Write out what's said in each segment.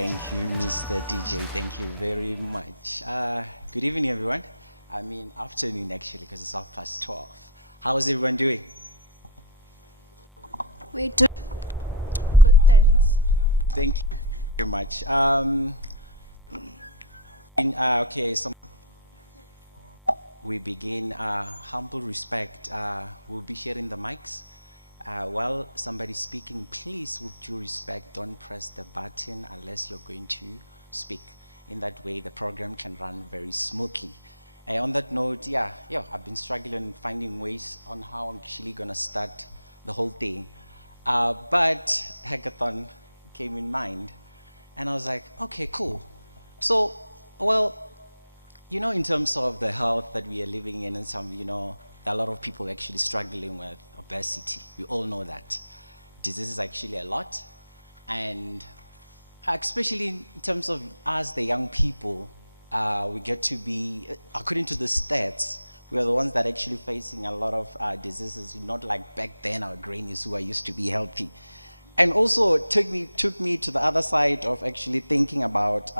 Thank you, Mr. DJ. Thank you very much. Good evening, everyone. I mean, afternoon actually, because it's 12:30. How is everyone doing? We do good things. Thank you very much. Okay, so we begin. Humble respect. We'll be sharing the mics. While somebody's speaking, please, with due respect, don't press the button unless you're going to speak. In that way, the program can run very smoothly. On that note, yeah, I've been struggling finding ways on how I'm actually gonna start the whole thing. But Hackathon came in mind, and I was like, okay, cool. So, well, in terms of the health that we are living in, and there are a lot of people actually struggling with obesity. We all know that. Disease is actually a lot. And especially in terms of us, the young people, we get to be, according to the stats, we are the ones that are actually facing a lot of diseases, not like back then our grannies who are used to be healthy. And also it took me to the other side of actually thinking about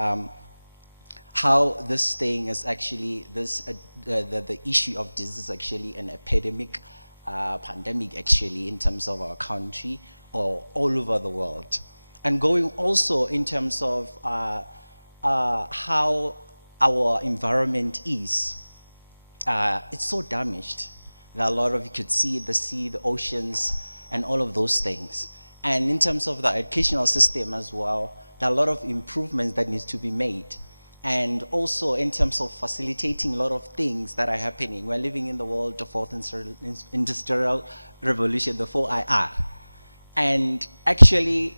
how this thing is actually the issue of disease is actually an epidemic, pandemic actually in terms of our country or all over the world, and going also in terms of how our environment is. It's so damaged that a lot of you could see the sea, the oceans, and all of those things. And in terms of the educational system as well, there are a lot of improvements that needs to be made. And also in terms of facilitating a lot of things that are happening. We're living in the world of fourth industrial revolution, the 4IR. And actually,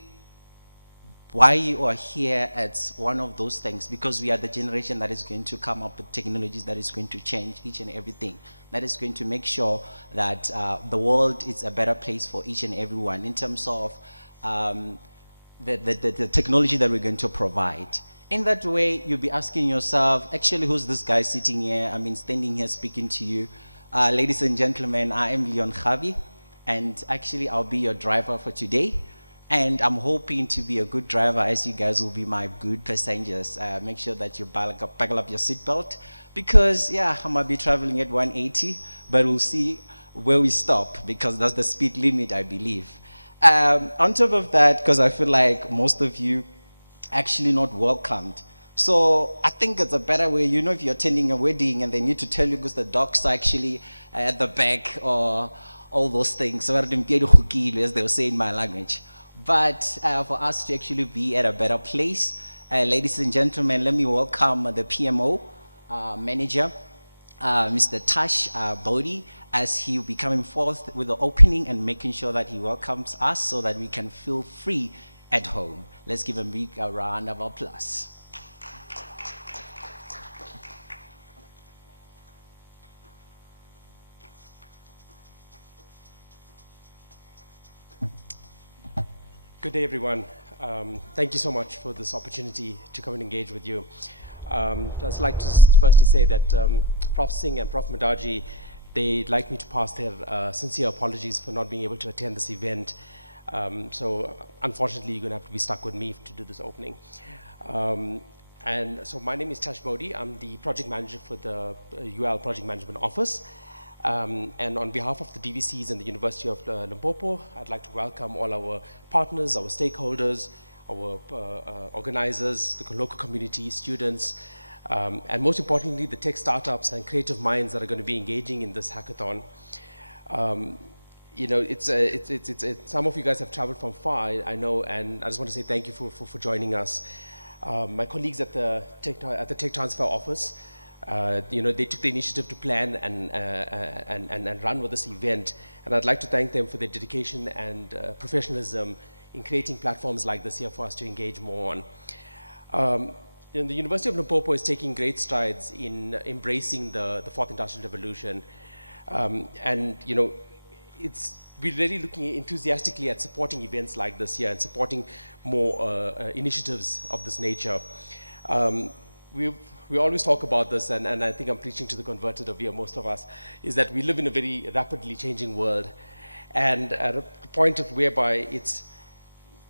why you are here, it's one of those things, because we are the generation that is going to come up with technologies that is going to change each and everything, that is going to make sure that the world is a better place for each and everyone in terms of the technology that we're going to provide. In that way, you'll be asking yourself, actually, who's this guy sitting here? I mean, standing here speaking to you. Ladies and gentlemen, I am Leon Javi, and actually, I'll be your driver for today. And I'm hoping to be a good driver, as you guys will be my good passengers. Make sure that you buckle up your seatbelt, because yeah, I might be traveling at 180, but we'll see where we stop, because that's the speed limit, I believe. On top of that, because I feel like most of you actually not welcomed. So I think it's a better way, if you're attending a wedding and they need to tell you because the dogs are actually at the back or all those things, as they will say in my language. But for us to actually be at a better place, ladies and gentlemen, let me welcome the PMO manager, Mr. Tash Bodhi, as he will be coming forth with the opening and making sure that he welcomes us so that we can feel free at home. Let's give a big round of applause. Good day, everyone. Thank you so much for this opportunity to come and engage with you. I'd just like to firstly say that Prof. Singh and Prof. Madaji, they'd like me to pass their sincere apologies for not being able to attend this event. So unfortunately, you're going to have to be stuck with me to do this opening. And so my name is Tash Bodhi. I'm the project manager for the UL Project Management Office. And on behalf of the DVCs and the University of Limpopo, I'd like to welcome all our partners, our stakeholders, our organizers, the local community, students, and most importantly, the tech startups and creative minds that are going to be engaging in this hackathon. Some of you guys have traveled from far, I know, and I just want to say thank you for joining us. My colleagues at the Tech Transfer Office, they took the initiative to plan and run with this event, and I'd like to thank them for their dedication and professionalism in creating platforms like this here for us to engage more on. The University of Limpopo is taking great strides in embracing the fourth industrial revolution, we're really looking enthusiastically at supporting events like this here and supporting more initiatives of this nature. We always talk about this, and I think I'm preaching to the converted of here, most of us, is that we live in a very rapidly changing world. And at a point of whereby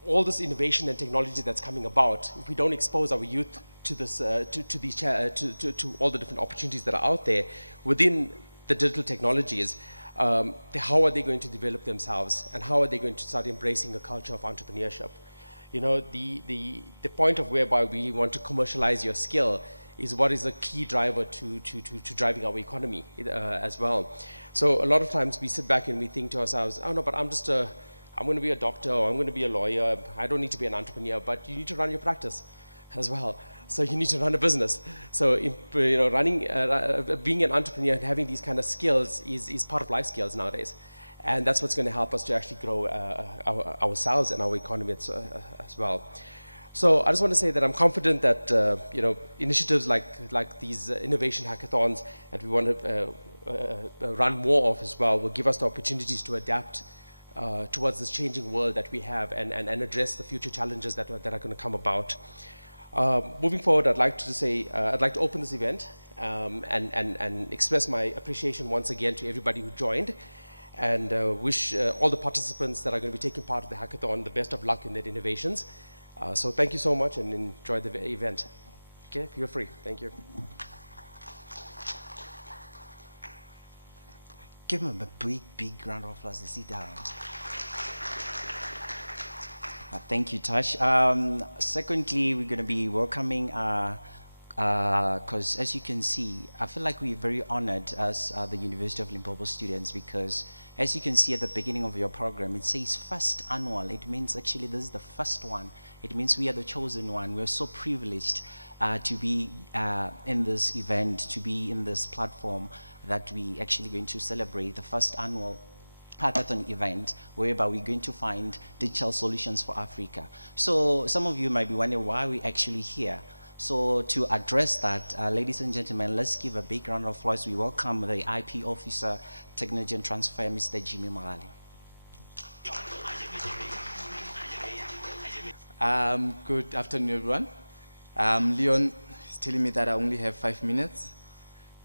all this innovation and technology that's coming about, if we don't expose our youth to this, to all the different opportunities that are out there within the digital technologies, how are they going to develop themselves, and how are they going to start embracing a culture of entrepreneurship? You know, the point of whereby we want to commercialize your skill is what is a key driver to driving our economy as well. So a lot of times we sit back and we think to ourselves, oh no, but I'm going to be a doctor, or I'm going to be a lawyer. I don't need to be an entrepreneur, but you need to run your practice as well. So you need to run a business. So being an entrepreneur and having these kind of skills is part of life skills nowadays. And that's what's going to help us to actually grow ourselves and our economy as well. So I just want to say that I'm confident that initiatives like these innovation hackathons that we want to run more of as well will give us the opportunities to adapt towards this changing world that we have and address the future challenges that are going to come about. Moving forward, I'd like to say, I'd like to open this event and express my appreciation once again to everybody who joined, and wish all the participants that are going to be taking part of the hackathon the best of luck in their innovations. So thank you so much, and enjoy the event. Okay, feel free. Thank you. Give them a big round of applause to sit down. Thank you, Tash. Secondly, we're going to be welcoming, because as you can see, I feel like we're very honored as the University of Limpopo students, because as you can see at the beginning of your program, it says first annual. It means actually this is the first one. It means we are the chosen one. We're so privileged to be in this event, to be in this platform that we actually going to celebrate the first annual hackathon event, whereby we're going to find digital solutions for Africa. So some of you might be wondering why we're actually here. So to address that, ladies and gentlemen, let's give a big round of applause. We welcome the IP Officer, Technology and Transfer, Mr. Jimmy Morale. Good afternoon, everyone. Leon is telling me that I only have 5 minutes,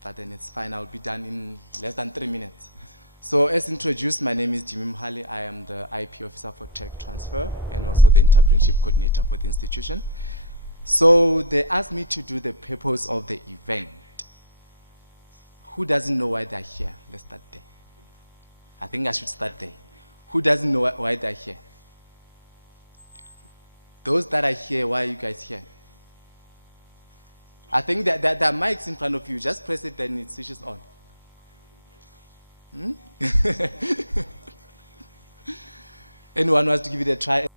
but then it's fine. I'll be done in less than 3 minutes. So as introduced, my name is Jimmy Mhali. I am the IP Officer for Tech Transfer and also the Entrepreneurship Coordinator for the institution. So they asked me to do the purpose of the event. Who doesn't know why they're here? Let's start there. I think I should start there. Who doesn't know why they're here? Those that are here, why are you guys here? I think that there are mics in front of you. Just press it, then it switches on. Anyone wants to give it a try?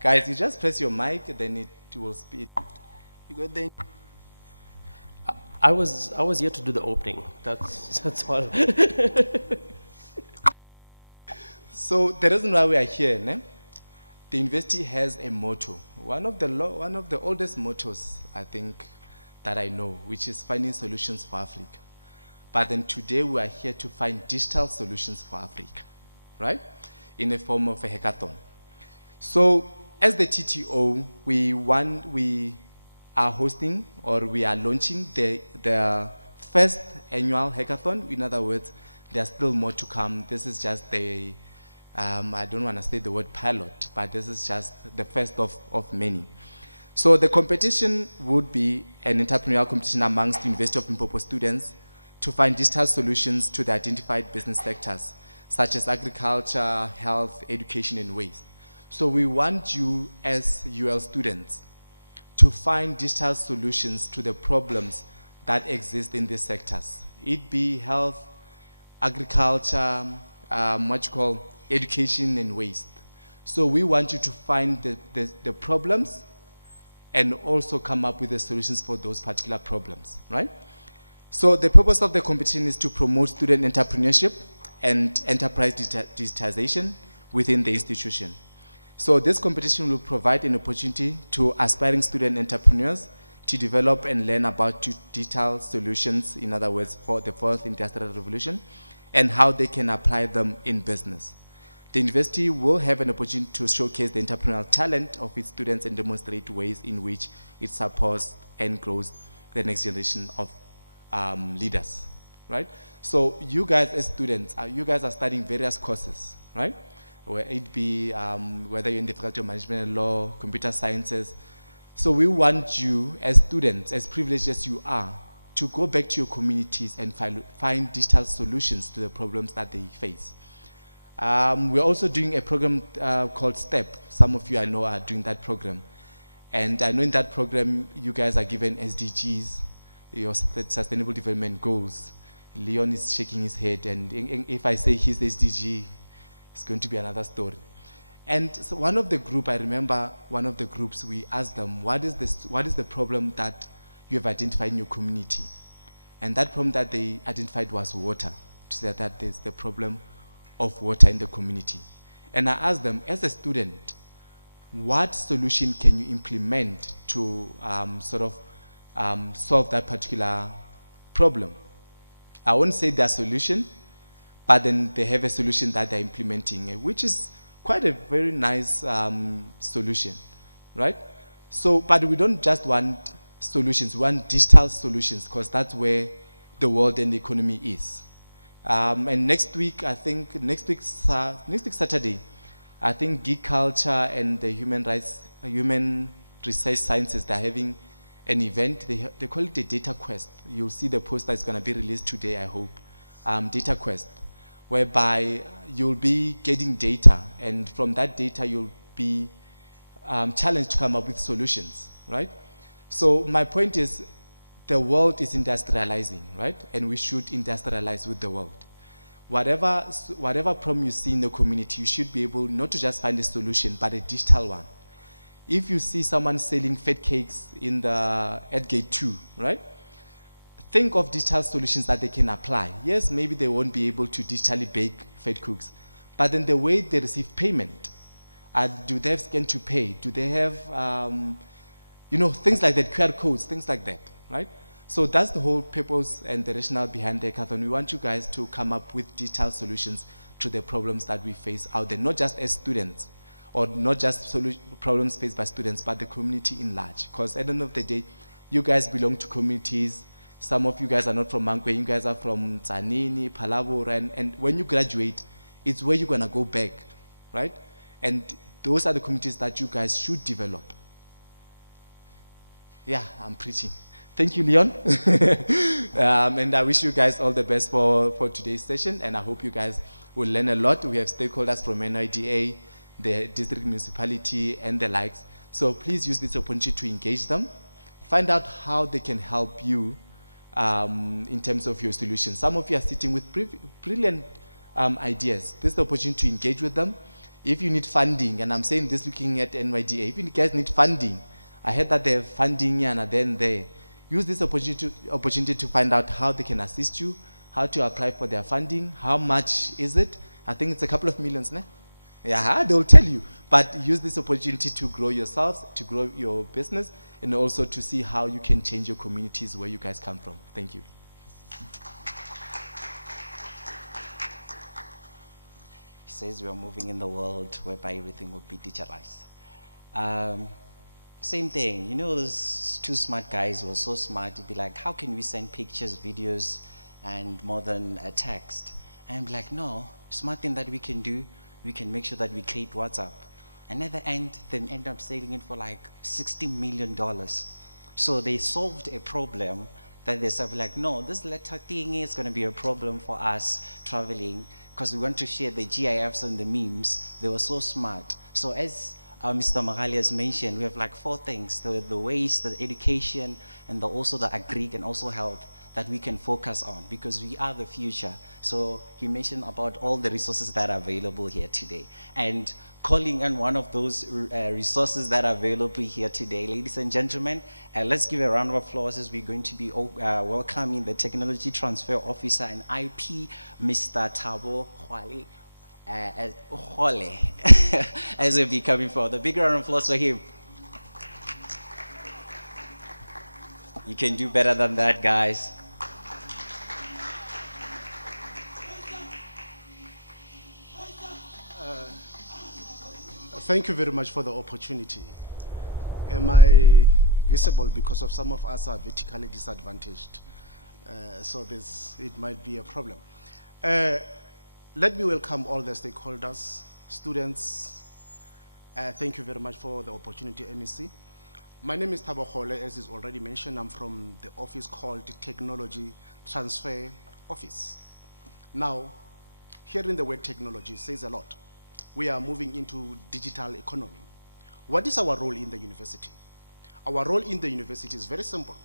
Guys, you just press your mic, then it will speed. You got the. I was here to do the opening. That's all. So the reason why we are here, the university has a motto. One of the oldest mottos, I think, that I know, which is finding solutions for Africa. But then today we are here to find digital solutions for Africa, right? In the form of a hackathon. So as the TTO, we are hosting, or we are launching the first annual hackathon. In other words, there's still more to come. This is just the, I don't want to say the word pilot, but this is just the first of many. So the competition would be an entrepreneurial competition amongst University of Limpopo students to find digital solutions to the identified business sectors, such as agriculture, health, education, and waste. So we want you as UL students to find digital solutions to the problems that exist in these sectors. It be health, agriculture, education and waste. So we want you to find the problems and also come up with the solutions for those particular problems, right? So the purpose of the competition is to promote student entrepreneurship and enterprise digitization within the institution. So this competition will provide an opportunity to aspiring student entrepreneurs to develop and learn about digital solutions, in other words, for the fourth industrial revolution, and how they can apply them in business. The university will have an opportunity to showcase the entrepreneurial talent of its students and demonstrate ways in which it supports and grows the next generation of leaders right? So you guys as students, you guys are studying various courses, right? Where it be, whether you're in the Faculty of Management and Law, Computer Sciences. So we want you as students, as privileged as you are, to go back to your communities and find digital solutions to the problems that they face. We're also doing a program called STEP. Some of you I know are doing that program. And I know in that program, you guys are given SDGs, your Sustainable Development Goals. Leon is shaking his head, and if I say his SDG, it's going to be another story. And so one of the group, I remember one of the groups, we asked them, what is the problem that you have identified in your community? And that problem that they identified was water. To say that there's the problem of water in the community. And I asked them, as a student, what solution can you implement to solve that particular problem? I won't say their solution, but then they have a solution that they're implementing, which is quite a very nice solution, right? So, but we don't just want solutions, we want digital solutions, because that's where the world and the economy is. And next week, I think, next week Saturday, I think Geek Culture and the Human Research Sciences, they're having an event. They call it the Data Quest. You'll see the poster that's going to be released today, I hope. Data Quest, whereby you'll be getting data, and from that data you'll be challenged to come up with solutions, right? So my point is, the world is industrializing, right? And we should industrialize with the world. Whatever problem you see in the community, you should be able not to just find a solution, but a digital one. If you see someone selling fat cakes at gate 2, right? Think of digital solutions that they can apply. Yes, maybe they won't be able to digitally bake fat cookies, but then the way they receive payment, do they have scan to pay? Do they have, things like that, QR codes, things like that, right? So that's the whole purpose and the rationale behind the hackathon. We want you guys to come up with digital solutions to the problems that we face out there, not just as students, or not just problems faced by students, but the community in large. Because at the end of the day, you guys belong to communities. Some of you guys are not from Mankwe, you guys are from Tzanini, Palabora, and when you graduate, it's where you're gonna go back, right? And those are the communities that you guys should develop. Yeah, I'm preaching. Thank you, Leon. And I wish you guys all the best for today's session, and I hope you guys will learn a lot. We have stakeholders from NIDA, the district municipality, and the likes. So please use this opportunity to engage them. Find out how they can help you in terms of your solutions. Some of you are sitting with brilliant ideas. This is the opportunity to engage with them. If you need funding, and I'm saying this looking at NYDA, if you guys need funding, I heard that they're funding and then there. Use this opportunity to find out how they can assist you, how to apply for their funding, how much is it? I think it's a couple of millions, ne? Yeah, they'll tell you. But use this opportunity to grow yourselves, to grow your business, and also to see how you can change your communities where you guys come from. Thank you. He says we are moving in the world whereby everything will be digitalized. Same thing, those two smart guys were so smart to be like, how can we send pictures, videos, and more than a text? And I'm like, no, smart thing that we can do, we can make sure that we create WhatsApp. And at the end, they end up selling it for like $60 million. So they solved a problem that they said, like, no, this letter thing is going to be a problem for us traveling, because we want to share the GIFs and the memes. They were so smart. So as Mr. Magali has mentioned, we have like 4 things: the waste, the education, and also the agri and also health that we can focus on, because we are the future. So he mentioned about all the resources that are available here today. And calling on one of those resources that are available here today, ladies and gentlemen, let's give a round of applause as we're going to be welcoming the Technology Transfer Officer and IP, Mr. Thabo Hwale. As we'll be coming forward. A big round of applause for him. You can do better than that, guys. Thank you very much for the opportunity. Am I visible? Because of some of us are vertically disadvantaged. so it might be a problem. Let me welcome all the stakeholders, students. Thank you very much for the opportunity, MEC. My name is Thabo Khole, as is already mentioned. I'm from the office called Technology Transfer Office. Now, hearing the word technology says a lot. We are moving into digital economy. What is our role in the university? Our role in the university is very simple.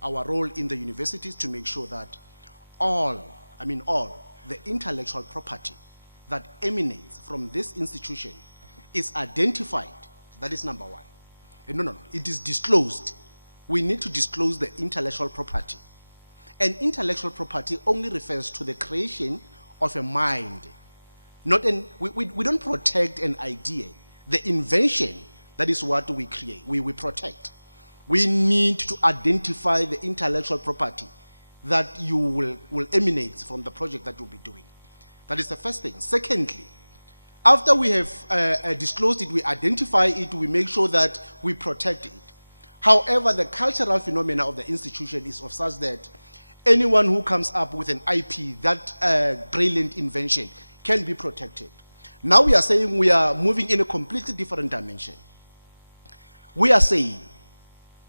Our role in the university is to make sure that all the intellectual property that emanates from this institution is identified. That is number one. No, it is disclosed. We need to disclose the intellectual property. And intellectual property only refers to the creation of a mind. We don't protect an idea. The invention, that is what we create, we protect. We need to identify the intellectual property that you will emanate from the project that you'll be doing. That is the first thing. Secondly, after we have disclosed it, we identify it, we make sure that we protect it. However, the cultural phenomena of the institution is of such that anyone who comes up with an IP, that brilliant invention, can be protected. Now we are saying we are moving in a completely different dimension. We are saying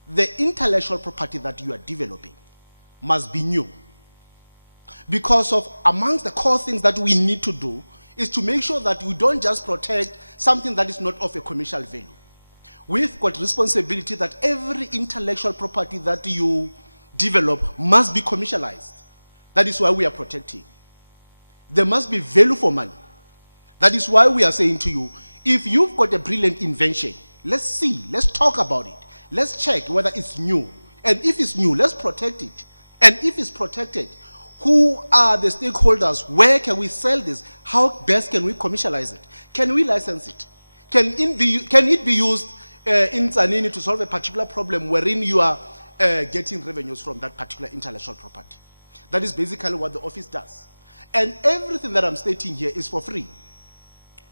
the intellectual property that you are developing must be new. Because of amongst the core things that we need to do is to make sure that we don't just protect something that is not of a commercial value. We've got responsibility that every intellectual property that you develop must be commercialized. That is why we are protecting. There must be value for money. That is why we are saying to you, if you've got a brilliant invention, let's see, let's talk about it. Let's check whether it's new. And if it's new, let's protect it. And if it's protected, who are the stakeholders? Where can we sell this? How best can we commercialize it? Can we license it? Can it be used in Zanini to solve a particular problem wherein you are getting revenues from that particular intellectual property? That is basically what the office does. And everything that I'm stating here is for free.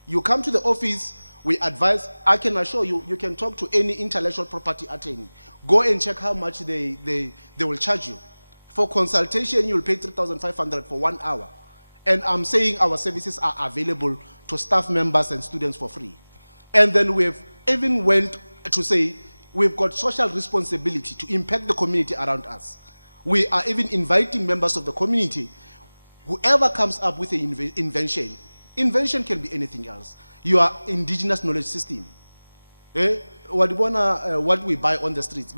You come to the office, we advise. I can assure you, you can talk to any intellectual property attorney. Go and check how much they will charge you. For consultation, you'll pay 3,500 for 1 hour. And I'm saying our services are available to staff members and students for free. And then we've even went to say we've got social responsibility to impact the community around us. We are even inviting members of the community. Whoever comes up with an invention can be anything else. Your indigenous knowledge system. What we buy on the streets.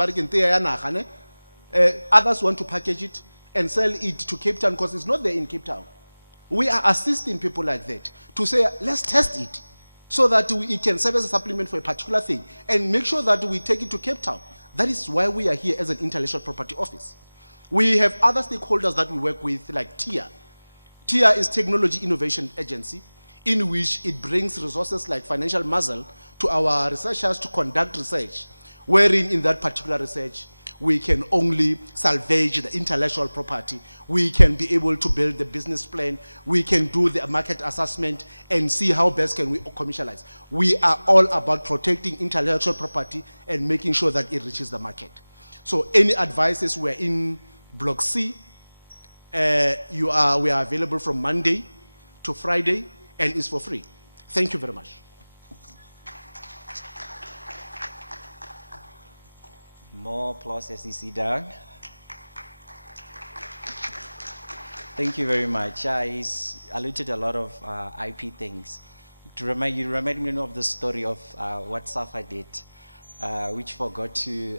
Others want to package it and sell it to Cape Town because it's not there in Cape Town. We are assisting people like that to say, let's test it so that it can serve as a supplement for a particular thing and make sure that we take it to Cape Town. That is why we are here as an intellectual property office. We have other stakeholders that we work with, like TIA. TIA is Technology Innovation Agency, in which it brings resources like financial muscle to our researchers to conduct research, wherein in that particular research, we can only salvage the intellectual property. We can be able to build the business plan. We can do the market assessment and see how best can we commercialize. We are all about protecting intellectual property and making sure that it reaches the market. So any advices, we're in Block C. We are available from Monday to Friday, and it's for free. Thank you very much. More applause as you sit down. Thank you very much. He's alluded a lot of IP things. You remind me of the story of what Safa did, which forgot to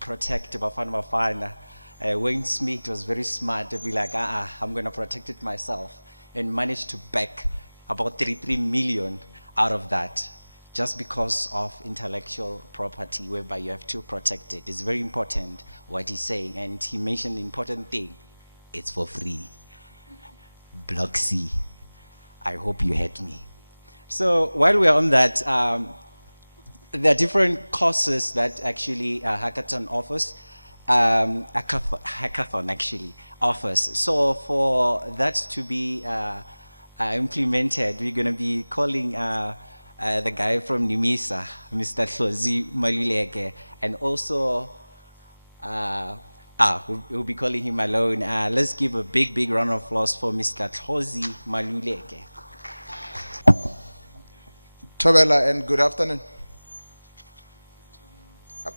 protect Bafana. Wayne Smith was very smart to be like, I'm going to protect it myself, and managed to back about 33 million out of that, just because of intellectual property, whereby you have to protect it. It's very important what he's saying, and he mentioned the important thing: it's for free. Block C. I hope you heard me. So while we're on that, there are different courses that actually Hackathon offers. Hackathon actually offers. So for that to be implemented, we're going to be calling the guy from NIMISA, Mr. Hlozi Maluleke, and also We'll be calling him alone. Let's give a big, big round of applause for Mr. Thozi Maluleke. Tobela, and good afternoon.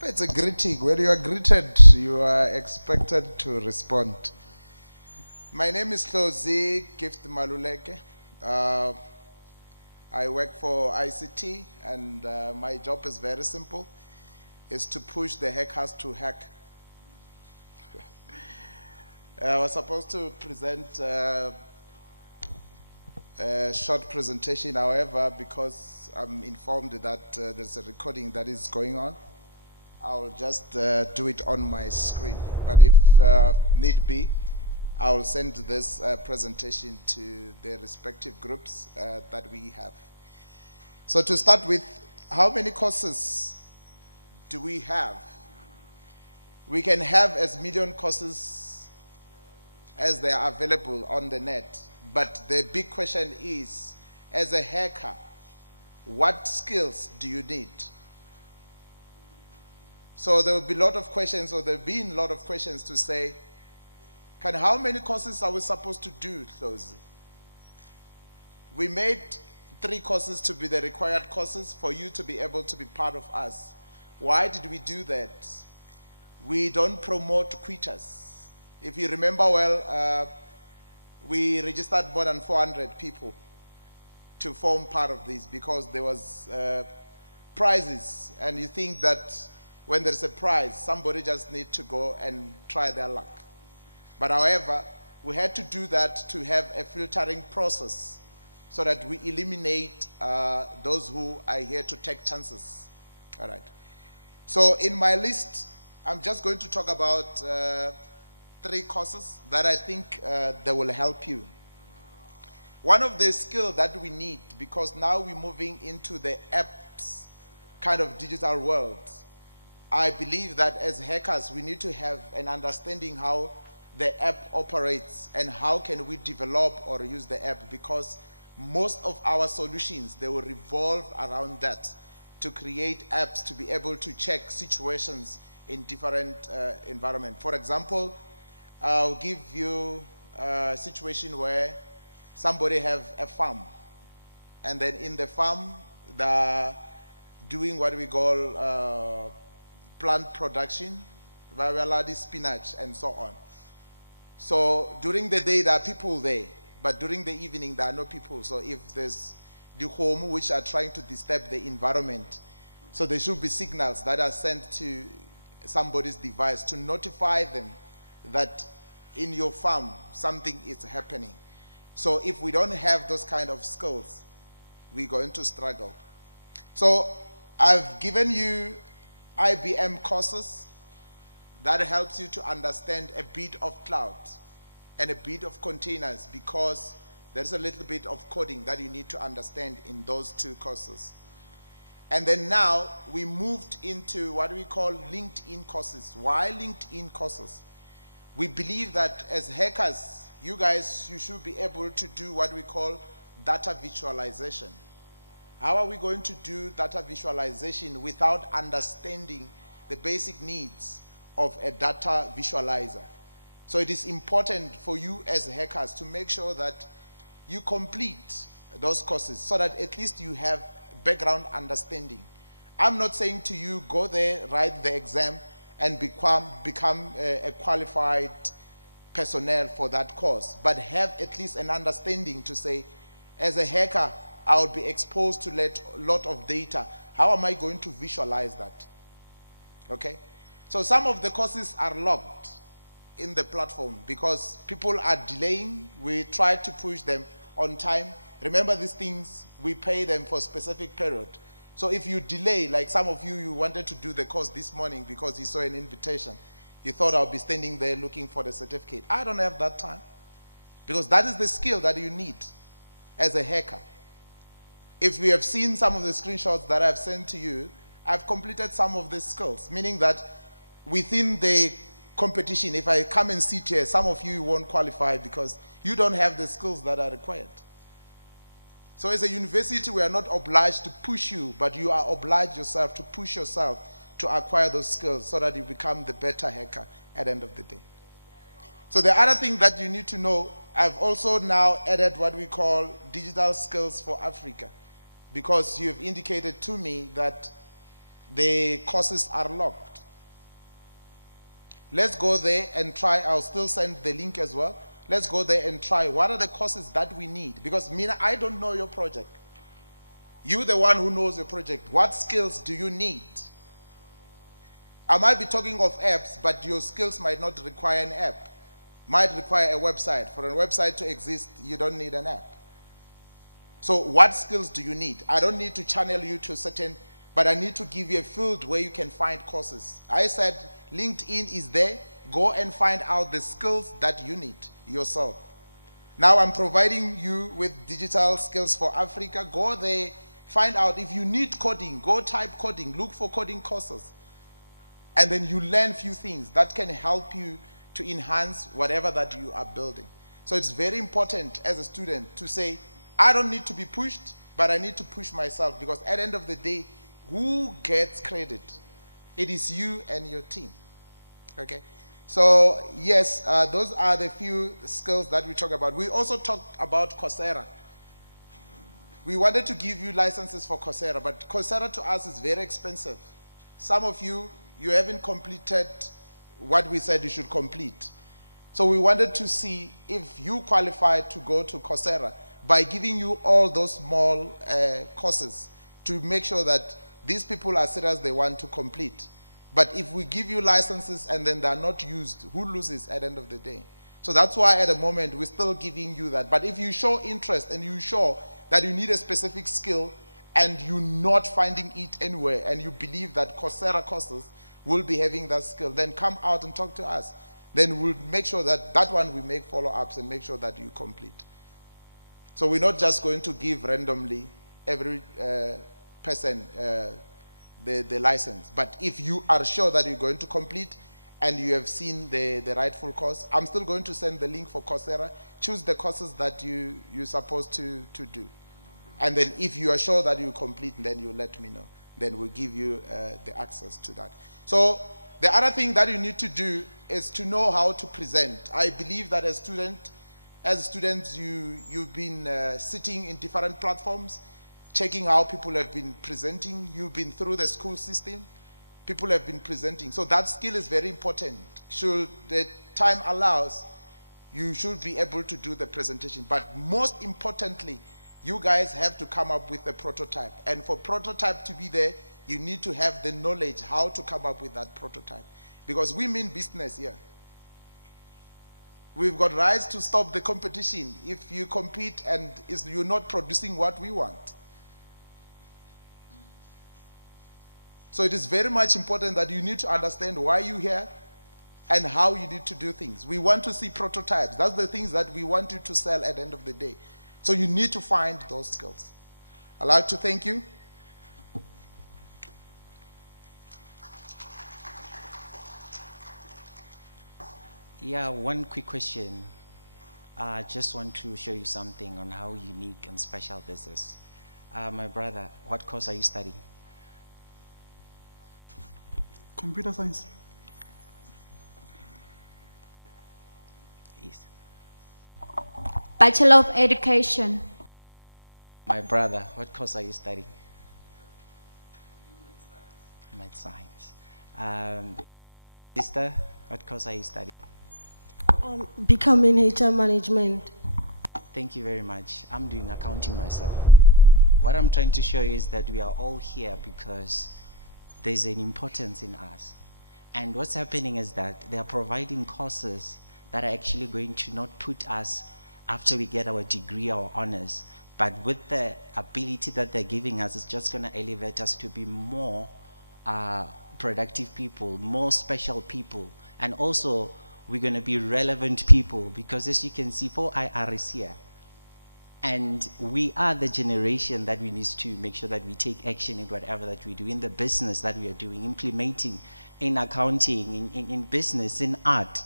It's a greeting. When you are greeted, you are expected to respond. My name is Thozi Gift Maluleke. I work for ICT, and my job is very simple. It's to push the hackers to hack. I was supposed to present a short presentation, however, because I'm informed that there's a recording that is going on, I'll just do it on my screen. But if need be, I'll send this presentation to the respective groups that we have. So to start with, how many courses do we have? We can have as million courses as they are available on the net. But the big question is, as a hacker, what skills do you need? So there will be a lot of questions, or there have been a lot of questions to say, how many courses are we supposed to do, closely? We made 3 courses to be the required courses for you to be able to be part of us. Why did we do that? We don't promote quitters. If you remember well, we registered more than 400 people to form part of this because there was prizes, and you think that when there's a prize, somebody just need to go and try their luck. But however, we had to do that to have a filtering process so that we eliminate those who are here to take chances. All right. So in my list, I'm just going to talk about 3 courses that I think they will help you. One of the skills that we need, because now we're moving into the apps kind of digital world, I believe that as hackers, we need to have an understanding how the app operates and how can we develop or use the app, because most of our solutions, they will revolve around that, to create apps to be able to check situations in different environments. For example, I'll give you a situation where somebody have a farm, and then in the farm, they're doing what we call plant production, variety spinach, and so on. So during the day, there are people there, but during the evening, there are no people. So if there's the home which are trying to disturb the environment, so there should be signals that are sent to somebody's device to notify them that in your farm, something is happening. So if we don't have those kind of skills, we're going to struggle. So I've given you IBM courses that helps you to understand a bit of cloud and a bit of containers, because there's a little bit of coding that you need to understand in those 2 courses. And then now we moved into what we call LinkedIn courses. Why LinkedIn courses? We believe that as hackers, you guys, you should be able to do what we call data visualization. How are we going to do data visualization without understanding the basic needs of a data visualizer? So it is important for you as hackers to make sure that you complete those courses so that at least you have background understanding. I'm not saying to you, go there, write the exam, and become a qualified personnel for that course, but have at least an understanding to say, as a hacker, I will be exposed to a lot of data. How am I going to visualize that? Okay? So some of the courses are locked in the platform because people are delaying. We try to push them on time. Remember, these things, we pay them for a specific period. So if you delay, like some of you, you wanted to do the course this morning because you saw an invitation. You thought I'll be standing there looking for the certificate. I don't have that time, because that is the skill that you need as a hacker. If we have seen some of the screenshots that I've sent to you, I've completed some of the skills, meaning that within the competition, if I come and sit here, some of you won't qualify because you don't have the skills that are required. So as a university, we are not obliged to push you, but you are obliged yourself to push yourself to acquire those skills so that you become the better hacker at the end of the day. So the other thing that you need to know, I've also now added what we call digital skills for Africa, because you've indicated to me that the courses are locked. Let's go there and try. I'll still send the link as well. Let's go there and try. What are the courses that we need? Because Mina, I don't know your project. You're the one who knows your project. What skills do you need? I might be talking of apps, but your skills might not require an app. Might require a website. For a website to exist, you don't need an app. So what skills do you need? I don't need to channel you to certain, but I need to give you a field where you can find courses. I said LinkedIn is there. Go and find out the skills that you need yourself. Now I'm providing you with digital skills for Africa. Go there, find out if you need coding. Go type coding, look for coding courses. And then you learn few things that can help you to enhance whatever that you are building. So it's very important as a student to say, I don't need to be pushed, but I need to push myself, because at the end of the day, who gets credit? It is you and your team. Okay? So yes, those are the few skills that we talk about. We also talked about Coursera. We wanted to give you licenses for Coursera, but Coursera to us is very expensive. Some of you, you haven't completed what we said you should complete. So we wanted to see if you qualify to go to Coursera by giving you all those small courses to make sure that these people are serious, they want to complete. But if we give you licenses and then they're not used, who loses at the end of the day? So that's why at the moment we're still giving you that. But if you show interest and you show that you need a specific skill and you're not finding it anywhere, and you believe that Coursera courses will be having that skill, then come out and talk to us. Then we'll make sure that that one we make follow-ups and make sure that you complete. So we're not just going to give randomly every person the license. But if you are sure that you're going to complete and you have seen the rightful course, I'm still going to send the link for Coursera. Choose the courses that you're supposed to do. And then if you are sure that you complete, then you let me know. Then we'll give you the access to that. So the other thing that you need to do is to know how to present. I believe that as students, you've been sitting in different platforms, checking how people have been presenting. You've been through the school system. People have been presenting. So that skill is very important. Should the time allows, you should be able to do the presentation. But most importantly, you guys have to come up with a prototype. And for prototype to be there, you need to have the knowledge how to come up with that prototype. Because we mean business here. We've got rights to stop the competition if you compete and you're not producing what we want. So it is very much important that you need to understand why you're here and how you need to do things. We want to see prototypes. That's the things that we want you to sell at the end of the day. So you need to find those skills. I'd like to thank you. Yeah, one quick question. I just want to show you something on how unique and special this is. My brother, what course are you studying? Computer science. Yes. Bachelor of Education. My brother, what course are you studying? Math science. Sister, what course are you studying? Becoming HR management. Thank you very much. I'm doing accounting myself. What I'm trying to show you is that we are all here because there's an importance in us. And what's happening is that they are providing courses that are actually going to not put us after we get our degree or honors, but with the ability that they're giving us, it's just going to elevate us to be more productive people, more special people, and also we're going to be relevant people, because as you can see, 4IR is here. And we are the generation that we need to make sure that we take action in whatever that we do, in the business that we are doing, implementing, in accounting, in business, in art.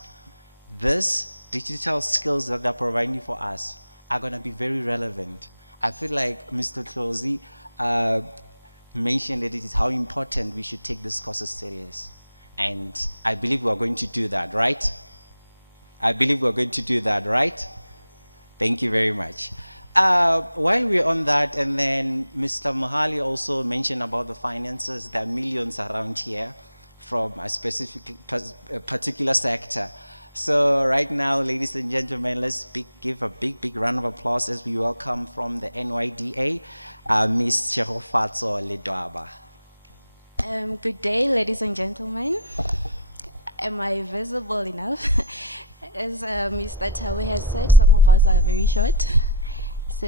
These digital skills that they're providing for us are going to be very relevant. I feel like Mr. Closey mentioned that it is how important we should take these courses serious. And I believe we're going to do that, right? I believe we're going to do that, right? Thank you very much. While we're on that, and then Mr. Mohali also mentioned about the finances. There are millions around here from a specific, a particular sector. So right now, ladies and gentlemen, let's give a big round of applause as we welcome from the NYDA, Ms. Cherofatso Ledwaba. Good day, ladies and gentlemen. Am I visible enough? As Mr. Tawe has said, some of us are very short. So,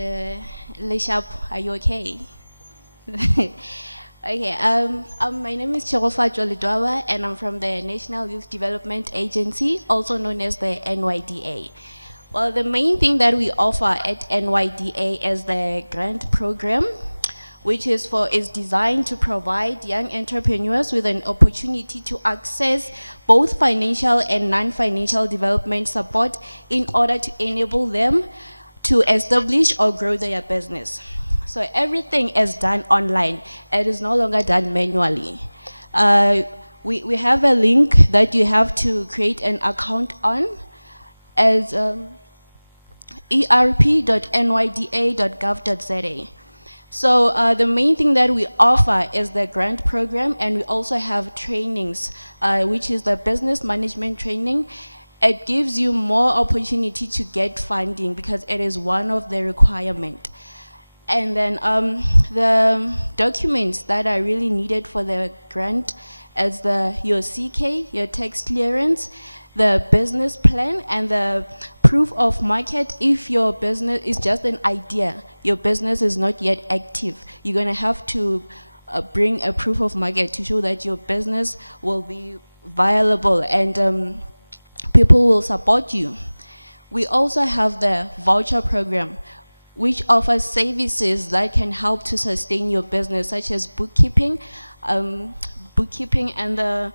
Leshap, are you okay? Okay, my name is Cherofa Jolidwawa, and I'm from the National Youth Development Agency, also known as the NYDA. Well, the main thing that we offer at NYDA is the grant program, which is designed to provide young entrepreneurs with an opportunity to access both financial and non-financial development support in order to enable them to establish or grow their business. So everything is done online. It is no longer done manually. We have a link that you have to create an account on as erp.nyda.gov.za. So the main thing that we offer is the grant program, and we also have trainings, which is the business management training. It gives you more opportunity to get funding because it is one of the requirements. And then the documents that are really needed for the grant is your CK, your tax clearance, the business plan, and the proof of market. If your business is just an idea, your business is not yet active, you're going to have to bring a proof of market to show that your business will be viable and people will support you. We also have the voucher program, which offers services that can help to sustain your business, such as bookkeeping and the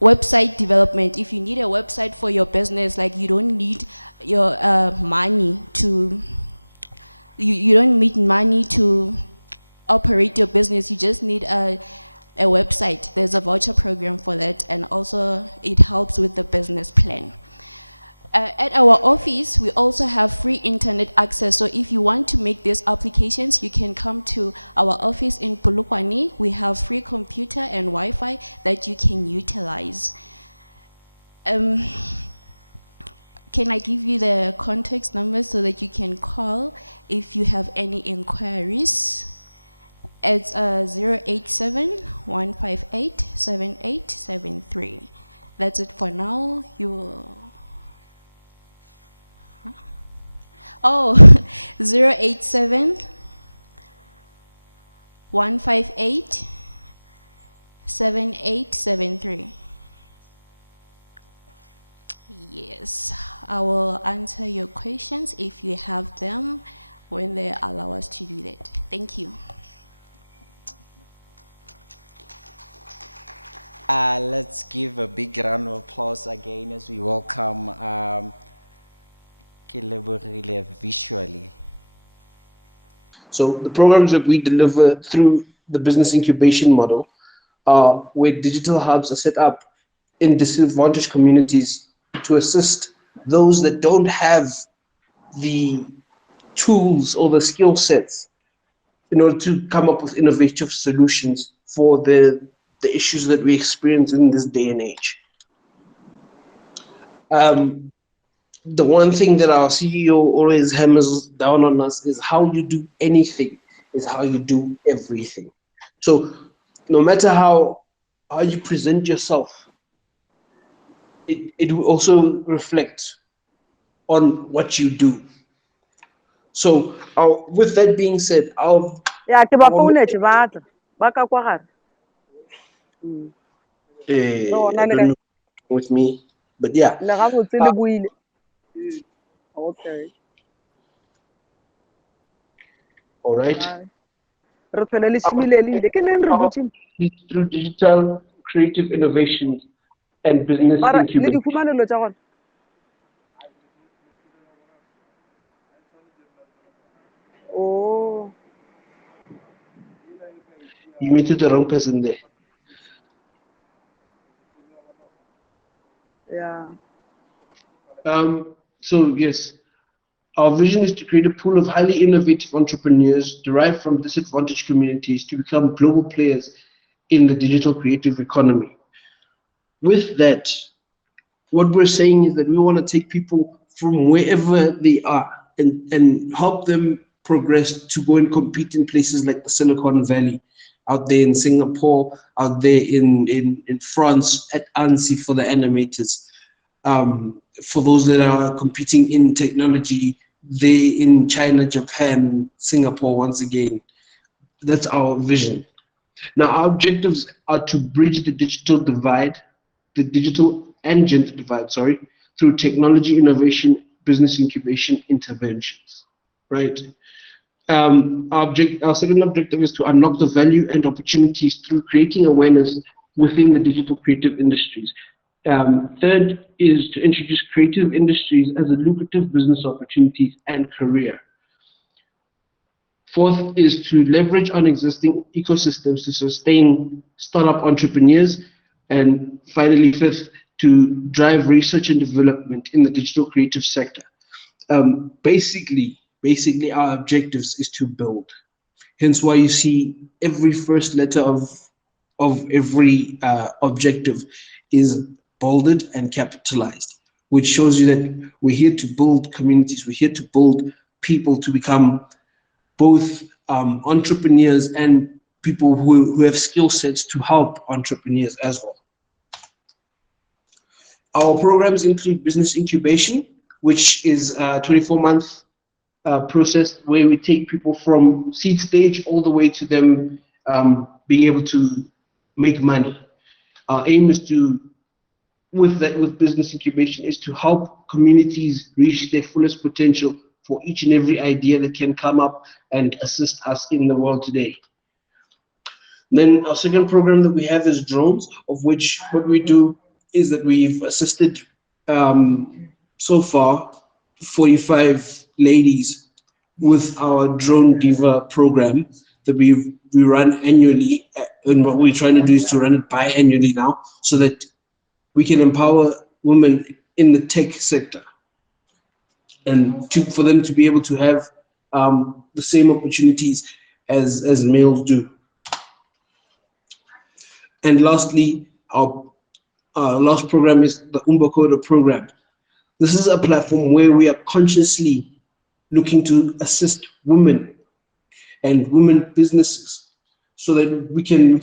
website development. If you need a website for your business, like you don't need your money to, you don't need money to operate your business, you just need a website. There's a voucher program for that, and also it helps with the business plan. At our office, we also have free internet access. So if you want to make these applications, you can come to our office in Polokwane. We have free computer and Wi-Fi that you can utilize. Can I give you the contact number so that you can call if you have any inquiries? It's 087-158-7873. That's it for now. You will... Oh, 087-158-7873. Yes, I will answer your questions if you have them when they allow us to do that. Thank you. Let's give a big round of applause again as we welcome visually. So the programs that we deliver through the business incubation model are where digital hubs are set up in disadvantaged communities to assist those that don't have the tools or the skill sets in order to come up with innovative solutions for the issues that we experience in this day and age. The one thing that our CEO always hammers down on us is how you do anything is how you do everything. So no matter how you present yourself, it will also reflect on what you do. So with that being said, I don't know with me, but yeah. Okay. All right. Through digital creative innovation and business incubation. Oh. You muted the wrong person there. So yes, our vision is to create a pool of highly innovative entrepreneurs derived from disadvantaged communities to become global players in the digital creative economy. With that, what we're saying is that we want to take people from wherever they are and help them progress to go and compete in places like the Silicon Valley, out there in Singapore, out there in France at ANSI for the animators. For those that are competing in technology, they in China, Japan, Singapore, once again. That's our vision. Now, our objectives are to bridge the digital and gender divide, sorry, through technology innovation, business incubation, interventions, right? Our second objective is to unlock the value and opportunities through creating awareness within the digital creative industries. Third is to introduce creative industries as a lucrative business opportunities and career. Fourth is to leverage on existing ecosystems to sustain startup entrepreneurs. And finally, fifth, to drive research and development in the digital creative sector. Basically, our objectives is to build. Hence why you see every first letter of every objective is bolded and capitalized, which shows you that we're here to build communities, we're here to build people to become both entrepreneurs and people who have skill sets to help entrepreneurs as well. Our programs include business incubation, which is a 24-month process where we take people from seed stage all the way to them being able to make money. Our aim is to, with business incubation, is to help communities reach their fullest potential for each and every idea that can come up and assist us in the world today. Then our second program that we have is drones, of which what we do is that we've assisted so far 45 ladies with our Drone Diva program that we run annually. And what we're trying to do is to run it biannually now so that we can empower women in the tech sector and for them to be able to have the same opportunities as males do. And lastly, our last program is the Umbakoda program. This is a platform where we are consciously looking to assist women and women businesses so that we can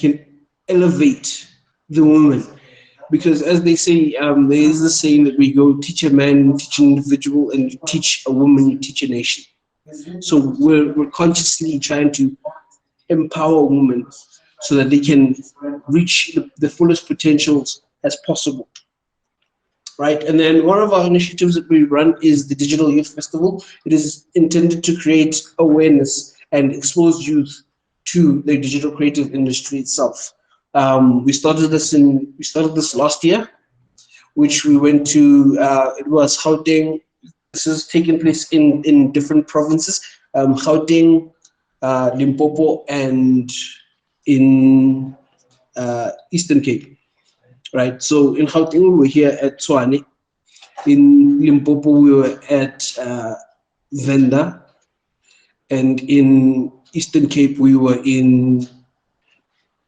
elevate the women. Because as they say, there is a saying that we go teach a man, teach an individual, and you teach a woman, you teach a nation. So we're consciously trying to empower women so that they can reach the fullest potentials as possible. Right, and then one of our initiatives that we run is the Digital Youth Festival. It is intended to create awareness and expose youth to the digital creative industry itself. We started this last year, which we went to. It was Gauteng. This has taken place in different provinces: Gauteng, Limpopo, and in Eastern Cape. Right, so in Gauteng we were here at Tshwane. In Limpopo we were at Venda, and in Eastern Cape we were in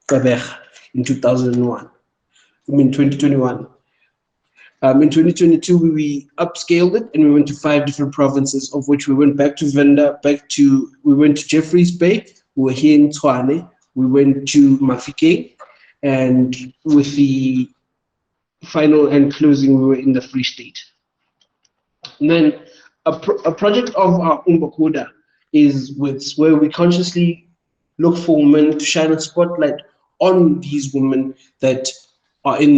Gqeberha in 2001. I mean 2021. In 2022 we upscaled it and we went to 5 different provinces, of which we went back to Venda, we went to Jeffreys Bay, we were here in Tshwane, we went to Mafikeng, and with the final and closing, we were in the Free State. And then a project of our Umbakoda is where we consciously look for women to shine a spotlight on these women that are in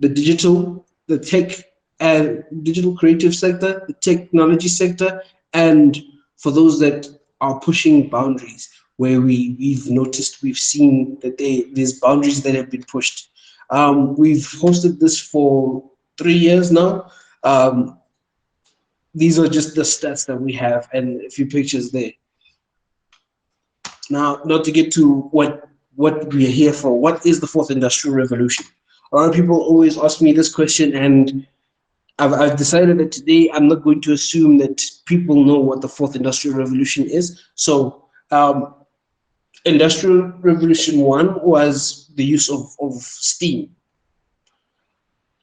the digital, the tech and digital creative sector, the technology sector, and for those that are pushing boundaries, where we've noticed, we've seen that there's boundaries that have been pushed. We've hosted this for 3 years now. These are just the stats that we have and a few pictures there. Now, not to get to what we are here for. What is the fourth industrial revolution? A lot of people always ask me this question, and I've decided that today I'm not going to assume that people know what the fourth industrial revolution is. So Industrial Revolution 1 was the use of steam,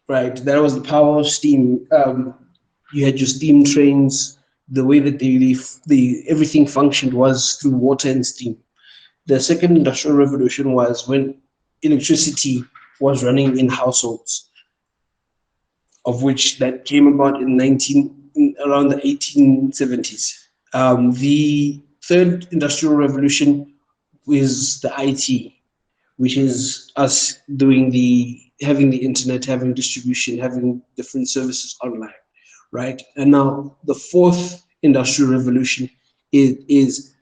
right? That was the power of steam. You had your steam trains. The way that everything functioned was through water and steam. The second industrial revolution was when electricity was running in households, of which that came about around the 1870s. The third industrial revolution is the IT, which is us having the internet, having distribution, having different services online, right? And now the fourth industrial revolution is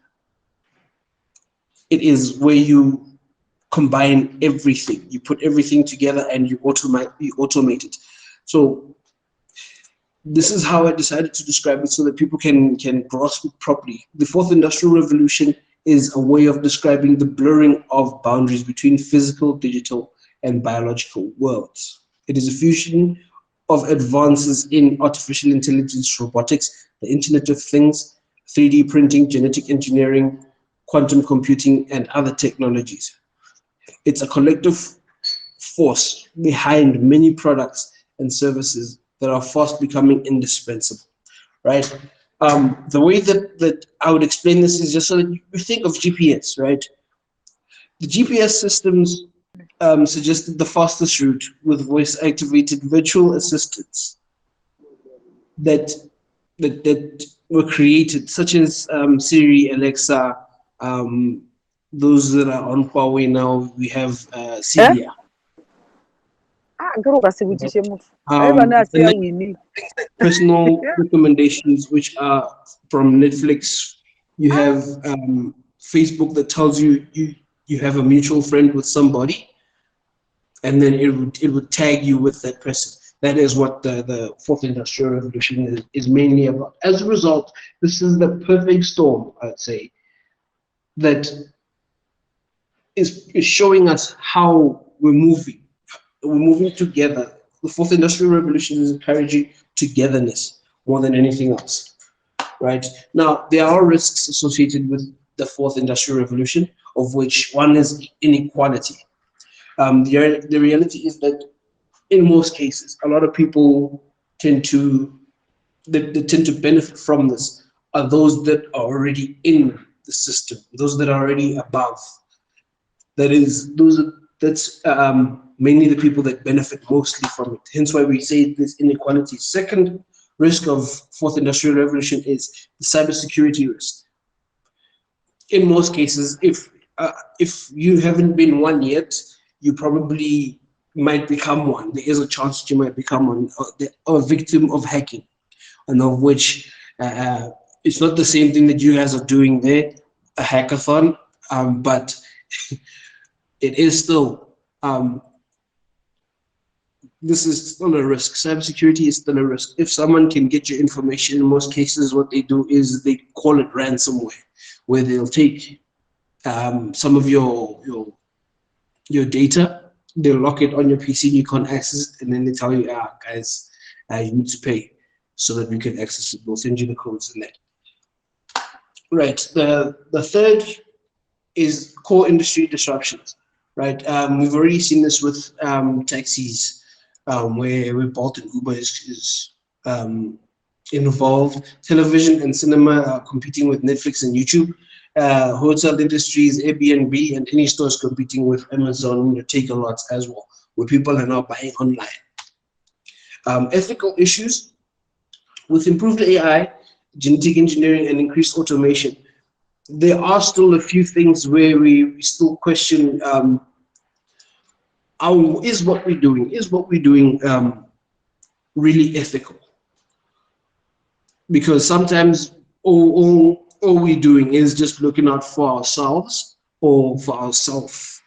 it is where you combine everything, you put everything together, and you automate it. So this is how I decided to describe it so that people can grasp it properly. The fourth industrial revolution is a way of describing the blurring of boundaries between physical, digital, and biological worlds. It is a fusion of advances in artificial intelligence, robotics, the Internet of Things, 3D printing, genetic engineering, quantum computing, and other technologies. It's a collective force behind many products and services that are fast becoming indispensable, right? The way that I would explain this is just so that you think of GPS, right? The GPS systems suggested the fastest route with voice-activated virtual assistants that that were created, such as Siri, Alexa, those that are on Huawei now. We have Celia. And then personal recommendations, which are from Netflix. You have Facebook that tells you have a mutual friend with somebody, and then it would tag you with that person. That is what the fourth industrial revolution is mainly about. As a result, this is the perfect storm, I'd say, that is showing us how we're moving. We're moving together. The fourth industrial revolution is encouraging togetherness more than anything else, right? Now, there are risks associated with the fourth industrial revolution, of which one is inequality. The reality is that in most cases, a lot of people tend to that tend to benefit from this are those that are already in the system, those that are already above. That's mainly the people that benefit mostly from it. Hence why we say this inequality. Second risk of fourth industrial revolution is the cybersecurity risk. In most cases, if you haven't been one yet, you probably might become one. There is a chance that you might become one, a victim of hacking, and of which it's not the same thing that you guys are doing there, a hackathon, but it is still this is still a risk. Cybersecurity is still a risk. If someone can get your information, in most cases, what they do is they call it ransomware, where they'll take some of your data, they'll lock it on your PC, you can't access it, and then they tell you, guys, you need to pay so that we can access it. We'll send you the codes and that. Right. The third is core industry disruptions. Right. We've already seen this with taxis, where Bolt and Uber is involved. Television and cinema are competing with Netflix and YouTube. Hotel industries, Airbnb, and any stores competing with Amazon, Takealots as well, where people are now buying online. Ethical issues with improved AI, genetic engineering, and increased automation. There are still a few things where we still question: is what we're doing really ethical? Because sometimes all we're doing is just looking out for ourselves or for ourselves.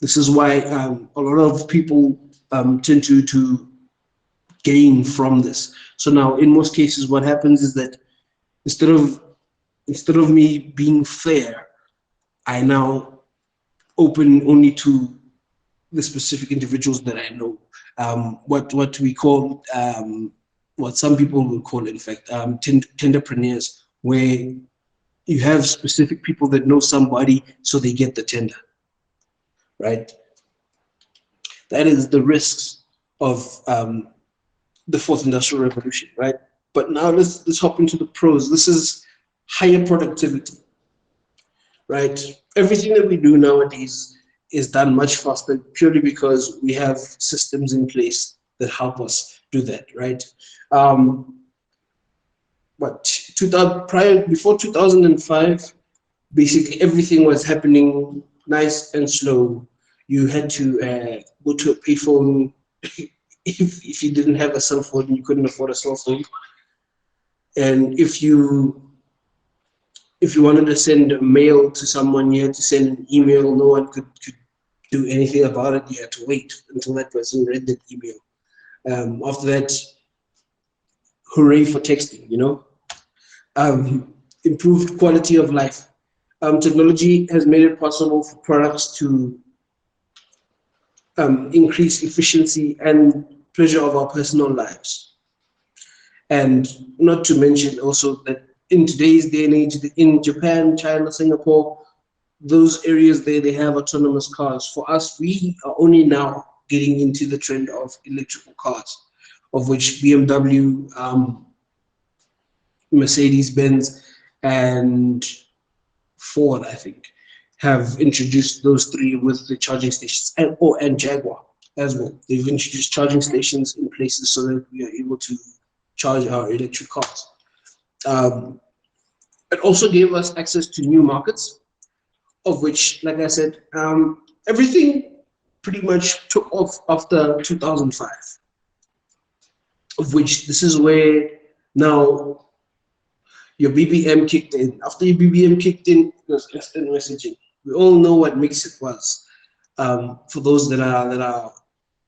This is why a lot of people tend to gain from this. So now, in most cases, what happens is that instead of me being fair, I now open only to the specific individuals that I know. What we call, what some people will call, in fact, tenderpreneurs, where you have specific people that know somebody, so they get the tender, right? That is the risks of the fourth industrial revolution, right? But now let's hop into the pros. This is higher productivity, right? Everything that we do nowadays is done much faster purely because we have systems in place that help us do that, right? But before 2005, basically everything was happening nice and slow. You had to go to a payphone. If you didn't have a cell phone, you couldn't afford a cell phone. And if you wanted to send a mail to someone, you had to send an email. No one could do anything about it. You had to wait until that person read that email. After that, hooray for texting, you know. Improved quality of life. Technology has made it possible for products to increase efficiency and pleasure of our personal lives. And not to mention also that in today's day and age, in Japan, China, Singapore, those areas there, they have autonomous cars. For us, we are only now getting into the trend of electrical cars, of which BMW, Mercedes-Benz, and Ford, I think, have introduced those three with the charging stations, and Jaguar as well. They've introduced charging stations in places so that we are able to charge our electric cars. It also gave us access to new markets, of which, like I said, everything pretty much took off after 2005, of which this is where now your BBM kicked in. After your BBM kicked in, it was instant messaging. We all know what Mixit was. For those that are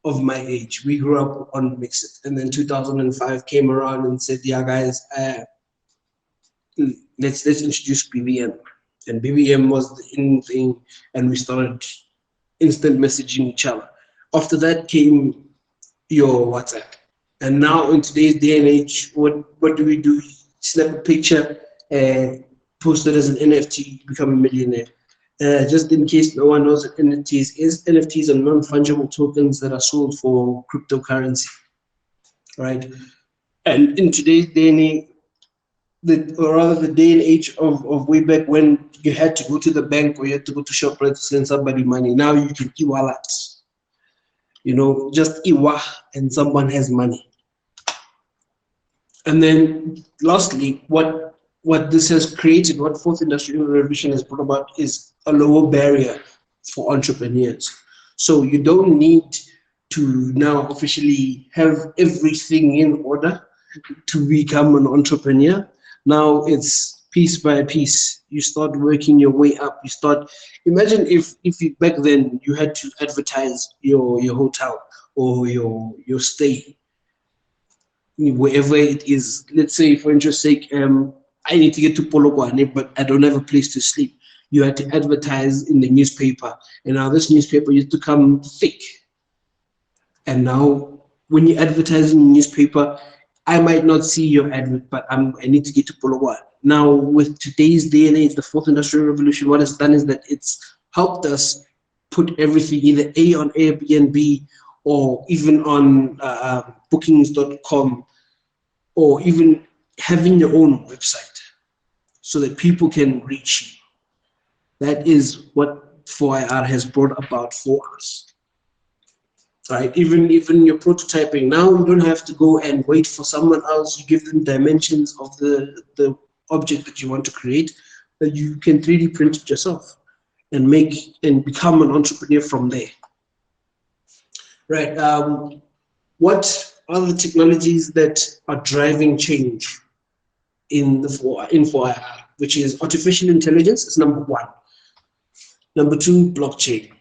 of my age, we grew up on Mixit, and then 2005 came around and said, "Yeah, guys, let's introduce BBM." And BBM was the in thing, and we started instant messaging each other. After that came your WhatsApp. And now in today's day and age, what do we do? Snap a picture and post it as an NFT, become a millionaire. Just in case no one knows what NFTs are non-fungible tokens that are sold for cryptocurrency, right? And in today's day and age, or rather the day and age of way back when you had to go to the bank or you had to go to ShopRite to send somebody money, now you can e-wallet. You know, just e-wa and someone has money. And then lastly, what this has created, what fourth industrial revolution has brought about, is a lower barrier for entrepreneurs. So you don't need to now officially have everything in order to become an entrepreneur. Now it's piece by piece. You start working your way up. You start, imagine if you, back then you had to advertise your hotel or your stay, wherever it is. Let's say, for interest's sake, I need to get to Polokwane, but I don't have a place to sleep. You had to advertise in the newspaper, and now this newspaper used to come thick. And now, when you advertise in the newspaper, I might not see your advert, but I need to get to Polokwane. Now, with today's day and age, the fourth industrial revolution, what it's done is that it's helped us put everything either A, on Airbnb, or even on bookings.com, or even having your own website so that people can reach you. That is what 4IR has brought about for us. Right? Even your prototyping, now you don't have to go and wait for someone else. You give them dimensions of the object that you want to create, that you can 3D print it yourself and become an entrepreneur from there. Right. What are the technologies that are driving change in 4IR, which is artificial intelligence is number one. Number two, blockchain.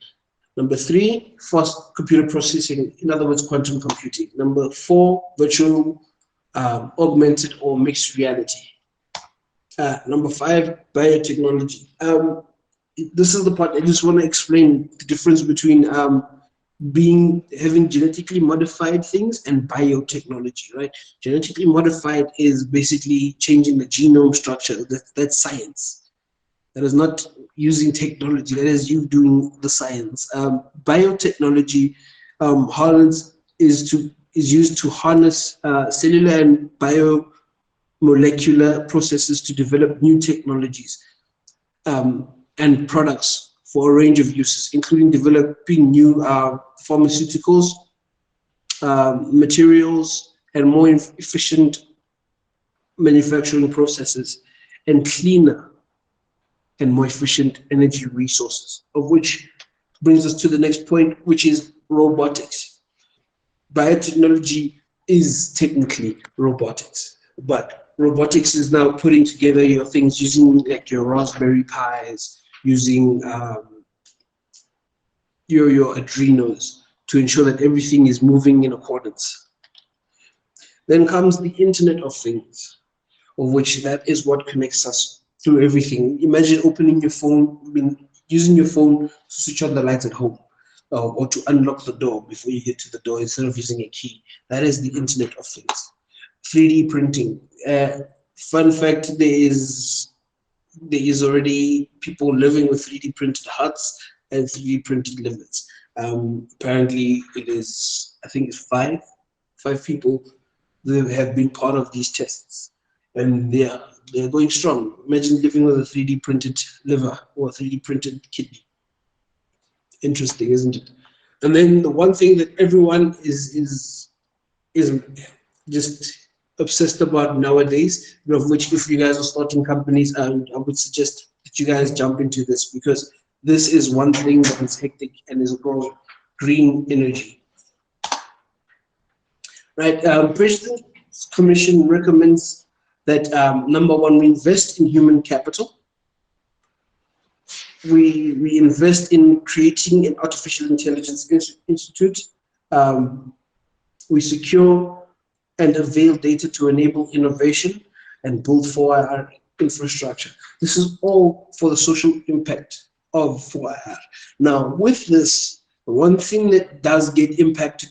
Number three, fast computer processing, in other words, quantum computing. Number four, virtual, augmented or mixed reality. Number five, biotechnology. This is the part I just want to explain the difference between having genetically modified things and biotechnology, right? Genetically modified is basically changing the genome structure. That's science. That is not using technology. That is you doing the science. Biotechnology is used to harness cellular and biomolecular processes to develop new technologies and products for a range of uses, including developing new pharmaceuticals, materials, and more efficient manufacturing processes, and cleaner and more efficient energy resources, of which brings us to the next point, which is robotics. Biotechnology is technically robotics, but robotics is now putting together your things using like your Raspberry Pis, using your Adrenos to ensure that everything is moving in accordance. Then comes the Internet of Things, of which that is what connects us through everything. Imagine opening your phone, using your phone to switch on the lights at home, or to unlock the door before you get to the door instead of using a key. That is the Internet of Things. 3D printing. Fun fact: there is already people living with 3D printed huts and 3D printed livers. Apparently, it is, I think it's five people that have been part of these tests, and they're going strong. Imagine living with a 3D printed liver or a 3D printed kidney. Interesting, isn't it? And then the one thing that everyone is just obsessed about nowadays, of which if you guys are starting companies, I would suggest that you guys jump into this, because this is one thing that is hectic and is growing: green energy. Right? President's Commission recommends that number one, we invest in human capital. We invest in creating an artificial intelligence institute. We secure and avail data to enable innovation and build for our infrastructure. This is all for the social impact of 4IR. Now, with this, one thing that does get impacted,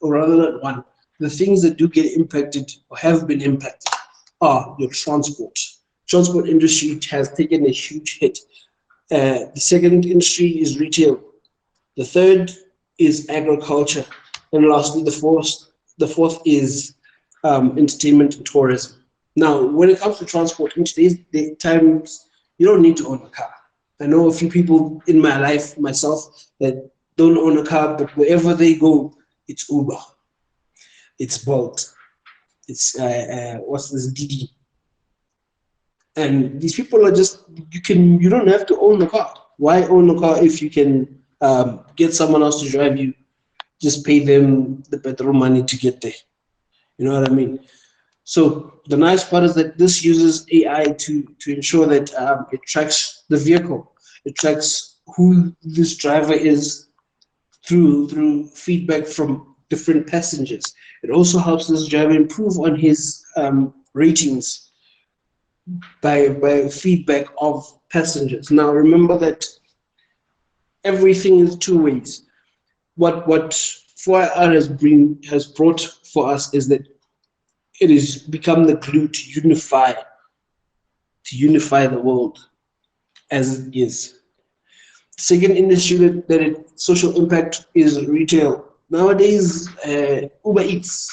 or rather not one, the things that do get impacted or have been impacted are your transport. Transport industry has taken a huge hit. The second industry is retail. The third is agriculture. And lastly, the fourth is entertainment and tourism. Now, when it comes to transport, in today's times, you don't need to own a car. I know a few people in my life, myself, that don't own a car, but wherever they go, it's Uber, it's Bolt, it's what's this, Didi. And these people are just, you don't have to own a car. Why own a car if you can get someone else to drive you? Just pay them the petrol money to get there. You know what I mean? So the nice part is that this uses AI to ensure that it tracks the vehicle. It tracks who this driver is through feedback from different passengers. It also helps this driver improve on his ratings by feedback of passengers. Now remember that everything is two ways. What 4IR has brought for us is that it has become the glue to unify the world as it is. Second industry social impact is retail. Nowadays, Uber Eats.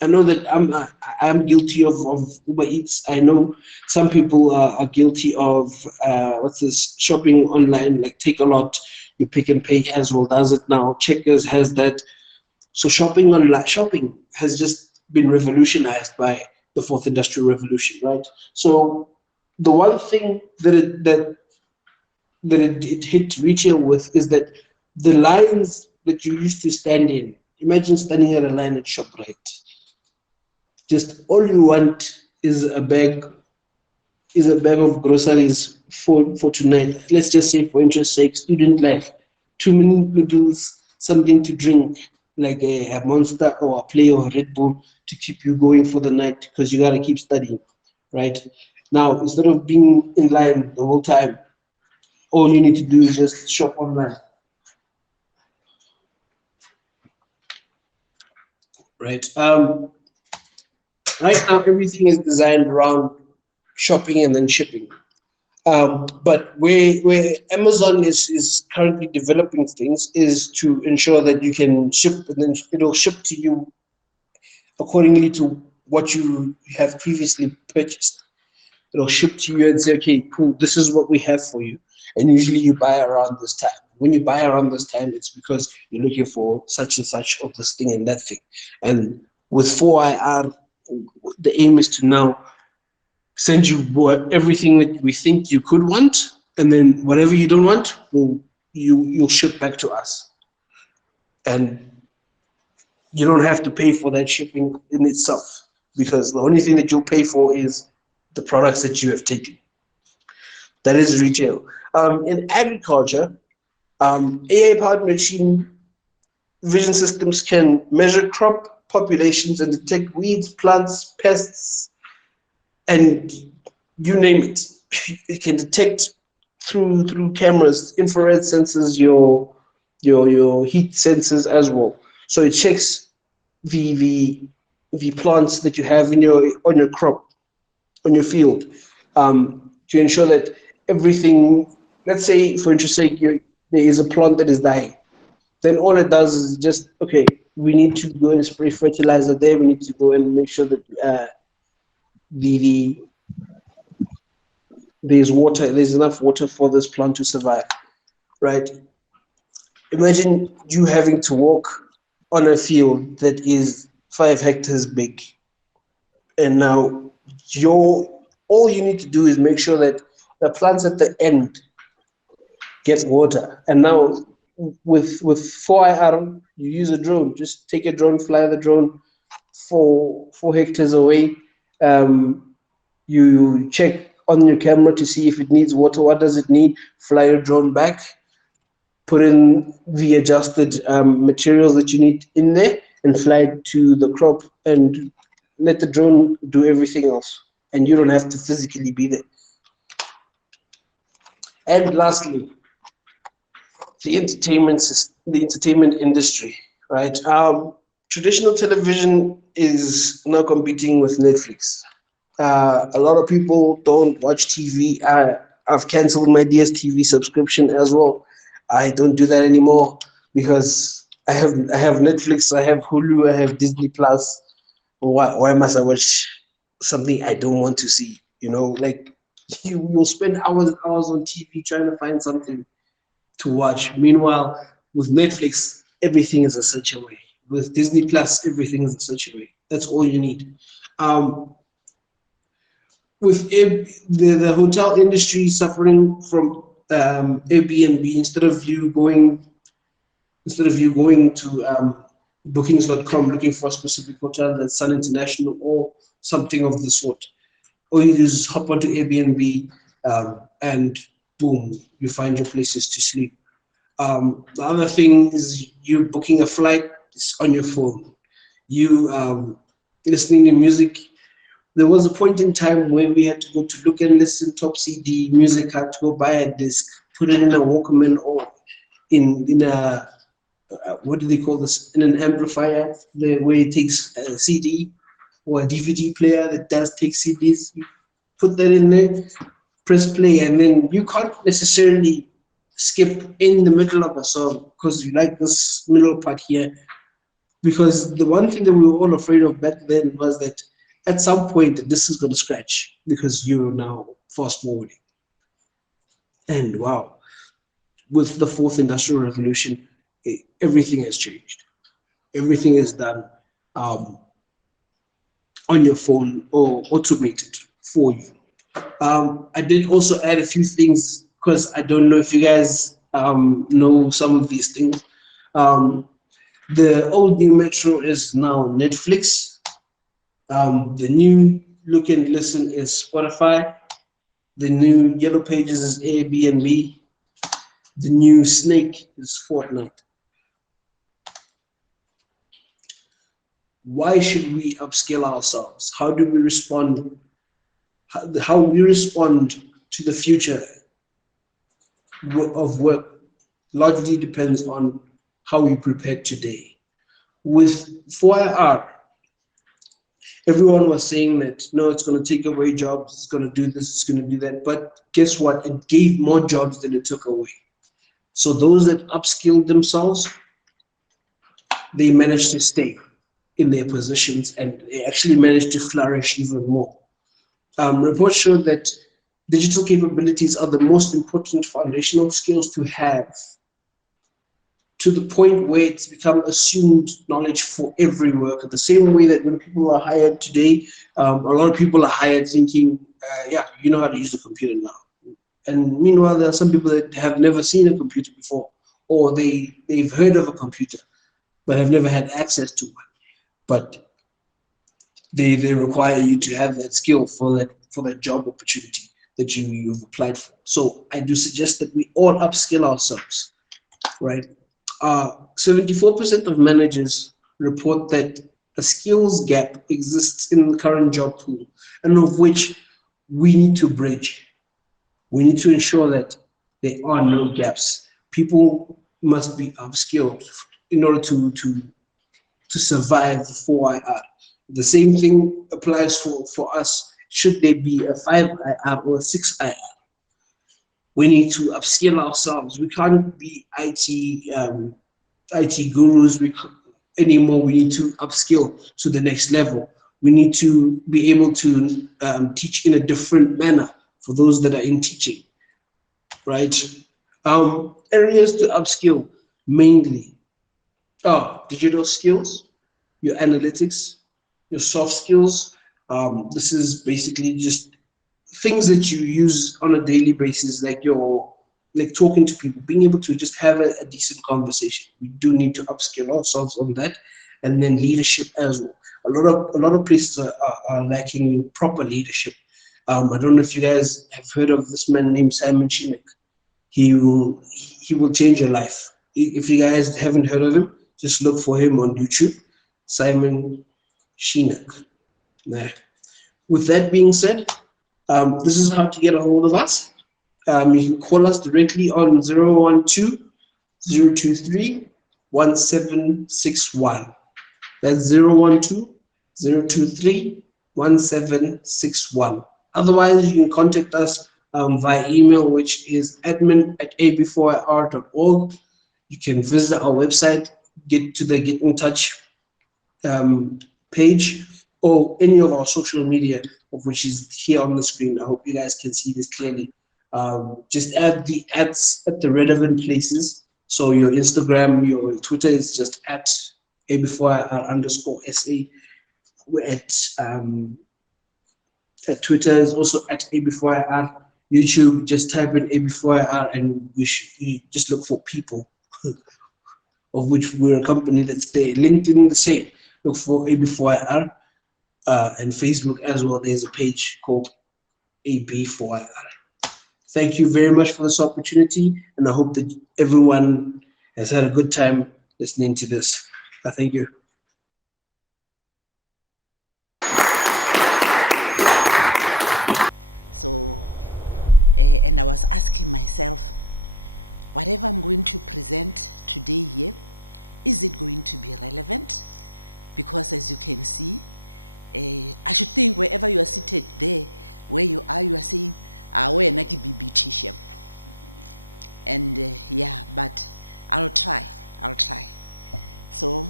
I know that I'm guilty of Uber Eats. I know some people are guilty of what's this, shopping online, like Take a Lot. You Pick and Pay as well does it now. Checkers has that. So shopping has just been revolutionized by the fourth industrial revolution, right? So the one thing it hit retail with is that the lines that you used to stand in. Imagine standing at a line at ShopRite. Just all you want is a bag of groceries for tonight. Let's just say, for interest sake, student life, 2 minute noodles, something to drink, like a Monster or a Play or a Red Bull to keep you going for the night, because you gotta keep studying, right? Now, instead of being in line the whole time, all you need to do is just shop online. right? Right now, everything is designed around shopping and then shipping. But where Amazon is currently developing things is to ensure that you can ship and then it'll ship to you accordingly to what you have previously purchased. It'll ship to you and say, okay, cool, this is what we have for you. And usually you buy around this time. When you buy around this time, it's because you're looking for such and such of this thing and that thing. And with 4IR, the aim is to now send you everything that we think you could want, and then whatever you don't want, you'll ship back to us. And you don't have to pay for that shipping in itself, because the only thing that you'll pay for is the products that you have taken. That is retail. In agriculture, AI-powered machine vision systems can measure crop populations and detect weeds, plants, pests, and you name it. It can detect through cameras, infrared sensors, your heat sensors as well. So it checks the plants that you have in your on your crop, on your field, to ensure that everything. Let's say, for instance, sake, there is a plant that is dying. Then all it does is just, okay, we need to go and spray fertilizer there. We need to go and make sure that the there's enough water for this plant to survive, right? Imagine you having to walk on a field that is 5 hectares big, and now your all you need to do is make sure that the plants at the end get water. And now with 4IR, you use a drone. Just take a drone, fly the drone 4 hectares away. You check on your camera to see if it needs water. What does it need? Fly your drone back, put in the adjusted materials that you need in there, and fly it to the crop and let the drone do everything else. And you don't have to physically be there. And lastly, the entertainment industry, right? Traditional television is now competing with Netflix. A lot of people don't watch TV. I've canceled my DSTV subscription as well. I don't do that anymore because I have Netflix, I have Hulu, I have Disney Plus. Why must I watch something I don't want to see? You know, like you'll spend hours and hours on TV trying to find something to watch. Meanwhile, with Netflix, everything is a search away. With Disney Plus, everything is a search away. That's all you need. With the hotel industry suffering from Airbnb, instead of you going to bookings.com looking for a specific hotel that's Sun International or something of the sort, all you do is hop onto Airbnb, and boom, you find your places to sleep. The other thing is you booking a flight, it's on your phone. You listening to music. There was a point in time where we had to go to look and listen top CD music, had to go buy a disc, put it in a Walkman or in a what do they call this? In an amplifier, where it takes a CD or a DVD player that does take CDs. You put that in there, press play, and then you can't necessarily skip in the middle of a song because you like this middle part here. Because the one thing that we were all afraid of back then was that at some point this is going to scratch because you're now fast forwarding. And wow, with the fourth industrial revolution, everything has changed. Everything is done on your phone or automated for you. I did also add a few things because I don't know if you guys know some of these things. The old new Metro is now Netflix. The new Look and Listen is Spotify. The new Yellow Pages is Airbnb. The new Snake is Fortnite. Why should we upscale ourselves? How do we respond? How we respond to the future of work largely depends on how we prepare today. With 4IR, everyone was saying that no, it's going to take away jobs, it's going to do this, it's going to do that. But guess what? It gave more jobs than it took away. So those that upskilled themselves, they managed to stay in their positions and they actually managed to flourish even more. Reports show that digital capabilities are the most important foundational skills to have, to the point where it's become assumed knowledge for every worker. The same way that when people are hired today, a lot of people are hired thinking, yeah, you know how to use the computer now. And meanwhile, there are some people that have never seen a computer before, or they've heard of a computer, but have never had access to one. But they require you to have that skill for that job opportunity that you've applied for. So I do suggest that we all upskill ourselves, right? 74% of managers report that a skills gap exists in the current job pool, and of which we need to bridge. We need to ensure that there are no gaps. People must be upskilled in order to survive the 4IR. The same thing applies for us. Should there be a 5IR or a 6IR? We need to upskill ourselves. We can't be IT gurus anymore. We need to upskill to the next level. We need to be able to teach in a different manner for those that are in teaching, right? Areas to upskill mainly are digital skills, your analytics, your soft skills. This is basically just things that you use on a daily basis, like talking to people, being able to just have a decent conversation. We do need to upskill ourselves on that, and then leadership as well. A lot of places are lacking proper leadership. I don't know if you guys have heard of this man named Simon Sinek. He will change your life. If you guys haven't heard of him, just look for him on YouTube, Simon Sinek. Nah. With that being said, this is how to get a hold of us. You can call us directly on 012-023-1761. That's 012-023-1761. Otherwise, you can contact us via email, which is admin@ab4ir.org. You can visit our website, get to the Get in Touch page, or any of our social media, of which is here on the screen. I hope you guys can see this clearly. Just add the ads at the relevant places. So your Instagram, your Twitter is just at ab4ir_SA. We're at Twitter is also at ab4ir. YouTube, just type in ab4ir and you just look for people, of which we're a company that's there. LinkedIn, the same. Look for ab4ir. And Facebook as well, there's a page called AB4IR. Thank you very much for this opportunity, and I hope that everyone has had a good time listening to this. Thank you. So, and I was asking myself, whatever I'm going to present today here, is it going to be relevant? Because as you can see, I should think wherever you are seated there, where you are saying, where naki beautician. And yeah, but I'll try. So,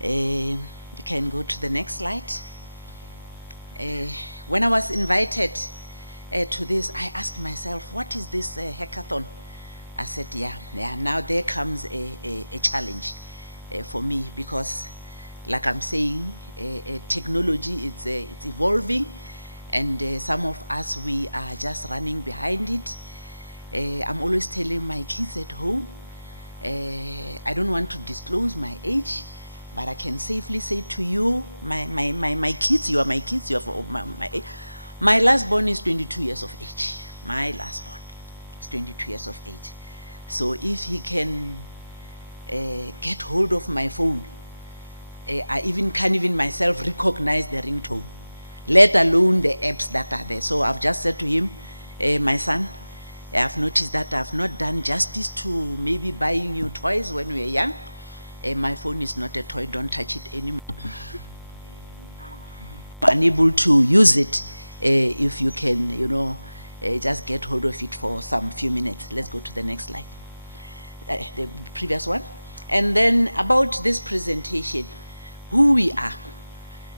you can go to the next slide. When I was invited to this, I asked myself, what is this hackathon? I said, yeah, now there comes a challenge for me, because like I'm saying, technology it's evolving, and some of us, we are just running behind it. I'm always telling my kids at home, I don't want to disclose my age, but I can safely say to you, my kids, you are my kids, you are my last born is 22 years of age. My last born is 22 years of age. So if he can get hold of my phone, I can't even myself recognize the ringtone, let alone the apps that are there. So I've just said to him, my son, I've noticed that I've not done justice to maybe buying you toys when we were young. My phone is not a toy, don't touch it anymore. Unable to use it, if you can, just get hold of it for some few minutes. Let's go to the next slide. The previous one. And then about this presentation, who we are,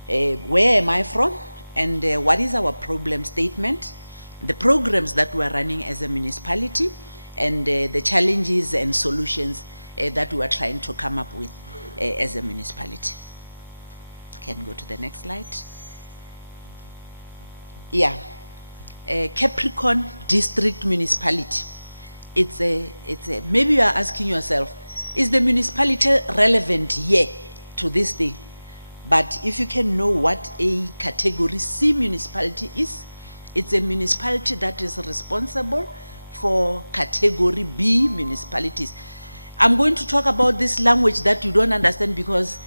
where am I from, and what is our problem statement, the programs that we are running as a municipality, and the challenges and solutions that we are trying to come up with as a municipality. Can go to the next slide. Yeah, Capricorn District Municipality. It's a, maybe you are asking yourself, is the municipality relevant here to this thing? But if you can know what a category C municipality is, it's a municipality that is responsible for category B municipalities. I'm going to talk about this language that you don't understand because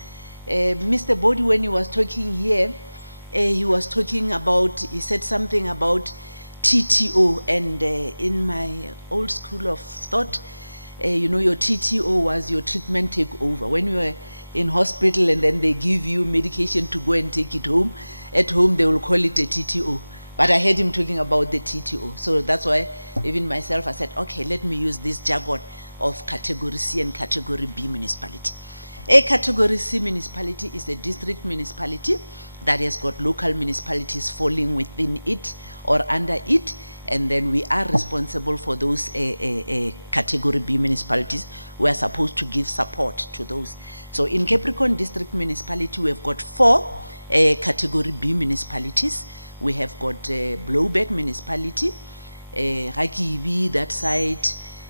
Mr. Bodi, when he was talking here, he was talking about, he said something about TTO, and in my old school of thought, your TTO was your treatment takeover. When you were in hospital and then they give you medication to go and take it home, at home they will call it a TTO. But I heard him talking about the TTO. So that's why even myself, I said, okay, let me use this jargon of category C and category B municipality. A category C municipality is a district municipality that has got local municipalities falling within it or under it, and then we are responsible for those category B municipalities. We are supposed to give support to those. So in Capricorn District Municipality, we have got 4 category B municipalities. We have got Blowback Municipality, Rakibi, that side,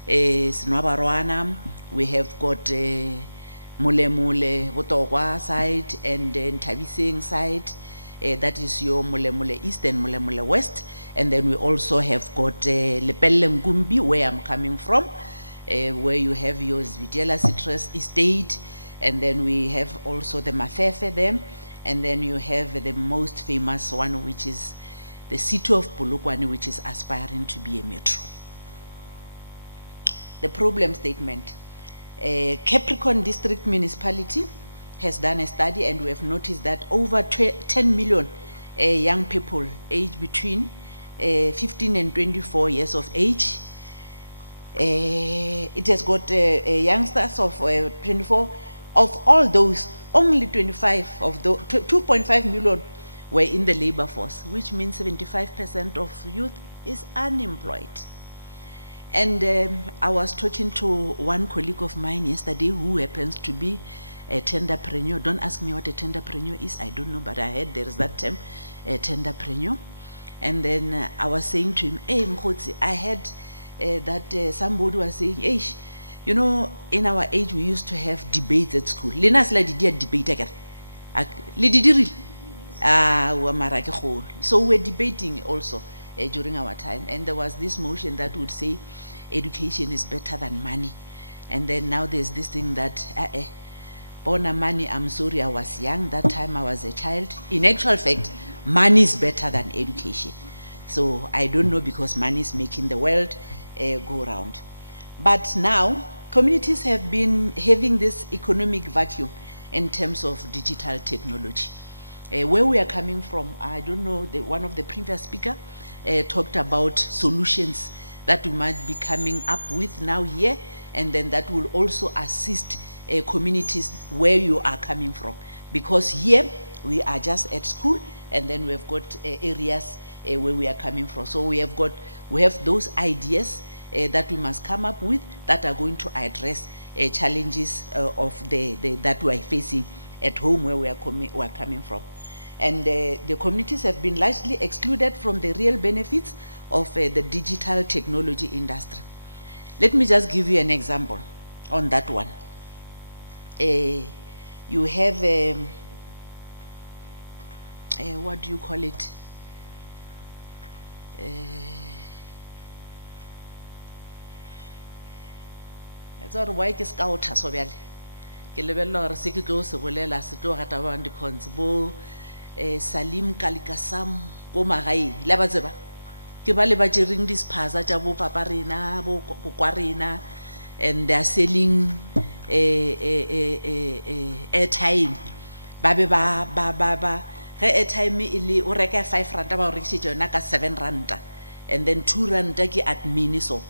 Snoabarwana. We have got Mule Mule, Botogwa side, and then Tabiseng side. That is your Mule Mule East and Mule Mule West. And then we also have got Lepelle Ngumbi, where I'm coming from, where you have your Zvitela Citrus Estate. And then we have also the Mafefe there. And then you have the most famous one, which is the city of Polokwane, which is aspiring to be a metro. The problem statement. Capricorn District Municipality has done a study, and we have noticed that over 10 million young people aged between 15 and 24 years of age. It has got youngsters of 24. Of all those, only 25 of those, 2.5 million were in the labor force, which means 75% of youth is unemployed. And I was talking to one colleague of mine yesterday who happens to be a tenderpreneur. Don't ask me what a tenderpreneur is, I don't know, but I heard there is that term, a tenderpreneur. And then I was saying to him, hey, Mkhotsi, I heard that somebody was saying, hey, you know, in our age we used to have debates at school. Lenas la did debate again. So we're debating also during our time, and there was this motion that would say education is better than money. And then now there's this thing that bona money, I'm sorry, I was young that time, I was a child. In actual fact, money is better than education. So I don't know, because money is making the world go round. But now communities have been having this economic vacuum in terms of digital technology. Where we are coming from, I don't know, one of the previous speakers talked about solutions that we might be coming up with now here, and then that will also assist communities where you are coming from. Because here we are just at school, and then we have got areas where we are coming from. So we have those ideas that we must come up with that are going to address challenges of that we are facing at home where we are coming from. And the communities have been largely excluded from the real benefits of the digital technology industry. Let me just give you an example on that one. You have, what do you call it? It's all why ke scout so bjale ke lebella gore se ke tlo se bolela se tlo gata ba ndi consibo Salim Kalikasam ko magaeng la ba tseba ke ba le ba tšereng di spaza tša bo papa rena bo kwa rena, and they are selling airtime ba be ba ge airtime e le o reka 5 ranta ba o rekišetša yona ka 7 ranta and then 2 ranta ke admin so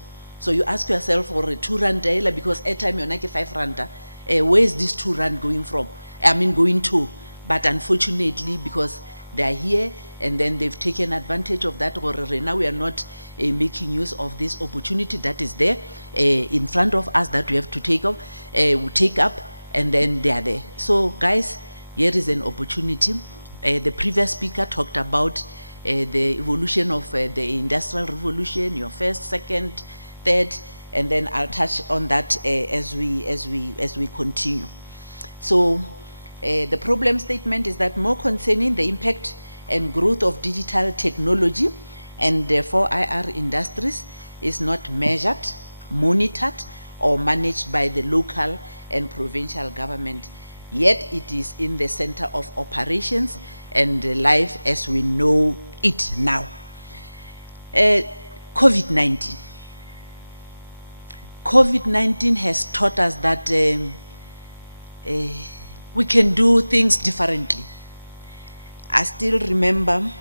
you ask yourself gore 2 ranta ela because airtime yona ke 5 ranta where is this 2 rand going from, I mean going to? But unfortunately, because they are here and then they've taken advantage of that, or now we are not making use of this opportunity that is there in front of us that we have to take up, and then they are there. So guys, here is an opportunity. The previous speaker talked about the evolution of the industrial revolution, your first, second, third, and then I'll touch on that as we continue. So the problem statement is that more concerning the impact and growth of digital technology and therefore IR industries is not measured, monitored, or managed by the local and provincial government. Yet it is in the center of operations and life as we know it now. COVID-19. COVID-19 has taught us that we can do things differently. I still remember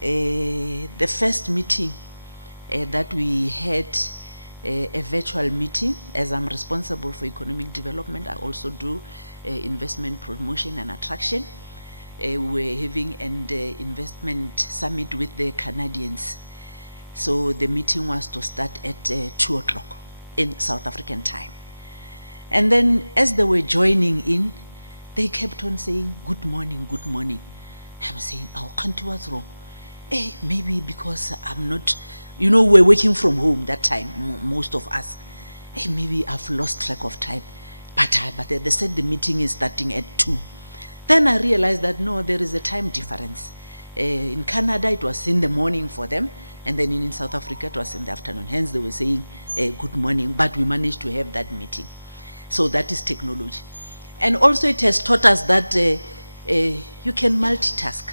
the first meeting that we had, a virtual meeting. As I'm responsible for economic development, I also do investment promotion and attraction. We're having an investment summit with the Canadians. So the meeting was to start at 2 o'clock in South African time. And then as they were joining in, they kept on saying, good morning, good morning. I'm saying, oh, country, what's wrong? Maybe because I'm not, you know, we're working from home that time, most of us. Maybe I've lost track of time. But they said the meeting is starting at 2. Then I realized that no, there is a time difference. In Canada, it was in the morning for them, and then in South Africa, it was in the afternoon. Hence, they were saying good morning, but we managed to have that meeting. So that is technology. And also it has taught us that you can multitask.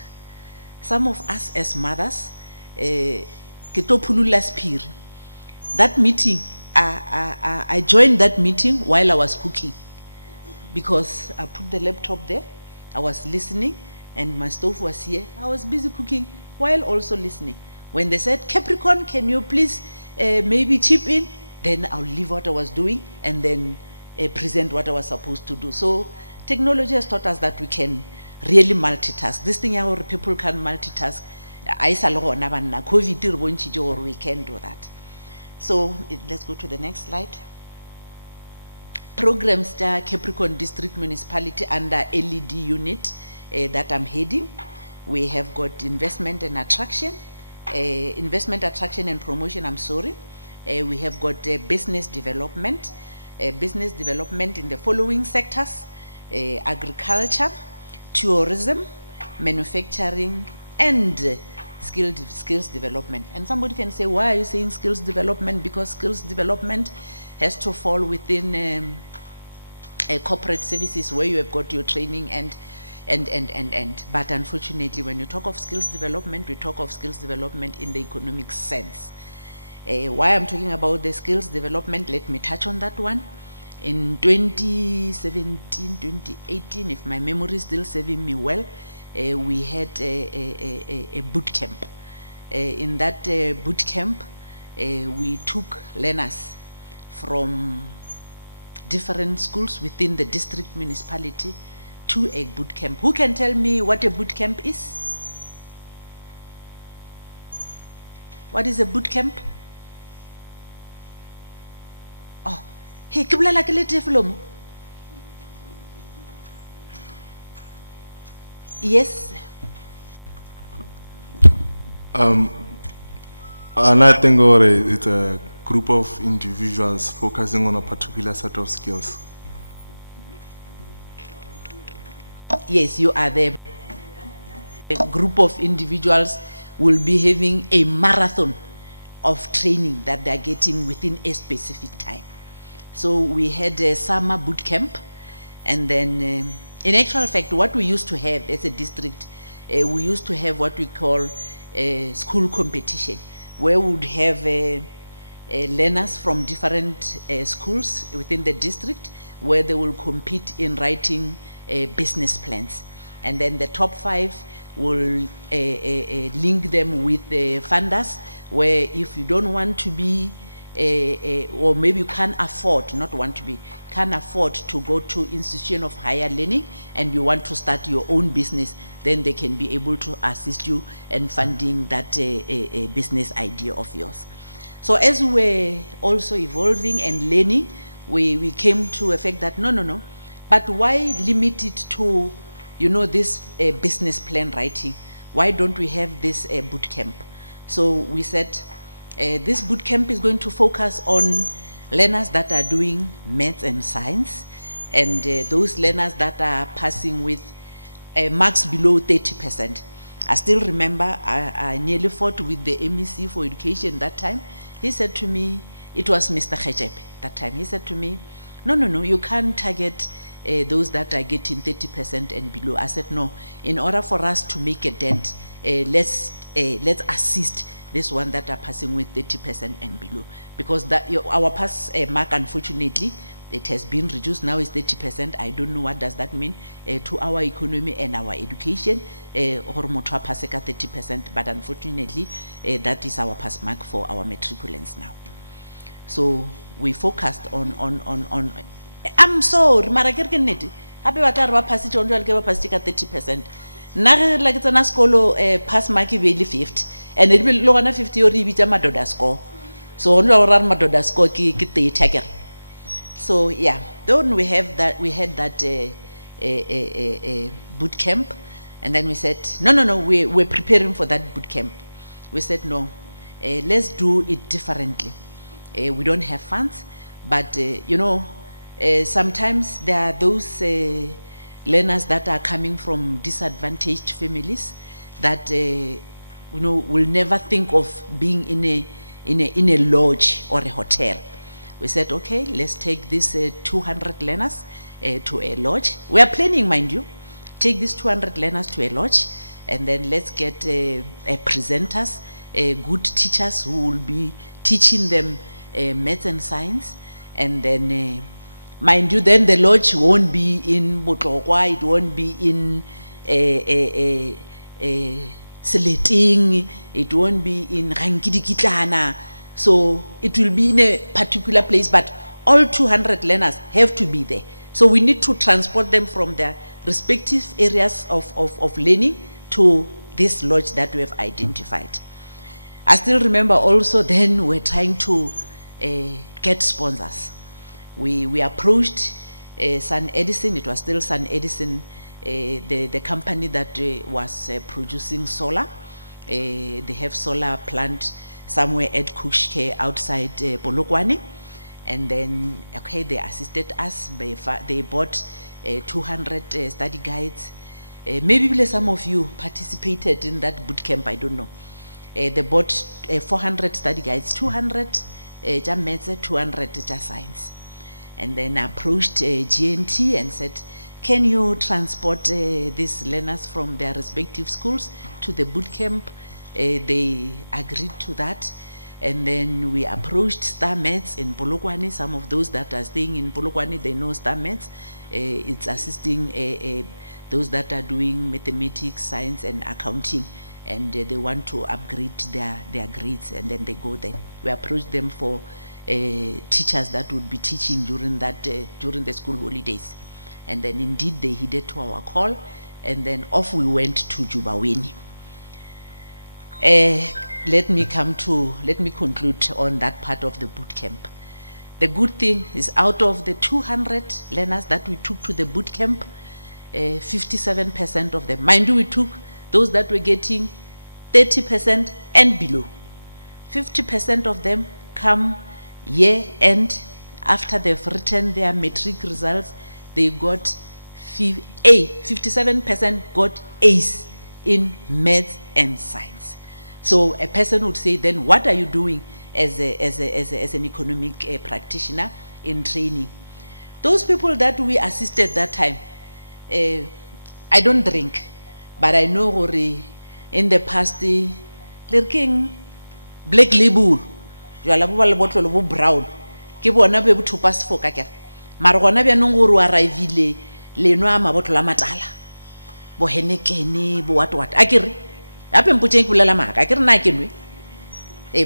Some of us as mothers, that meeting, I joined that meeting while I was cooking, because I put the laptop there, I was listening, and my stove was here. I was busy cooking while also listening. When they said, Capricorn, can you please maybe chip in? Then I'll leave what I was doing and then present what I was supposed to do. So technology has taught us that we can really multitask. This thing our people can multitask. COVID, we can do that. So let's go to the next slide. Programs that Capricorn District Municipality under LED unit that I'm heading. We have got investment and attraction, and promotion, I'm sorry. We have got business development in the following sectors: agriculture, tourism, manufacturing, and skills development. And somebody can say, why are you saying skills development? Because skills development has to fall within corporate services where you have got your training and. But unfortunately, when you talk of skills development, we talk of skills development in the economic sense. Why I'm talking about the skills development, let me touch on that one. In 2017, 2018, if my memory is still serving me well, we had a boot camp. In that boot camp, we took learners from different schools within the district municipality to a boot camp. Who can tell me what a boot camp is? What is a boot camp? Oh, hey, kibla la kile teflomo. Yes. And I think it's a group of individuals focusing on a particular set of skills. Yes, you are there. A group of individuals will be having a marathon of training that they are getting within a specific time. So we had a summer boot camp, and then in actual fact, what we used to have as a district, we used to have what we call a school competition, where we would have learners from different schools within the district, where they will compete in writing business plans. And then the top 5 will link them with funders, where if you don't want to be, or maybe you can't afford, not want to be, can't afford to go to institution of higher learning and you want to start your own business, then they can be able to assist you in funding that business idea of yours. So as we were also evolving and learning, we came to a fact that no, but why limit it to, you know, this business plan writing? Why don't we have this boot camp? So we said this boot camp is going to focus on learners that are doing maths and science, and those learners that are passing with marks below 30%. I still remember I nearly fought with the MEC for education that time. He said to me, it was Mr. Khechepe that time, he said to me, no, you can't target those that are getting 30% and below. I said, no, in order for us to make a dent, let's assist this one that are passing with 30% and below. Because that our pass mark, unfortunately, it has been reduced, now it's 30%. I don't know what does that mean to our economy and our education, or motho a passe ka 30%, but unfortunately, that is our pass mark for our matriculants now. So we focused on I'm sorry, mara ke re ke nnete, hape ba tla re ba passitse on jwale ke ba passitse ka 30%. Nna ge la ke tsena sekolo pass mark e be le 50, and e be le gona 50 yo re bitsa madoda score. So on jwa ra re madoda score ke 30 akere. So yeah, then we had that boot camp, and then we said no, we're preparing for that boot camp. We said no, let's do it differently. We don't have funds, but you know, sometimes there are those learners that are coming from disadvantaged families that you know, will never think of being in a lodge or a hotel. We said, okay, let's take these 200 learners to a lodge. We are planning, mind you, take these 200 learners to a lodge, and then let's get presenters, good teachers who will be teaching them maths and science. And then, mind you, then the lodge won't be in Botlokwa, it won't be in Seleting, it won't be in Rangidikitlana. So it will be in a particular place, but all 200 learners have to be there. So we need to transport them from their respective areas of learning to this lodge that we have identified. I still remember also then we're trying to get sponsors. We approached Sun Edison, it was still Sun Edison, the company that was producing solar. They have solar plant somewhere at Kushke outside Polokwane. And then, okay, they assisted us. They bought 200 study guides. Maybe some of you participated in that boot camp, I don't know. They bought 400 study guides, 200 maths, 200 science. And then approached GNT and said, can you transport these learners from their respective schools to the boot camp? They agreed to that. And then we approached Star Maths in Polokwane. Some of those that are staying in Polokwane, they know Star Maths. It's assisting those that are doing mathematics, science, and accounting. And they want to upgrade their grades, and then they go there. We approached them for teachers that would be teaching during the school holidays. And then indeed they heeded to our call, and then off we went to Jubaweni. Let me conclude on that part of the boot camp. The good thing is, out of the 200 learners that we took to the boot camp, 57% of them, mind you, we took those that were getting 30% and below. 50% of them come year end, after they've written their matric results, they got 57% got A's in maths and science. So a person would say, then what are you doing as an economic practitioner in training? Those people that we assisted that time, I don't drink, but I know in the past, lurking black label, jwala bo ba le botlolo bo brown ke bona be bo thupa sefoka kere mara gona bjanong gore o arrivile leno a mabotlolo a matala bo Heineken bo what a kere gape mpotšeng ke bolela maaka a kere na ke nwe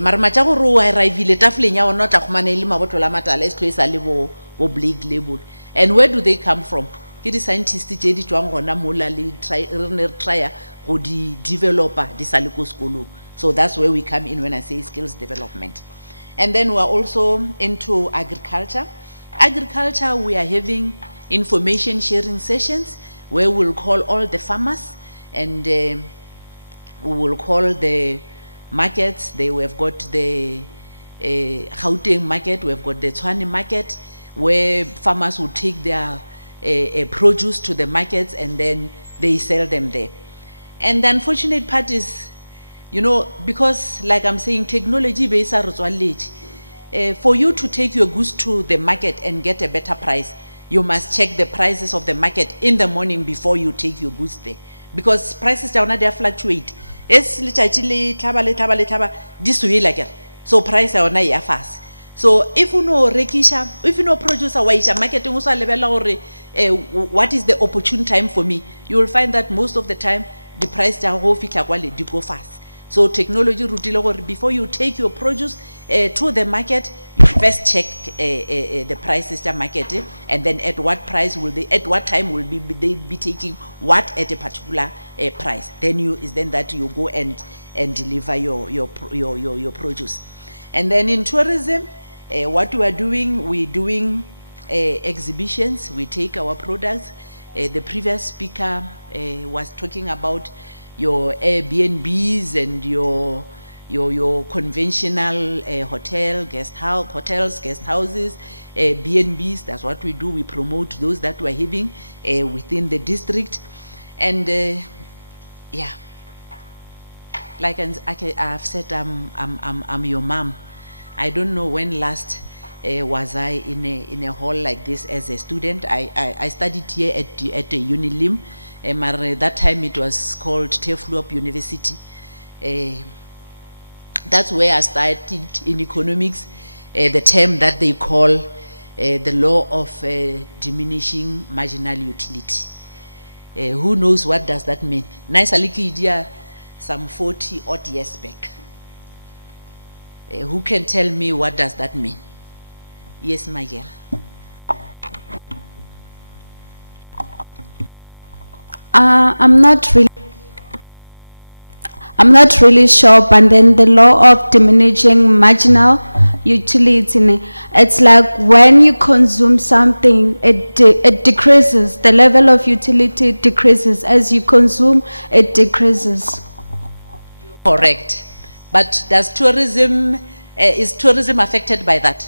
mara matša gore o arrivile tafoleng ya ona o tla khumana le mabotlolo a matala e se tlo e sa le bo Black Label. And where do they come from? Ke di scientists tše di tšwang gona mola le re ne re trya go di developer di sa le ko sekolong. So that's where we come in when I say skills development. And then we are also into agriculture. Agriculture, we are having information sharing sessions where we'll call all the farmers and we will call the markets. We've got the Gauteng market, we've got the Tshwane market, where farmers will take their produce to the markets and then they sell them there. And the unfortunate part is, you know, because like I'm saying, technology based for you to take your goods to the market and get a better price, you must check the prices of the market in the morning before you take your goods there. Because prices down there fluctuate. So price are fast. So if you know rekisha, if you know producer waisha marketing also what is the opportune time for me, you will find that most of the time the price go fast. So technology before you take your produce to the market, you first check the prices the market and then at what price will they, at what time will they be taking what at a particular price. Then that you go and deliver your produce. And then in tourism, what we are doing, we're doing exhibitions. We take our products. The previous speaker was talking about your Airbnbs and your conventional hotels, guest houses, B&Bs. That's what we do. We promote those that we're having within the district. And yeah, like I've said, I'm your mom. I don't know when last was I in a hall like this as a student. I studied here at the Unilim. That time it was called Tefluop University. That's where I started in economics, the term that they call the law of diminishing marginal utility. Who knows what does that mean? Nice idea, some 40 odd years back. Who can tell me what does that mean? Yes, my girl. I'm not really sure, but then the law of diminishing marginal utility, it's like when you consume something, it decreases. The level of utility decreases. As you consume, it decreases. Correct. But is tourism affected by that?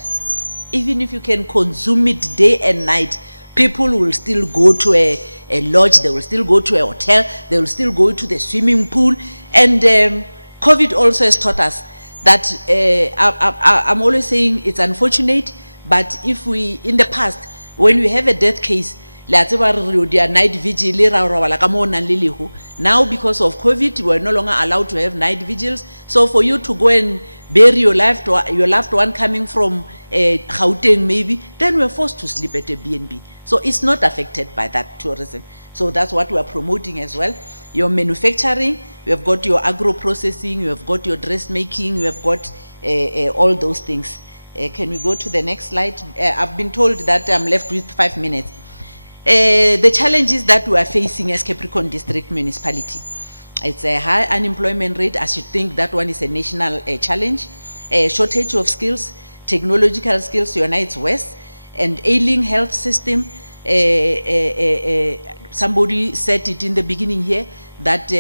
Even if you can consume it day and night, people will still go to a lodge, they will still go to a hotel, they will still go to the swimming pool. And COVID also has taught us that I'm always saying it's unfortunate, but if we, in the past, when we have a death case, night vigil, now because of COVID, we're no longer allowed to have night vigils. So for you to go and bury your loved one coming from Gauteng maybe, then we're forced to sleep at a B&B. So it's not affected by that tourism. So that's what we are promoting as well. Your manufacturing, you have got your agro-processing, you have got your dressmaking, you have got all those things. Can we go to the next slide? I've been told that I'm left with 5 minutes. The challenges that we are facing as Capricorn District Municipality. It's a high unemployment rate. I should think that one is a national challenge. Shortage of skills, technological skills unites West, and ailing health system. Somebody said it in the beginning here that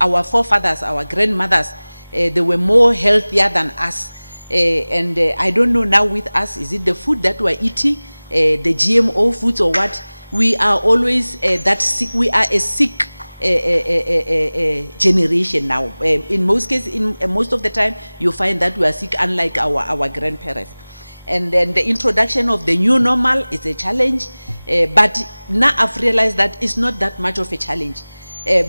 our forefathers, our grandmothers, they were more healthier than us. And I don't know now with us, is it the food that we're eating, the GMO foods or what? We are always that sick. We are a sick generation now. In most cases, in most of the time, you find that we are sick, unlike our grandparents. And then the introduction of the new normal is a challenge, but now I've realized that it's not that much of a challenge,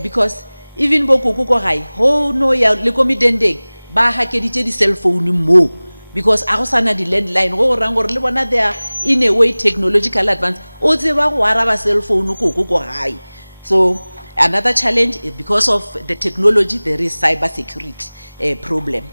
because even bokukuko hai ho no ya likomi dende ba hakeditše di-cell phone mo because a go sana di-landline go gorang gore le bona they are in a way technological advance o tseba go araba cell phone koko ko gae. So another challenge is because of the technology there is cyber security problem.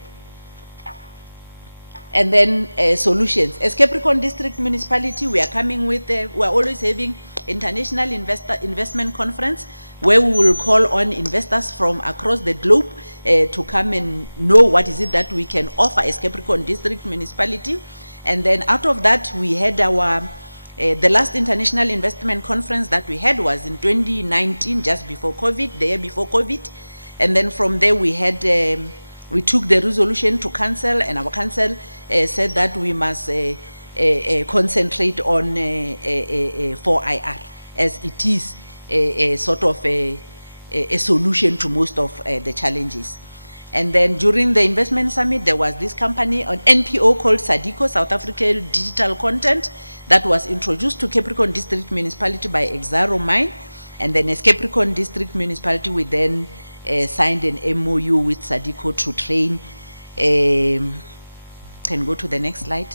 And then solutions. As Capricorn District Municipality, we are coming with, we are always having international investment conference where we will call on investors from across the globe to come and know what is it that we can offer as Capricorn District Municipality. And then out of that, we had our, the last international investment conference that we had was in 2019, just before COVID, the year before COVID. And then from there we had, we took the resolution to council, and our council said that we must concentrate on 4IR as it is a sort of a solution to most of the challenges. And then during the investment summit, there was this company, an NPO called SADICO, South African Digital Content, that was introduced to Capricorn District Municipality by Exaro Mine. And then as Capricorn District Municipality, we then signed an MOU with SADICO to train, can go to the next slide,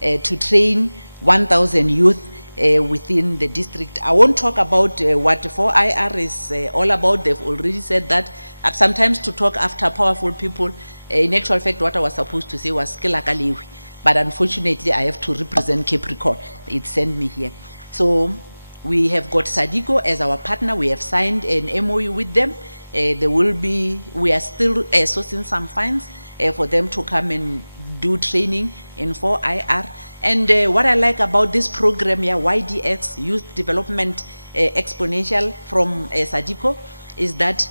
to train 1,000 youth within the district. I won't talk about what 4IR is all about. They've already said that. Sometimes to talk after powerful people, in actual fact, what I was supposed to say was Skilakaliwi. But unfortunately, I have to represent Capricorn. It sent me here. So we have got SADICO as our partner. We have signed an MOU with them. There will be, we are still sourcing some funds for them to come and do training in 4IR. And what I like about this program here, YDX, Youth Development Exponential from SADICO, is that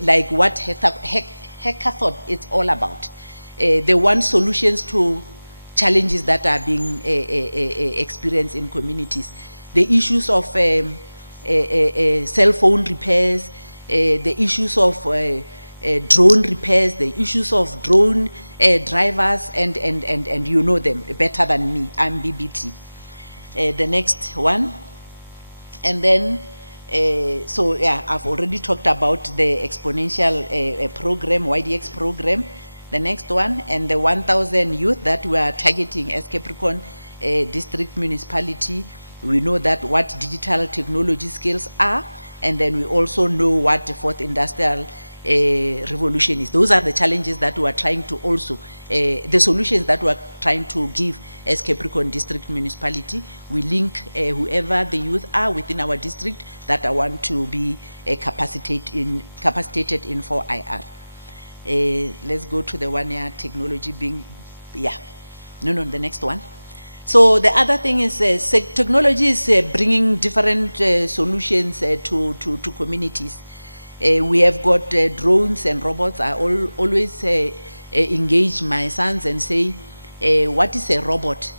like what Hackathon is all about. They want solutions to challenges that are being experienced in communities. The issues of cell phone repairs, the issues of drone repairs, the issues of drone drivers, and you know them better than me. I'm BBT. The next one. And then, so yeah, I've already talked about the exponential program, YDX program. The next one, and the 1,000 youth that we are targeting as Capricorn District Municipality. We know that what digital technology skills are, and then we also know what the fourth industrial revolution is. Those are the challenges that we are trying to also, the solutions that we are trying to give as Capricorn District Municipality. We link whoever the youth are within our district that I want to be capacitated in 4IR. Let's go to the 1 year technology being, yeah, no, the next one. So the other thing is technology is bringing different solutions to communities. We have got drones and robots. I always engage my sons and say, what is a robot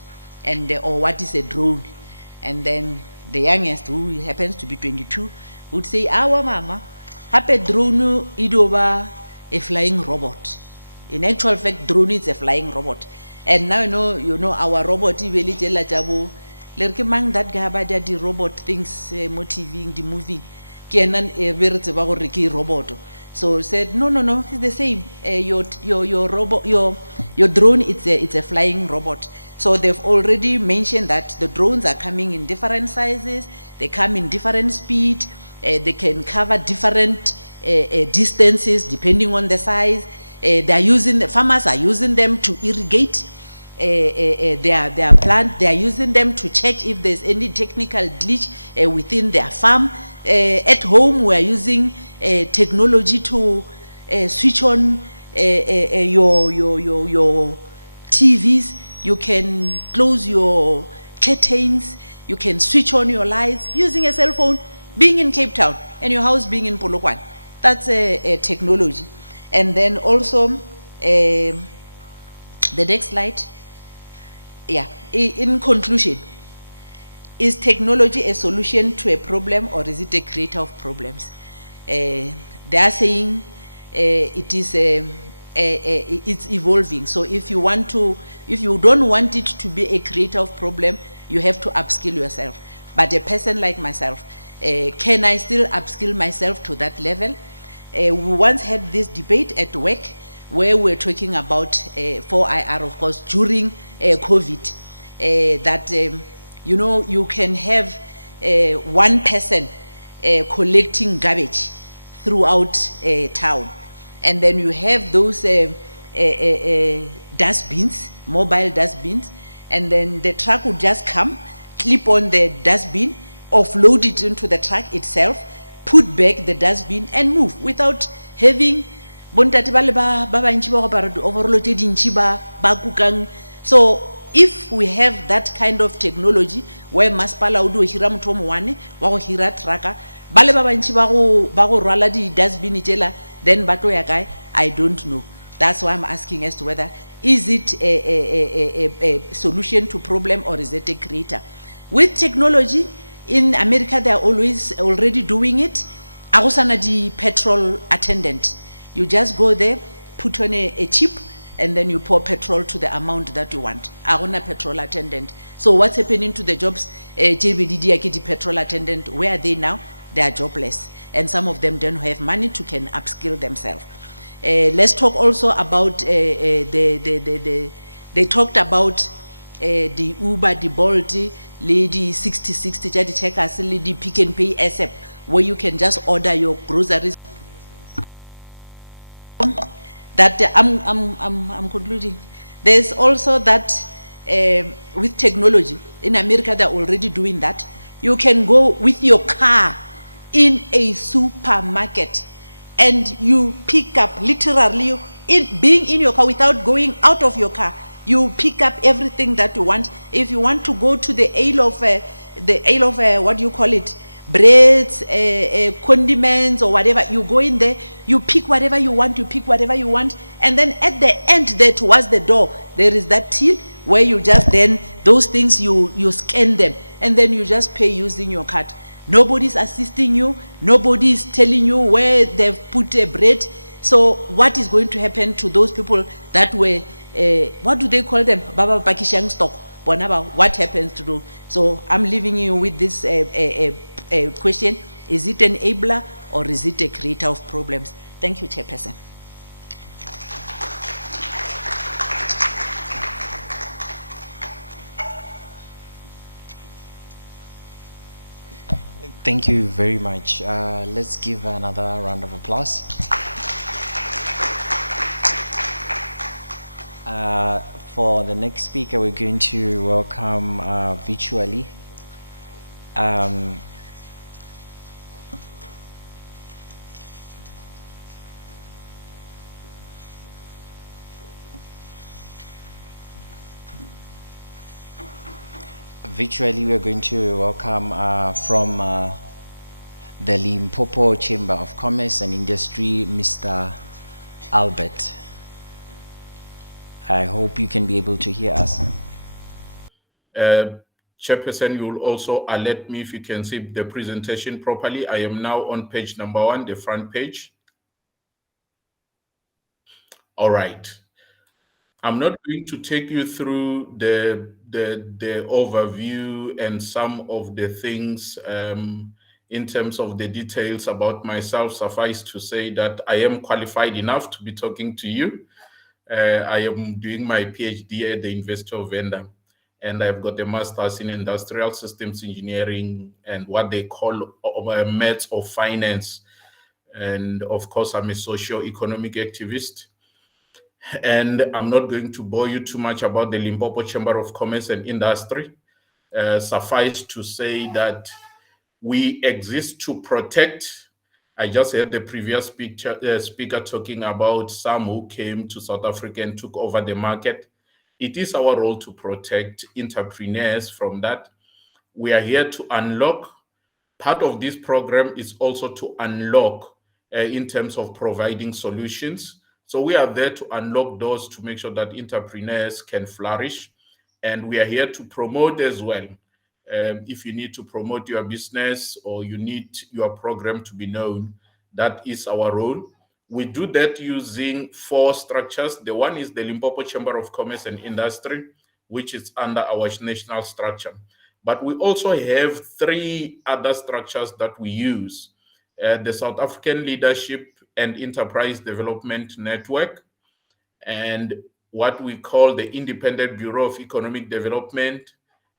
and or what is a drone? And then the youngest, who happens to be 22, would say, our mama, happy drone idoba a flying robot. In actual fact, drone is a flying robot. And now you know our robot really tell jabo lerke mang that gaba the robot things motivating the movie kenan very robot. So said no, it's the same. Your robot, your drone, it's a flying robot. So they've already mentioned that the drones are coming in different sizes, they come in different speed, they can cover different distances depending on the size. The farmers are using them to irrigate their plant. They are using them to check if there's any technical glitch within their farm. At home, we are using technology to switch on your TVs. You can close your curtains. You can switch on your lights using a cell phone, being in Cape Town and your house being in Polokwane. That's a technology. And then also, the next slide. Yeah, in conclusion, is technology a solution to a problem or is it a creator of problems? They are saying it is it's evolving. So if you don't want it to be a creator of problem, you have to upskill yourself. But a person like myself, can I still upskill myself to that level? We once had this debate at work where we're talking about 4IR, of course, during COVID, that, you know, you can have one person collecting garbage throughout town. And then you have those dustbins, mobile dustbins, and then the truck would just come, clip on the dustbin, offload it into the truck itself, put back the dustbin and move without having bontate ba le ba bantši ba go apara di-overall tše dintši ba kukang. So if we have that kind of technology where masepala o di o hira motho o mowane wa go hira trucker, ba le ba bantši ba go rwala di-dustbin tšela, then ba tlo ya kae? I don't know. That's why I'm asking as to whether is it a solution to problem or is it a creator? With technology, in America, they are always already doing it. Agosana di petrol attendant. You just go there, put on a chip, and then you pour petrol to the amount that you want. Agona petrol attendant. So what's happening to the jobs? JBDD petrol attendant, where are they now? They are jobless. And some of them don't have money to can upskill themselves. Let's talk also about they talked about the Uber, the Bolt, lady 60 jadi checkers, lady Pick and Pay ASAP, where you can just order your groceries. That I'm concluding. There's also that with technology in America they're already doing that. You can go with your car in a supermarket and you pick up literally being in your car without going out of your car. You pick up everything that you want. If you want to go to the aisle of what do you call it, breads, condiments or whatever, you go in there, you pick whatever you want, and then at the end there towards the door there is that till where you just then those things you scan them and then you just pay using your card. Nobody's assisting you, nobody is telling you where they've put a bread. So what is going to happen to those people that were what do they call them, baba pakishang stock, what happens to do? So I'm leaving you with this question: is it an enabler or is it a creator of problems? Thank you, Chairperson. Thank you very much. Let's give another round of applause. For the next speaker, we're going to welcome virtually we're going to welcome from the Limpopo Chamber of Commerce and Industry, Mr. Albert. I hope you can be able to hear us. Chairperson, you will also alert me if you can see the presentation properly. I am now on page number 1, the front page. All right. I'm not going to take you through the overview and some of the things in terms of the details about myself. Suffice to say that I am qualified enough to be talking to you. I am doing my PhD at the University of Venda, and I've got a master's in industrial systems engineering and what they call maths of finance. And of course, I'm a socio-economic activist. And I'm not going to bore you too much about the Limpopo Chamber of Commerce and Industry. Suffice to say that we exist to protect. I just heard the previous speaker talking about some who came to South Africa and took over the market. It is our role to protect entrepreneurs from that. We are here to unlock. Part of this program is also to unlock in terms of providing solutions. So we are there to unlock doors to make sure that entrepreneurs can flourish. And we are here to promote as well. If you need to promote your business or you need your program to be known, that is our role. We do that using 4 structures. The one is the Limpopo Chamber of Commerce and Industry, which is under our national structure. But we also have 3 other structures that we use. The South African Leadership and Enterprise Development Network, and what we call the Independent Bureau of Economic Development,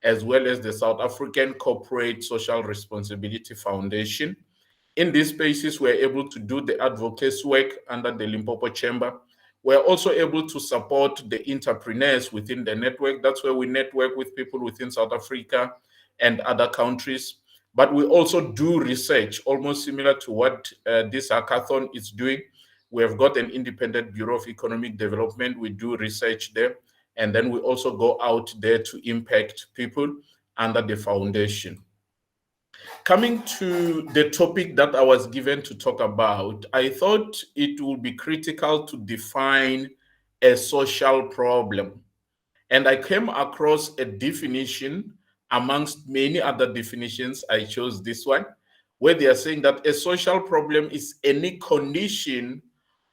as well as the South African Corporate Social Responsibility Foundation. In these spaces, we're able to do the advocacy work under the Limpopo Chamber. We're also able to support the entrepreneurs within the network. That's where we network with people within South Africa and other countries. But we also do research, almost similar to what this hackathon is doing. We have got an Independent Bureau of Economic Development. We do research there. And then we also go out there to impact people under the foundation. Coming to the topic that I was given to talk about, I thought it would be critical to define a social problem. And I came across a definition amongst many other definitions. I chose this one, where they are saying that a social problem is any condition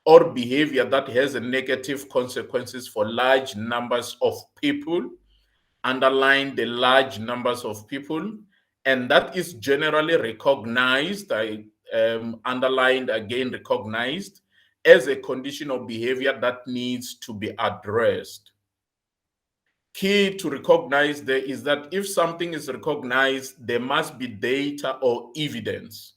or behavior that has a negative consequences for large numbers of people, underline the large numbers of people, and that is generally recognized, I underlined again, recognized as a condition of behavior that needs to be addressed. Key to recognize there is that if something is recognized, there must be data or evidence.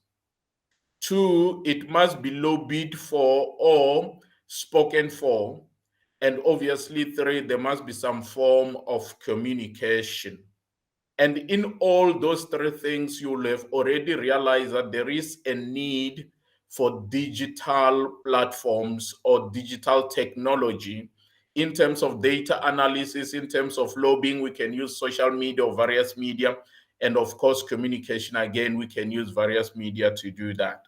2, it must be lobbied for or spoken for. And obviously 3, there must be some form of communication. And in all those 3 things, you'll have already realized that there is a need for digital platforms or digital technology in terms of data analysis, in terms of lobbying. We can use social media or various media. And of course, communication, again, we can use various media to do that.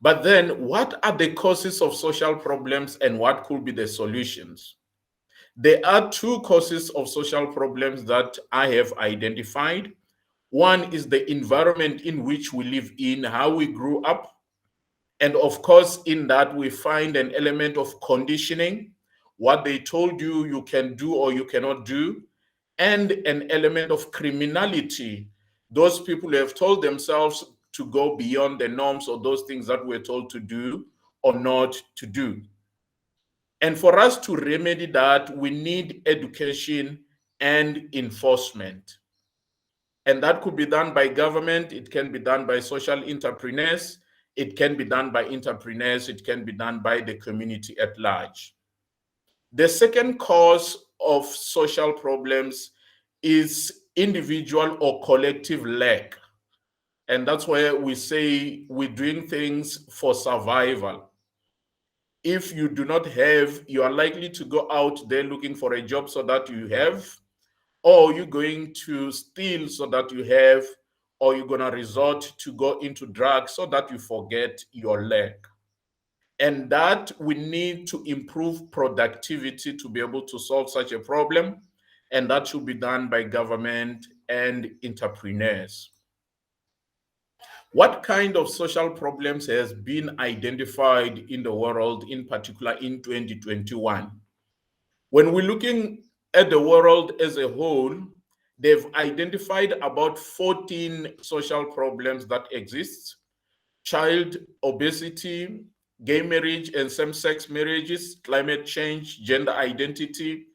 But then what are the causes of social problems and what could be the solutions? There are 2 causes of social problems that I have identified. One is the environment in which we live in, how we grew up. And of course, in that we find an element of conditioning, what they told you you can do or you cannot do, and an element of criminality. Those people have told themselves to go beyond the norms or those things that we're told to do or not to do. And for us to remedy that, we need education and enforcement. And that could be done by government, it can be done by social entrepreneurs, it can be done by entrepreneurs, it can be done by the community at large. The second cause of social problems is individual or collective lack. And that's where we say we're doing things for survival. If you do not have, you are likely to go out there looking for a job so that you have, or you're going to steal so that you have, or you're going to resort to go into drugs so that you forget your lack. And that we need to improve productivity to be able to solve such a problem. And that should be done by government and entrepreneurs. What kind of social problems has been identified in the world, in particular in 2021? When we're looking at the world as a whole, they've identified about 14 social problems that exist: child obesity, gay marriage and same-sex marriages, climate change, gender identity,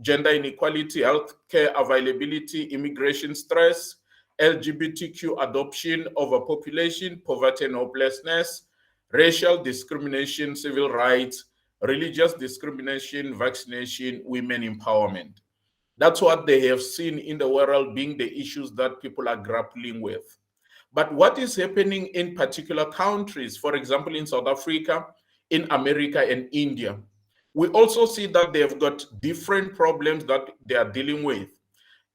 gender inequality, healthcare availability, immigration stress, LGBTQ adoption, overpopulation, poverty and hopelessness, racial discrimination, civil rights, religious discrimination, vaccination, women empowerment. That's what they have seen in the world being the issues that people are grappling with. But what is happening in particular countries, for example, in South Africa, in America, and India, we also see that they've got different problems that they are dealing with.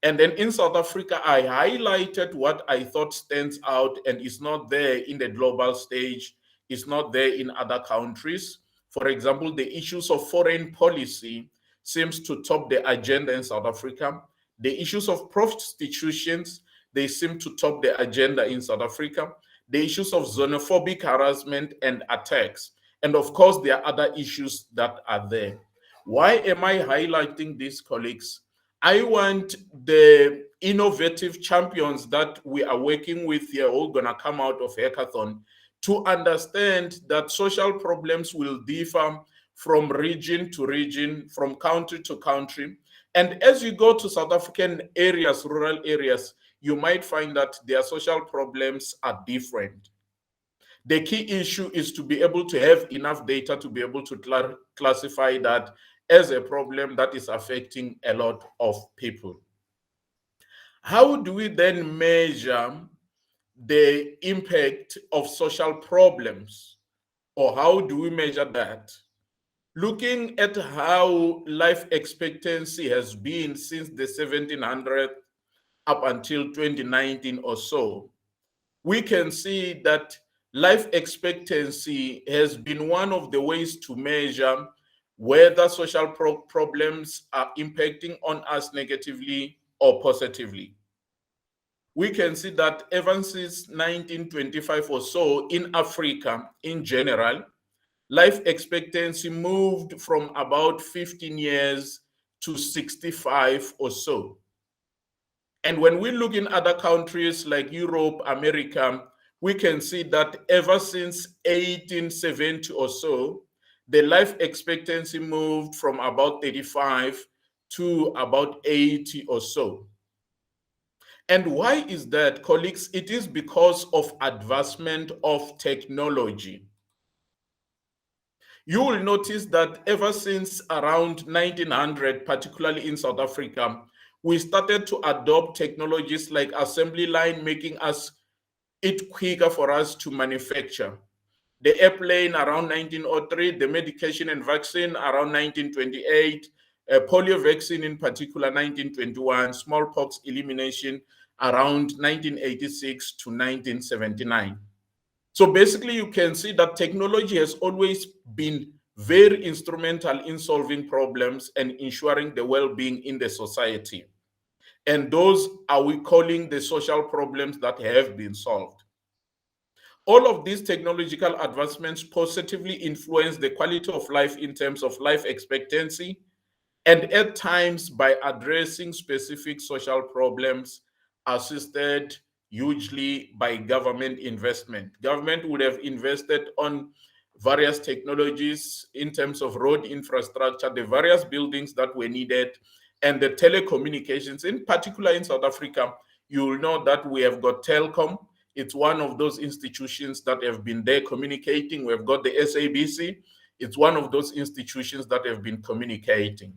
And then in South Africa, I highlighted what I thought stands out and is not there in the global stage, is not there in other countries. For example, the issues of foreign policy seems to top the agenda in South Africa. The issues of prostitutions, they seem to top the agenda in South Africa. The issues of xenophobic harassment and attacks. And of course, there are other issues that are there. Why am I highlighting these, colleagues? I want the innovative champions that we are working with here, all gonna come out of Hackathon, to understand that social problems will differ from region to region, from country to country. And as you go to South African areas, rural areas, you might find that their social problems are different. The key issue is to be able to have enough data to be able to classify that as a problem that is affecting a lot of people. How do we then measure the impact of social problems? Or how do we measure that? Looking at how life expectancy has been since the 1700s up until 2019 or so, we can see that life expectancy has been one of the ways to measure whether social problems are impacting on us negatively or positively. We can see that ever since 1925 or so in Africa in general, life expectancy moved from about 15 years to 65 or so. And when we look in other countries like Europe, America, we can see that ever since 1870 or so, the life expectancy moved from about 35 to about 80 or so. And why is that, colleagues? It is because of advancement of technology. You will notice that ever since around 1900, particularly in South Africa, we started to adopt technologies like assembly line, making it quicker for us to manufacture. The airplane around 1903, the medication and vaccine around 1928, polio vaccine in particular 1921, smallpox elimination around 1986 to 1979. So basically, you can see that technology has always been very instrumental in solving problems and ensuring the well-being in the society. And those are we calling the social problems that have been solved. All of these technological advancements positively influence the quality of life in terms of life expectancy, and at times by addressing specific social problems assisted hugely by government investment. Government would have invested on various technologies in terms of road infrastructure, the various buildings that were needed, and the telecommunications. In particular in South Africa, you will know that we have got Telkom. It's one of those institutions that have been there communicating. We've got the SABC. It's one of those institutions that have been communicating.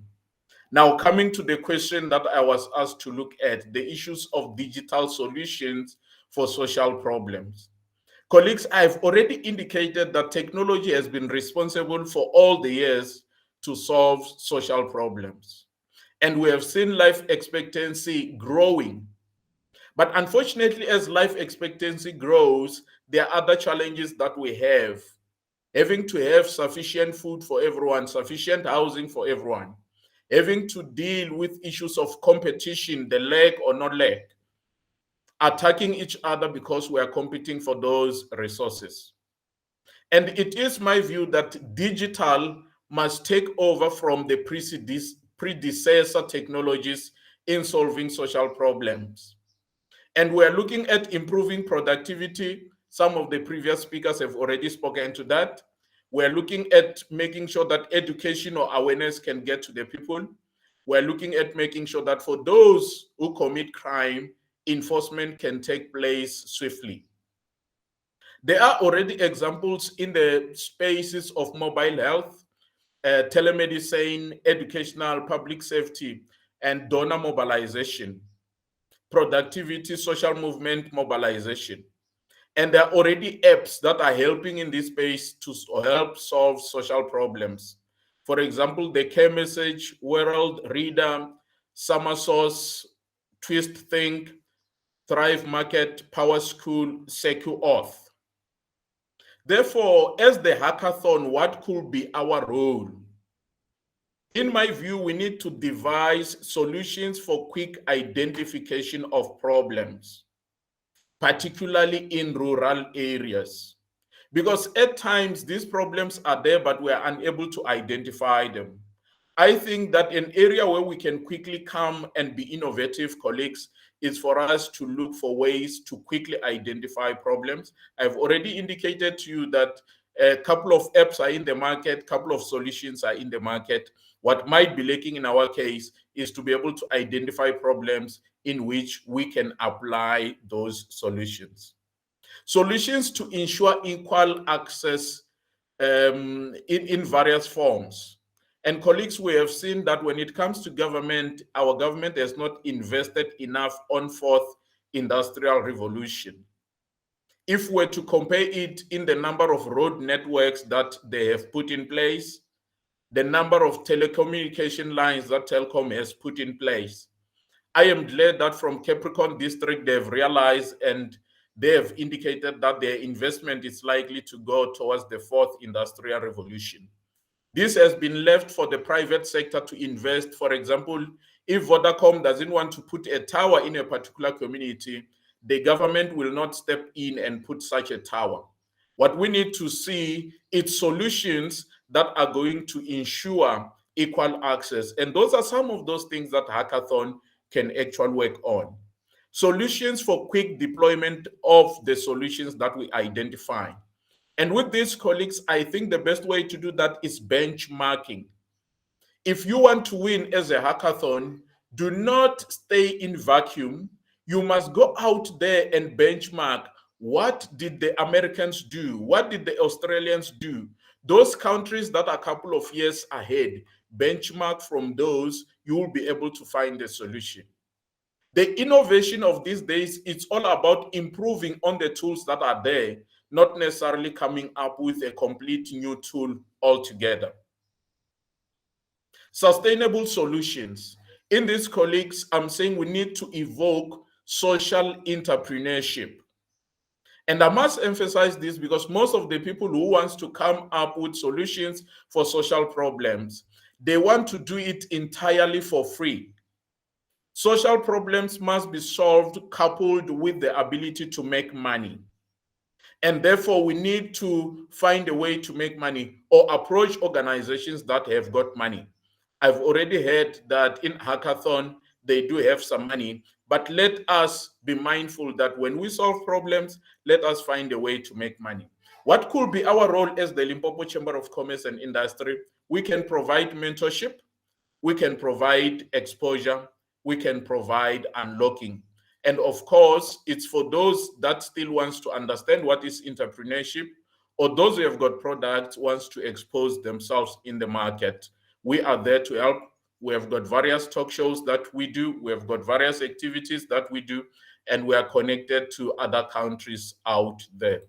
Now, coming to the question that I was asked to look at, the issues of digital solutions for social problems. Colleagues, I've already indicated that technology has been responsible for all the years to solve social problems. And we have seen life expectancy growing. But unfortunately, as life expectancy grows, there are other challenges that we have. Having to have sufficient food for everyone, sufficient housing for everyone, having to deal with issues of competition, the lack or not lack, attacking each other because we are competing for those resources. And it is my view that digital must take over from the predecessor technologies in solving social problems. And we're looking at improving productivity. Some of the previous speakers have already spoken to that. We're looking at making sure that education or awareness can get to the people. We're looking at making sure that for those who commit crime, enforcement can take place swiftly. There are already examples in the spaces of mobile health, telemedicine, educational, public safety, and donor mobilization, productivity, social movement mobilization. And there are already apps that are helping in this space to help solve social problems. For example, the Care Message, World Reader, Summer Source, Twist Think, Thrive Market, Power School, SecuAuth. Therefore, as the hackathon, what could be our role? In my view, we need to devise solutions for quick identification of problems, particularly in rural areas. Because at times these problems are there, but we are unable to identify them. I think that an area where we can quickly come and be innovative, colleagues, is for us to look for ways to quickly identify problems. I've already indicated to you that A couple of apps are in the market, couple of solutions are in the market. What might be lacking in our case is to be able to identify problems in which we can apply those solutions. Solutions to ensure equal access in various forms. And colleagues, we have seen that when it comes to government, our government has not invested enough on fourth industrial revolution. If we're to compare it in the number of road networks that they have put in place, the number of telecommunication lines that Telkom has put in place, I am glad that from Capricorn District, they've realized and they have indicated that their investment is likely to go towards the fourth industrial revolution. This has been left for the private sector to invest. For example, if Vodacom doesn't want to put a tower in a particular community, the government will not step in and put such a tower. What we need to see is solutions that are going to ensure equal access. And those are some of those things that Hackathon can actually work on. Solutions for quick deployment of the solutions that we identify. And with these colleagues, I think the best way to do that is benchmarking. If you want to win as a hackathon, do not stay in vacuum. You must go out there and benchmark. What did the Americans do? What did the Australians do? Those countries that are a couple of years ahead, benchmark from those, you will be able to find a solution. The innovation of these days, it's all about improving on the tools that are there, not necessarily coming up with a complete new tool altogether. Sustainable solutions. In these colleagues, I'm saying we need to evoke social entrepreneurship. And I must emphasize this because most of the people who want to come up with solutions for social problems, they want to do it entirely for free. Social problems must be solved coupled with the ability to make money. And therefore, we need to find a way to make money or approach organizations that have got money. I've already heard that in Hackathon, they do have some money, but let us be mindful that when we solve problems, let us find a way to make money. What could be our role as the Limpopo Chamber of Commerce and Industry? We can provide mentorship, we can provide exposure, we can provide unlocking. And of course, it's for those that still wants to understand what is entrepreneurship, or those who have got products wants to expose themselves in the market. We are there to help. We have got various talk shows that we do. We have got various activities that we do, and we are connected to other countries out there.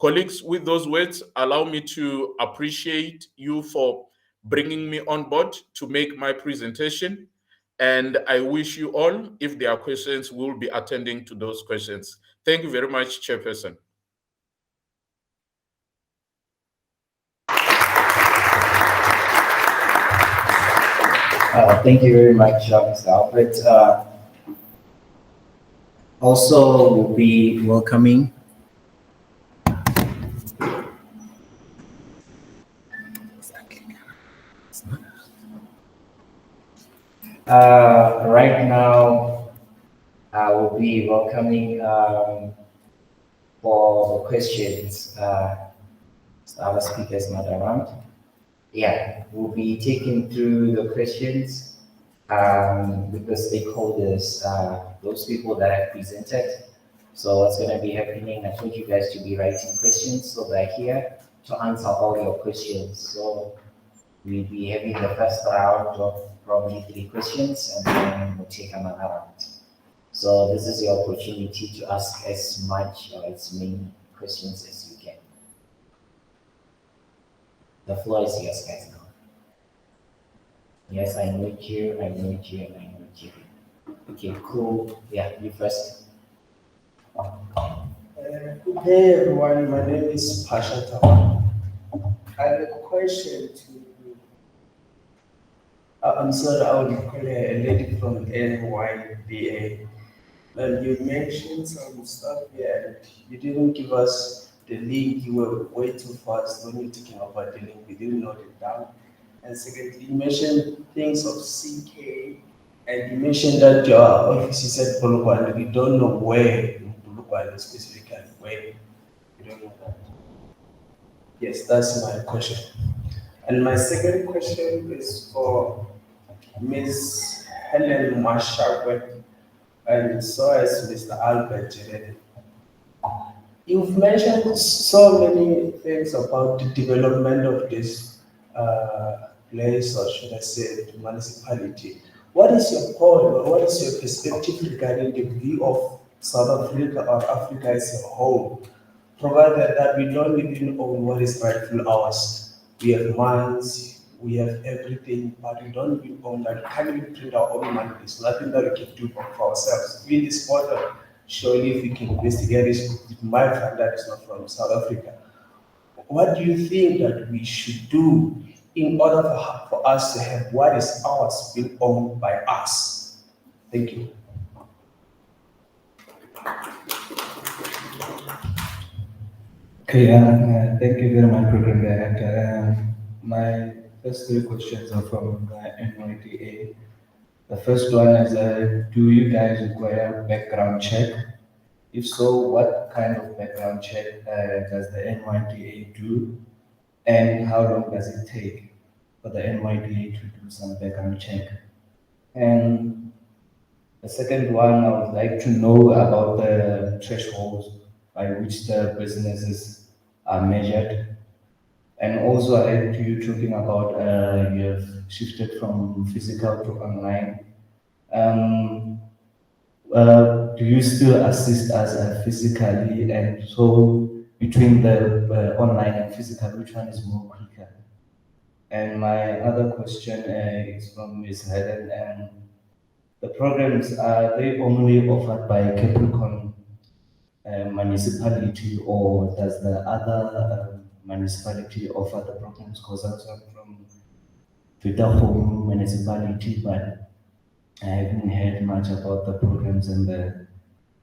Colleagues, with those words, allow me to appreciate you for bringing me on board to make my presentation. And I wish you all, if there are questions, we'll be attending to those questions. Thank you very much, Chairperson. Thank you very much, Mr. Albert. Also, we'll be welcoming right now, I will be welcoming for questions. Our speaker is not around. Yeah, we'll be taking through the questions with the stakeholders, those people that have presented. So what's going to be happening, I want you guys to be writing questions so they're here to answer all your questions. So we'll be having the first round of probably 3 questions and then we'll take another round. So this is your opportunity to ask as much or as many questions as you can. The floor is yours, guys, now. Yes, I know you, and I know you. Okay, cool. Yeah, you first. Good day, everyone. My name is Pasha Tama. I have a question to you. I'm sorry, I will call a lady from NYBA. And you mentioned some stuff here, and you didn't give us the link. You were way too fast when you were talking about the link. We didn't note it down. And secondly, you mentioned things of CK, and you mentioned that your office is at Polokwane. We don't know where in Polokwane specifically, where. We don't know that. Yes, that's my question. And my second question is for Ms. Helen Mashakwe and so as Mr. Albert Jeredi. You've mentioned so many things about the development of this place, or should I say, the municipality. What is your point, or what is your perspective regarding the view of South Africa or Africa as a whole, provided that we don't even own what is rightful ours? We have mines, we have everything, but we don't even own that. We can't even print our own money. There's nothing that we can do for ourselves. We in this border, surely if we can investigate this, it might find that it's not from South Africa. What do you think that we should do in order for us to have what is ours being owned by us? Thank you. Okay, thank you very much, Program Director. My first three questions are from the NYTA. The first one is, do you guys require background check? If so, what kind of background check does the NYTA do? And how long does it take for the NYTA to do some background check? And the second one, I would like to know about the thresholds by which the businesses are measured. And also, I heard you talking about you have shifted from physical to online. Do you still assist us physically? And so, between the online and physical, which one is more quicker? And my other question is from Ms. Helen. And the programs, are they only offered by Capricorn municipality, or does the other municipality offer the programs? Because I'm from Vitafong municipality, but I haven't heard much about the programs and the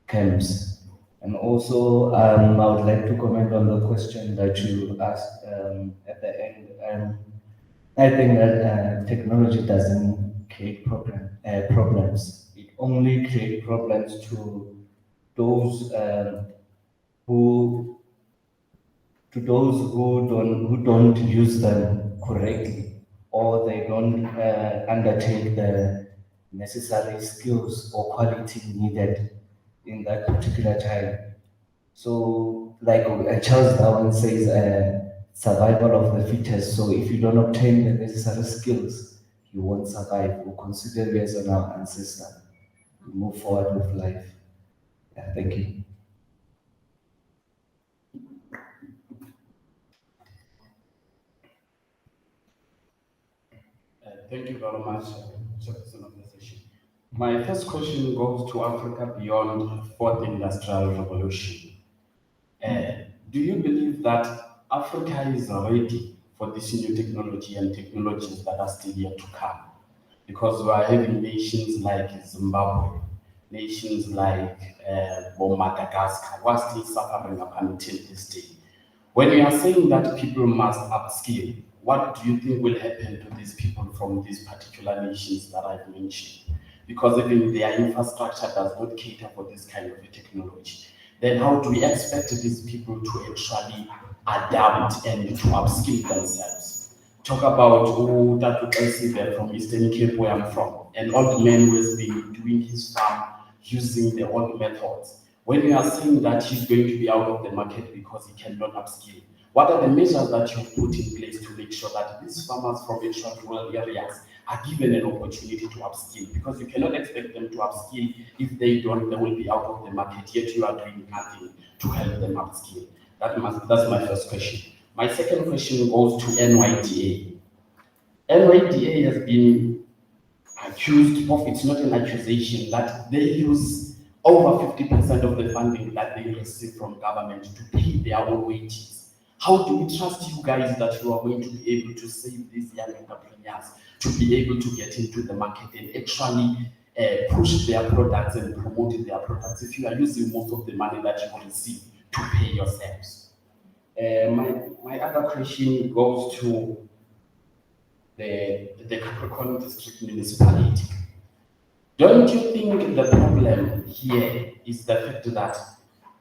camps. And also, I would like to comment on the question that you asked at the end. I think that technology doesn't create problems. It only creates problems to those who don't use them correctly, or they don't undertake the necessary skills or quality needed in that particular time. So, like Charles Darwin says, survival of the fittest. So, if you don't obtain the necessary skills, you won't survive. We'll consider you as an ancestor. We move forward with life. Yeah, thank you. Thank you very much, Chairperson of the session. My first question goes to Africa beyond fourth industrial revolution. Do you believe that Africa is ready for this new technology and technologies that are still yet to come? Because we are having nations like Zimbabwe, nations like Madagascar, who are still suffering up until this day. When you are saying that people must upskill, what do you think will happen to these people from these particular nations that I've mentioned? Because even their infrastructure does not cater for this kind of a technology. Then how do we expect these people to actually adapt and to upskill themselves? Talk about Tatu Elsiver from Eastern Cape, where I'm from, an old man who has been doing his farm using the old methods. When you are saying that he's going to be out of the market because he cannot upskill, what are the measures that you put in place to make sure that these farmers from extra rural areas are given an opportunity to upskill? Because you cannot expect them to upskill if they don't, they will be out of the market, yet you are doing nothing to help them upskill. That's my first question. My second question goes to NYDA. NYDA has been accused of, it's not an accusation, that they use over 50% of the funding that they receive from government to pay their own wages. How do we trust you guys that you are going to be able to save these young entrepreneurs to be able to get into the market and actually push their products and promote their products if you are using most of the money that you receive to pay yourselves? My other question goes to the Capricorn District Municipality. Don't you think the problem here is the fact that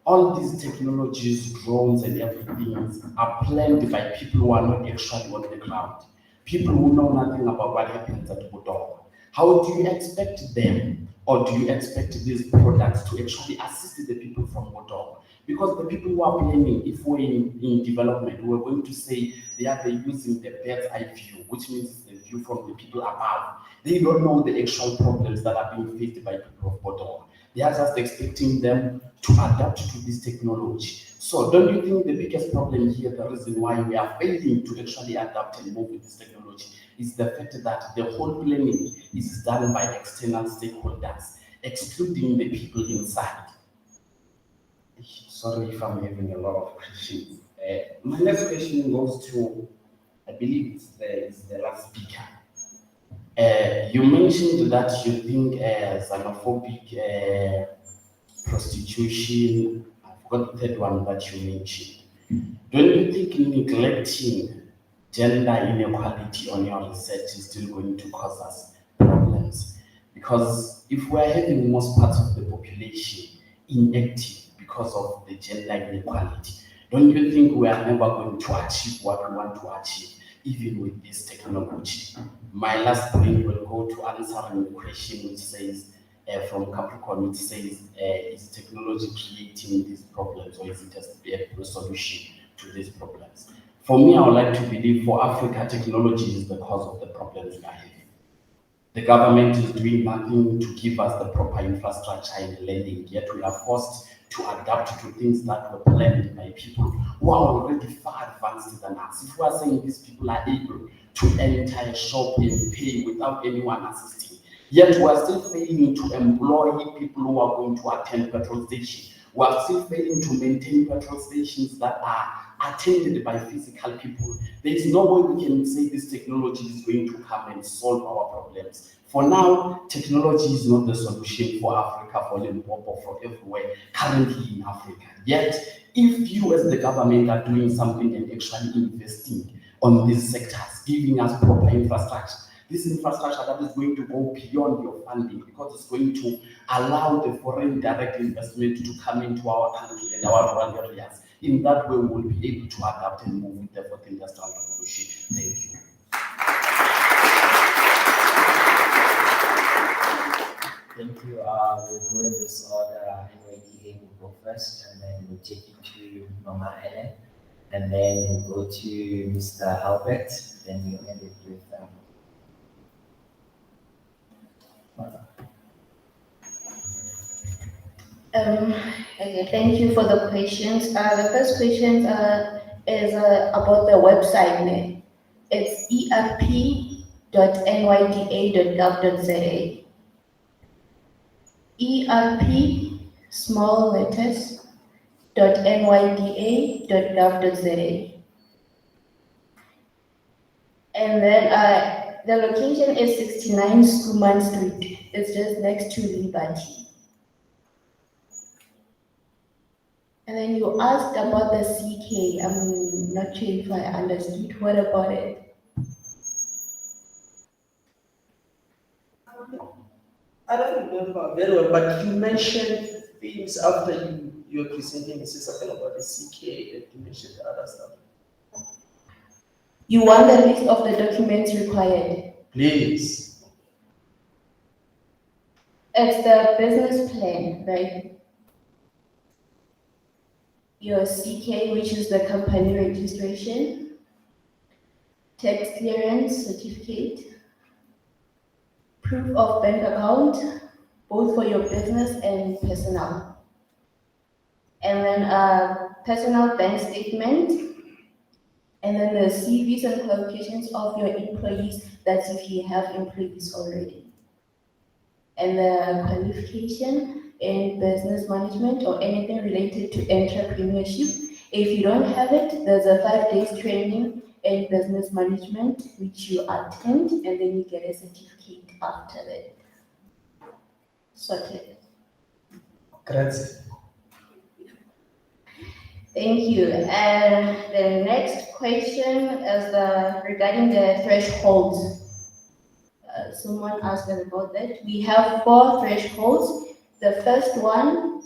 all these technologies, drones and everything are planned by people who are not actually on the ground. People who know nothing about what happens at Budok. How do you expect them, or do you expect these products to actually assist the people from Budok? Because the people who are planning, if we're in development, we're going to say they are using the bird's eye view, which means the view from the people above. They don't know the actual problems that are being faced by people of Budok. They are just expecting them to adapt to this technology. So don't you think the biggest problem here, the reason why we are failing to actually adapt and move with this technology, is the fact that the whole planning is done by external stakeholders, excluding the people inside? Sorry if I'm having a lot of questions. My next question goes to, I believe it's the last speaker. You mentioned that you think xenophobic prostitution, I forgot the third one that you mentioned. Don't you think neglecting gender inequality on your research is still going to cause us problems? Because if we're having most parts of the population inactive because of the gender inequality, don't you think we are never going to achieve what we want to achieve, even with this technology? My last point will go to answering the question which says, from Capricorn, which says, is technology creating these problems, or is it just a solution to these problems? For me, I would like to believe for Africa, technology is the cause of the problems we are having. The government is doing nothing to give us the proper infrastructure and lending, yet we are forced to adapt to things that were planned by people who are already far advanced than us. If we are saying these people are able to enter a shop and pay without anyone assisting, yet we are still failing to employ people who are going to attend petrol stations. We are still failing to maintain petrol stations that are attended by physical people. There is no way we can say this technology is going to come and solve our problems. For now, technology is not the solution for Africa, for Limpopo, for everywhere currently in Africa. Yet, if you as the government are doing something and actually investing on these sectors, giving us proper infrastructure, this infrastructure that is going to go beyond your funding, because it's going to allow the foreign direct investment to come into our country and our rural areas. In that way, we will be able to adapt and move with the fourth industrial revolution. Thank you. Thank you. We'll go in this order. NYDA will go first, and then we'll take it to Mama Ellen, and then we'll go to Mr. Albert, then we'll end it with Okay, thank you for the questions. The first question is about the website name. It's erp.nyda.gov.za. ERP, small letters, .nyda.gov.za. And then the location is 69 Skuman Street. It's just next to Liberty. And then you asked about the CK. I'm not sure if I understood. What about it? I don't remember very well, but you mentioned things after you were presenting Mrs. something about the CK, and you mentioned the other stuff. You want the list of the documents required? Please. It's the business plan, right? Your CK, which is the company registration, tax clearance certificate, proof of bank account, both for your business and personal. And then a personal bank statement, and then the CVs and qualifications of your employees, that's if you have employees already. And the qualification in business management or anything related to entrepreneurship. If you don't have it, there's a 5 days training in business management, which you attend, and then you get a certificate after that. Sorted. Grazie. Thank you. And the next question is regarding the thresholds. Someone asked us about that. We have 4 thresholds. The first one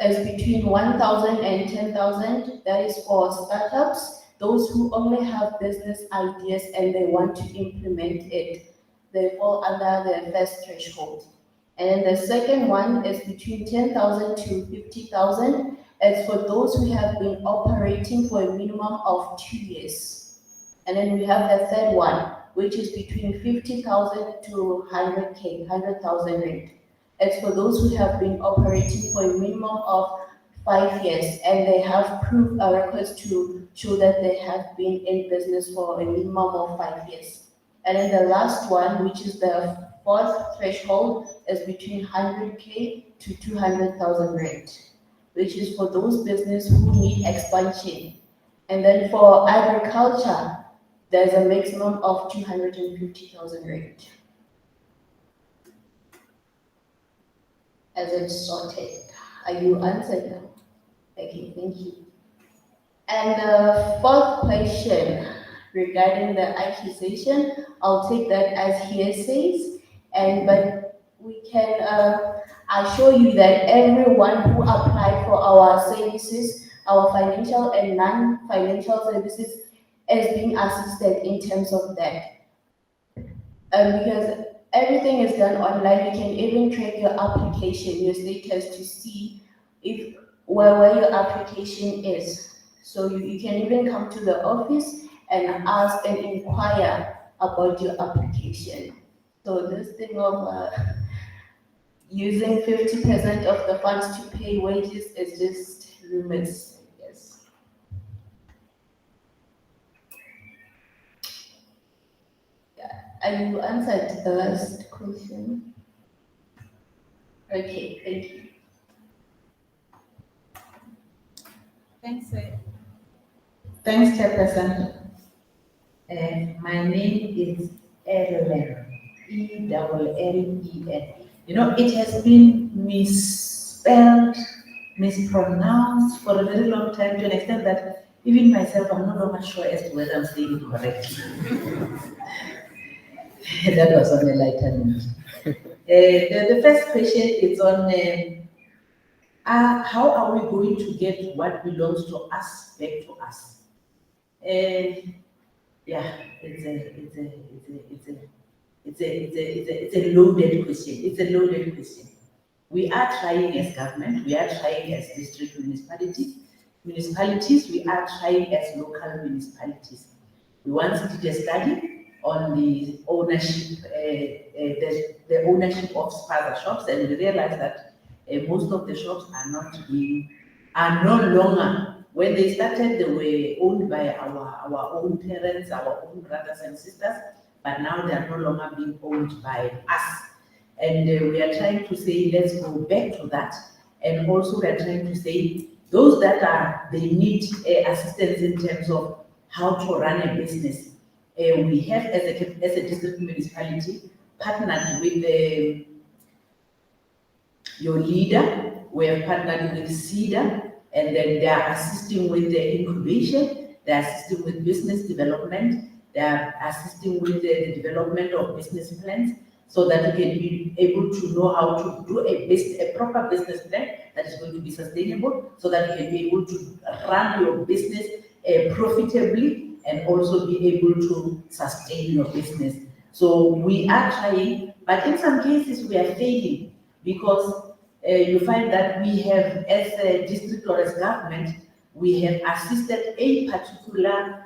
is between 1,000 and 10,000. That is for startups, those who only have business ideas and they want to implement it. They fall under the first threshold. And then the second one is between 10,000 to 50,000. It's for those who have been operating for a minimum of 2 years. And then we have the third one, which is between 50,000 to 100K, 100,000 rand. It's for those who have been operating for a minimum of 5 years and they have proof records to show that they have been in business for a minimum of 5 years. And then the last one, which is the fourth threshold, is between 100K to 200,000 rand, which is for those business who need expansion. And then for agriculture, there's a maximum of 250,000 rand. As it's sorted. Are you answered now? Okay, thank you. And the fourth question regarding the accusation, I'll take that as hearsays, but we can assure you that everyone who applied for our services, our financial and non-financial services, is being assisted in terms of that. Because everything is done online, you can even track your application, your status to see if where your application is. So you can even come to the office and ask and inquire about your application. So this thing of using 50% of the funds to pay wages is just rumors, I guess. And you answered the last question. Okay, thank you. Thanks, thanks, Chairperson. My name is Ellen, E-L-L-E-N. You know, it has been misspelled, mispronounced for a very long time to an extent that even myself, I'm no longer sure as to whether I'm saying it correctly. That was on a lighter note. The first question is on how are we going to get what belongs to us back to us? Yeah, it's a loaded question. It's a loaded question. We are trying as government, we are trying as district municipalities, we are trying as local municipalities. We once did a study on the ownership, the ownership of spaza shops, and we realized that most of the shops are no longer. When they started, they were owned by our own parents, our own brothers and sisters, but now they are no longer being owned by us. And we are trying to say, let's go back to that. And also we are trying to say, those that they need assistance in terms of how to run a business. We have, as a district municipality, partnered with your leader. We have partnered with CEDA, and then they are assisting with the incubation, they are assisting with business development, they are assisting with the development of business plans, so that you can be able to know how to do a proper business plan that is going to be sustainable, so that you can be able to run your business profitably and also be able to sustain your business. So we are trying, but in some cases we are failing, because you find that we have, as a district or as government, we have assisted a particular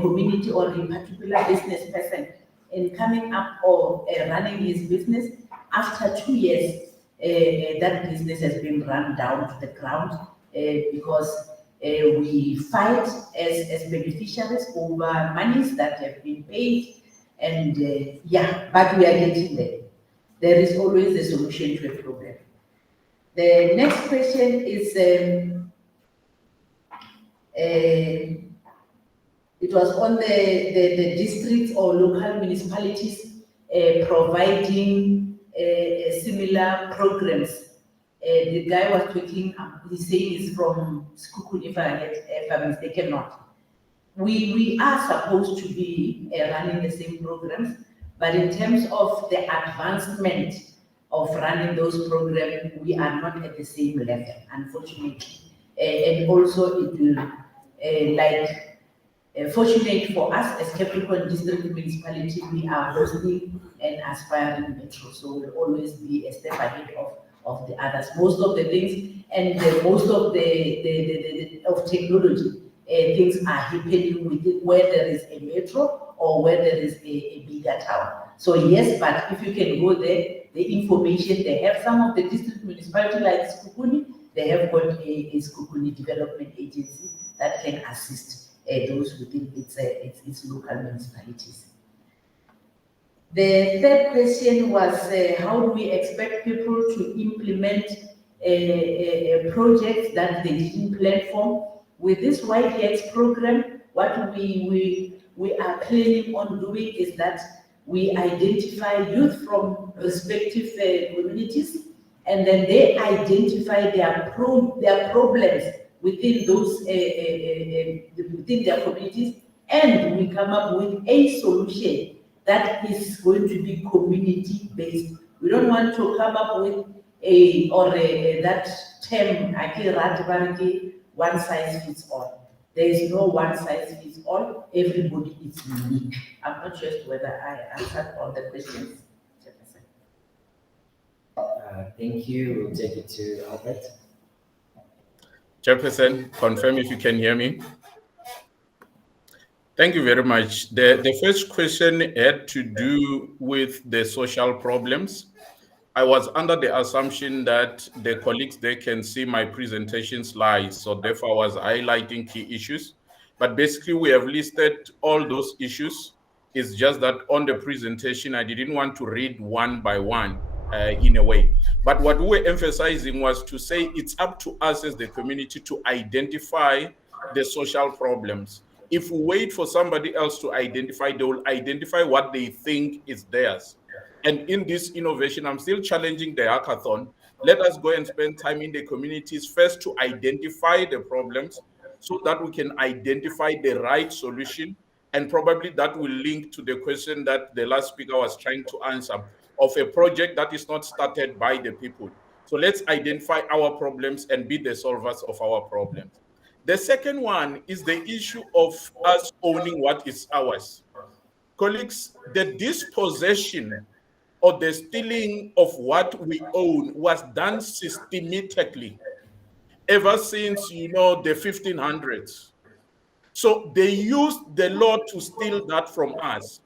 community or a particular business person in coming up or running his business. After 2 years, that business has been run down to the ground because we fight as beneficiaries over monies that have been paid, and yeah, but we are getting there. There is always a solution to a problem. The next question is, it was on the districts or local municipalities providing similar programs. The guy was talking, he's saying he's from Skukun, if I'm mistaken not. We are supposed to be running the same programs, but in terms of the advancement of running those programs, we are not at the same level, unfortunately. And also it will, fortunate for us as Capricorn District Municipality, we are hosting an aspiring metro, so we'll always be a step ahead of the others. Most of the things and most of of technology, things are happening with it where there is a metro or where there is a bigger town. So yes, but if you can go there, the information they have, some of the district municipality like Skukuni, they have got a Skukuni Development Agency that can assist those within its local municipalities. The third question was how do we expect people to implement a project that they didn't plan for? With this YDX program, what we are planning on doing is that we identify youth from respective communities, and then they identify their problems within those within their communities, and we come up with a solution that is going to be community based. We don't want to come up with that term one size fits all. There is no one size fits all. Everybody is unique. I'm not sure whether I answered all the questions. Thank you. We'll take it to Albert. Chairperson, confirm if you can hear me. Thank you very much. The first question had to do with the social problems. I was under the assumption that the colleagues there can see my presentation slides, so therefore I was highlighting key issues. But basically, we have listed all those issues. It's just that on the presentation, I didn't want to read one by one in a way. But what we were emphasizing was to say it's up to us as the community to identify the social problems. If we wait for somebody else to identify, they will identify what they think is theirs. And in this innovation, I'm still challenging the hackathon. Let us go and spend time in the communities first to identify the problems so that we can identify the right solution. And probably that will link to the question that the last speaker was trying to answer of a project that is not started by the people. So let's identify our problems and be the solvers of our problems. The second one is the issue of us owning what is ours. Colleagues, the dispossession or the stealing of what we own was done systematically ever since, the 1500s. So they used the law to steal that from us.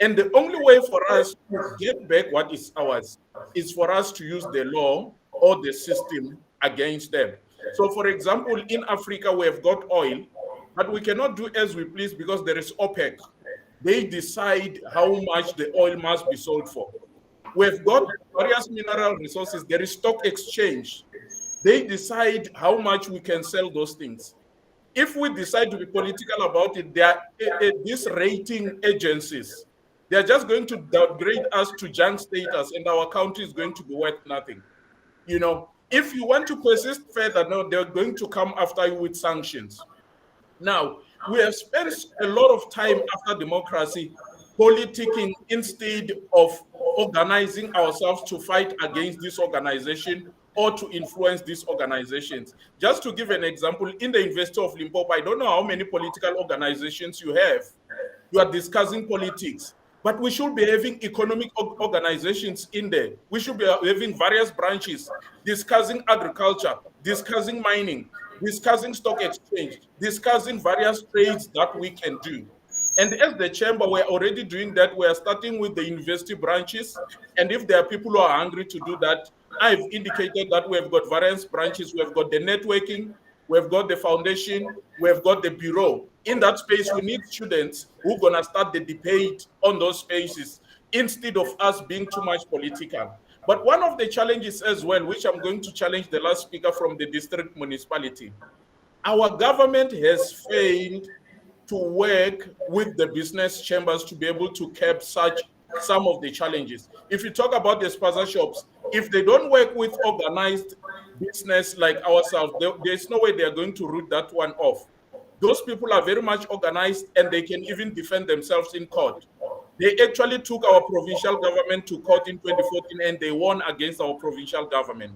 And the only way for us to get back what is ours is for us to use the law or the system against them. So, for example, in Africa, we have got oil, but we cannot do as we please because there is OPEC. They decide how much the oil must be sold for. We've got various mineral resources. There is stock exchange. They decide how much we can sell those things. If we decide to be political about it, there are these rating agencies. They're just going to downgrade us to junk status, and our country is going to be worth nothing. If you want to persist further, no, they're going to come after you with sanctions. Now, we have spent a lot of time after democracy politicking instead of organizing ourselves to fight against this organization or to influence these organizations. Just to give an example, in the University of Limpopo, I don't know how many political organizations you have. You are discussing politics, but we should be having economic organizations in there. We should be having various branches discussing agriculture, discussing mining, discussing stock exchange, discussing various trades that we can do. And as the chamber, we're already doing that. We're starting with the university branches. And if there are people who are hungry to do that, I've indicated that we've got various branches. We've got the networking, we've got the foundation, we've got the bureau. In that space, we need students who are going to start the debate on those spaces instead of us being too much political. But one of the challenges as well, which I'm going to challenge the last speaker from the district municipality, our government has failed to work with the business chambers to be able to curb some of the challenges. If you talk about the spaza shops, if they don't work with organized business like ourselves, there's no way they're going to root that one off. Those people are very much organized and they can even defend themselves in court. They actually took our provincial government to court in 2014 and they won against our provincial government.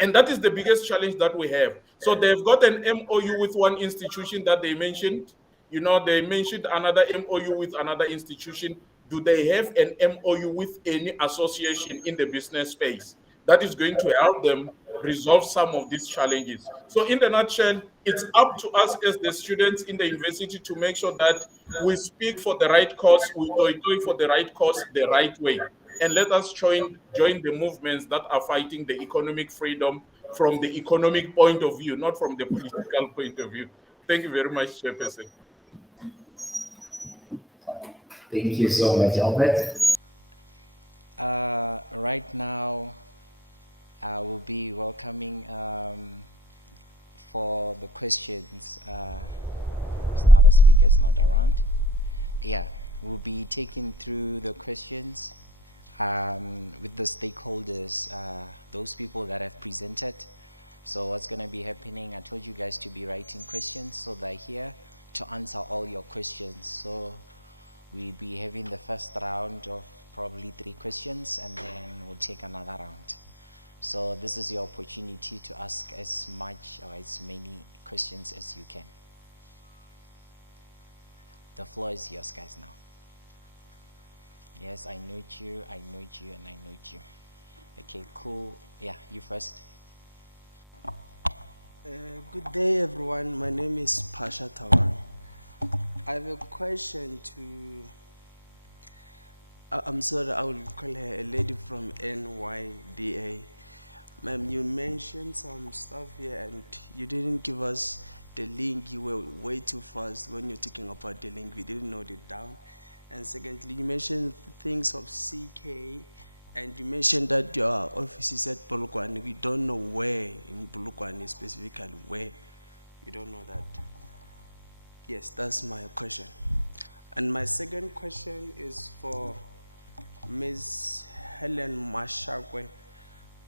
And that is the biggest challenge that we have. So they've got an MOU with one institution that they mentioned. You know, they mentioned another MOU with another institution. Do they have an MOU with any association in the business space that is going to help them resolve some of these challenges? So in the nutshell, it's up to us as the students in the university to make sure that we speak for the right cause, we do for the right cause the right way, and let us join the movements that are fighting the economic freedom from the economic point of view, not from the political point of view. Thank you very much, Chairperson. Thank you so much, Albert. Right now, I will be welcoming for the questions. The other speaker is not around. Yeah, we'll be taking through the questions with the stakeholders, those people that have presented. So what's going to be happening, I told you guys to be writing questions, so they're here to answer all your questions. So we'll be having the first round of probably 3 questions, and then we'll take another round. So this is your opportunity to ask as much or as many questions as you can. The floor is yours, guys, now. Yes, I note you, and I note you. Okay, cool. Yeah, you first. Good day, everyone. My name is Pasha Tawan. I have a question to. I'm sorry, I will call her a lady from NYDA. Ma'am, you mentioned some stuff here and you didn't give us the link. You were way too fast when you're talking about the link. We didn't note it down. And secondly, you mentioned things of CK, and you mentioned that your office is at Polokwane. We don't know where in Polokwane specifically, where. We don't know that. Yes, that's my question. And my second question is for Ms. Helen Mashakwe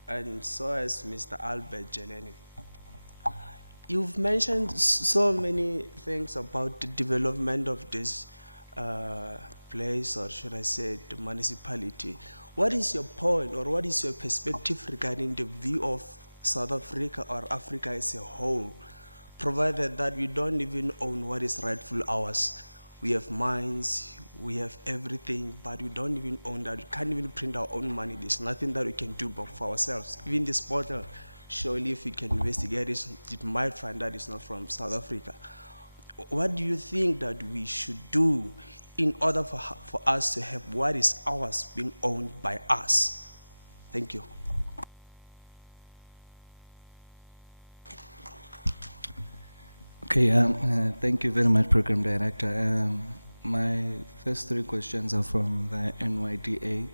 and so as Mr. Albert Jeleni. You've mentioned so many things about the development of this place, or should I say the municipality. What is your point, or what is your perspective regarding the view of South Africa or Africa as a whole, provided that we don't even own what is rightful ours? We have mines, we have everything, but we don't even own that. We can't even print our own money. There's nothing that we can do but for ourselves. Even this portal, surely if we can investigate it, it might find that it's not from South Africa. What do you think that we should do in order for us to have what is ours being owned by us? Thank you. Okay, thank you very much, Program Director. My first 3 questions are from the NYDA.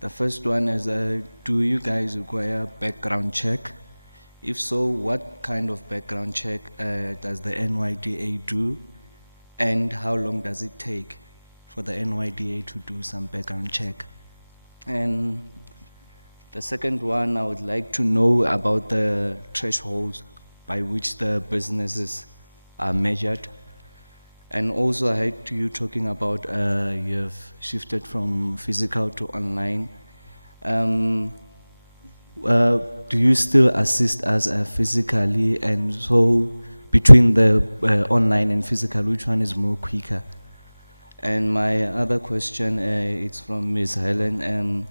The first one is, do you guys require background check? If so, what kind of background check does the NYDA do? And how long does it take for the NYDA to do some background check? And the second one, I would like to know about the thresholds by which the businesses are measured. And also I heard you talking about you have shifted from physical to online. Do you still assist us physically? And so between the online and physical, which one is more quicker? And my other question is from Ms. Helen.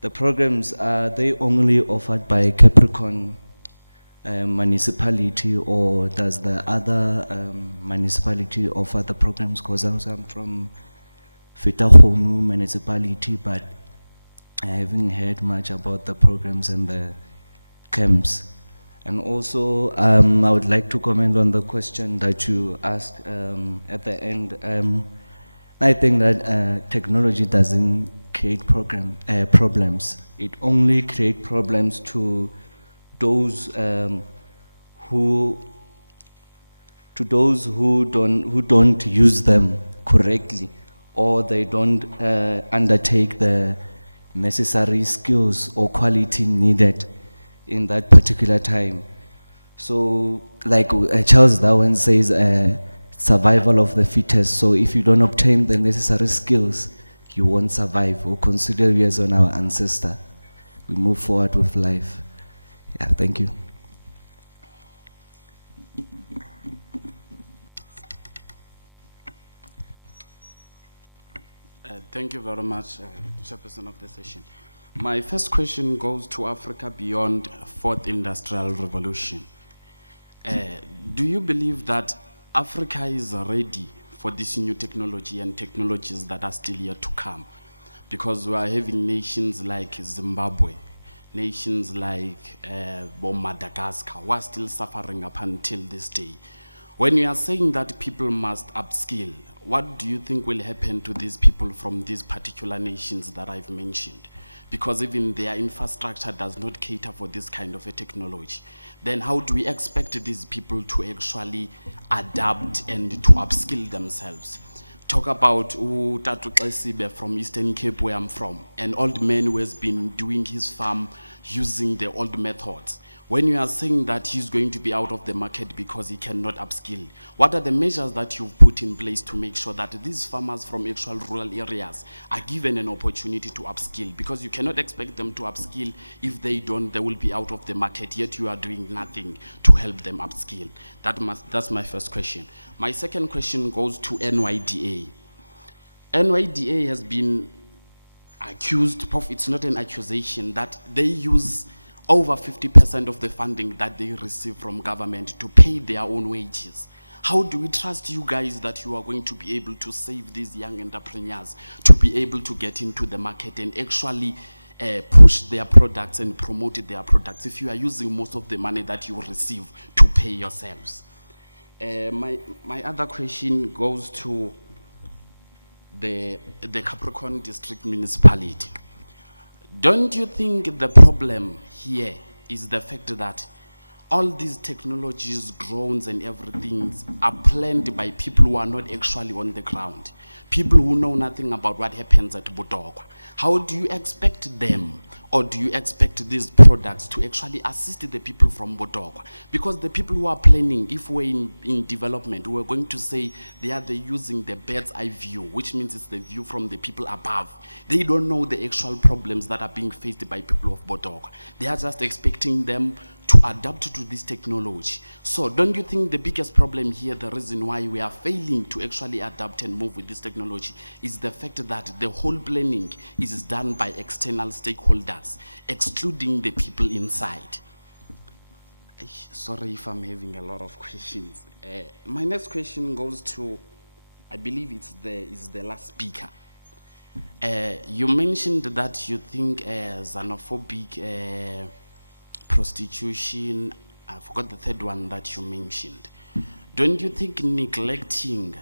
The programs, are they only offered by Capricorn municipality, or does the other municipality offer the programs? Because I'm from Fitahomu municipality, but I haven't heard much about the programs and the camps. And also, I would like to comment on the question that you asked at the end. I think that technology doesn't create problems. It only creates problems to those who don't use them correctly, or they don't undertake the necessary skills or quality needed in that particular time. So, like Charles Darwin says, survival of the fittest. So if you don't obtain the necessary skills, you won't survive. We'll consider you as our ancestor. We move forward with life. Yeah, thank you. Thank you very much, Chairperson of the session. My first question goes to Africa beyond fourth industrial revolution. Do you believe that Africa is ready for this new technology and technologies that are still yet to come? Because we are having nations like Zimbabwe, nations like Madagascar, who are still suffering up until this day. When you are saying that people must upskill, what do you think will happen to these people from these particular nations that I've mentioned? Because even their infrastructure does not cater for this kind of a technology. Then how do we expect these people to actually adapt and to upskill themselves? Talk about Tatu Esibe from Eastern Cape, where I'm from, an old man who has been doing his farm using the old methods. When you are saying that he's going to be out of the market because he cannot upskill, what are the measures that you've put in place to make sure that these farmers from actual rural areas are given an opportunity to upskill? Because you cannot expect them to upskill if they don't, they will be out of the market, yet you are doing nothing to help them upskill. That's my first question. My second question goes to NYDA. NYDA has been accused of, it's not an accusation, that they use over 50% of the funding that they receive from government to pay their own wages. How do we trust you guys that you are going to be able to save these young entrepreneurs to be able to get into the market and actually push their products and promote their products if you are using most of the money that you receive to pay yourselves? My other question goes to the Capricorn District Municipality. Don't you think the problem here is the fact that all these technologies, drones and everything are planned by people who are not actually on the ground? People who know nothing about what happens at Bodogwa. How do you expect them, or do you expect these products to actually assist the people from Bodogwa? Because the people who are planning, if we're in development, we're going to say they're using the bird's eye view, which means it's the view from the people above. They don't know the actual problems that are being faced by people of Bodogwa. They are just expecting them to adapt to this technology. So don't you think the biggest problem here, the reason why we are failing to actually adapt and move with this technology, is the fact that the whole planning is done by external stakeholders, excluding the people inside? Sorry if I'm having a lot of questions. My next question goes to, I believe it's the last speaker. You mentioned that you think xenophobic, prostitution, I forgot the third one that you mentioned. Don't you think neglecting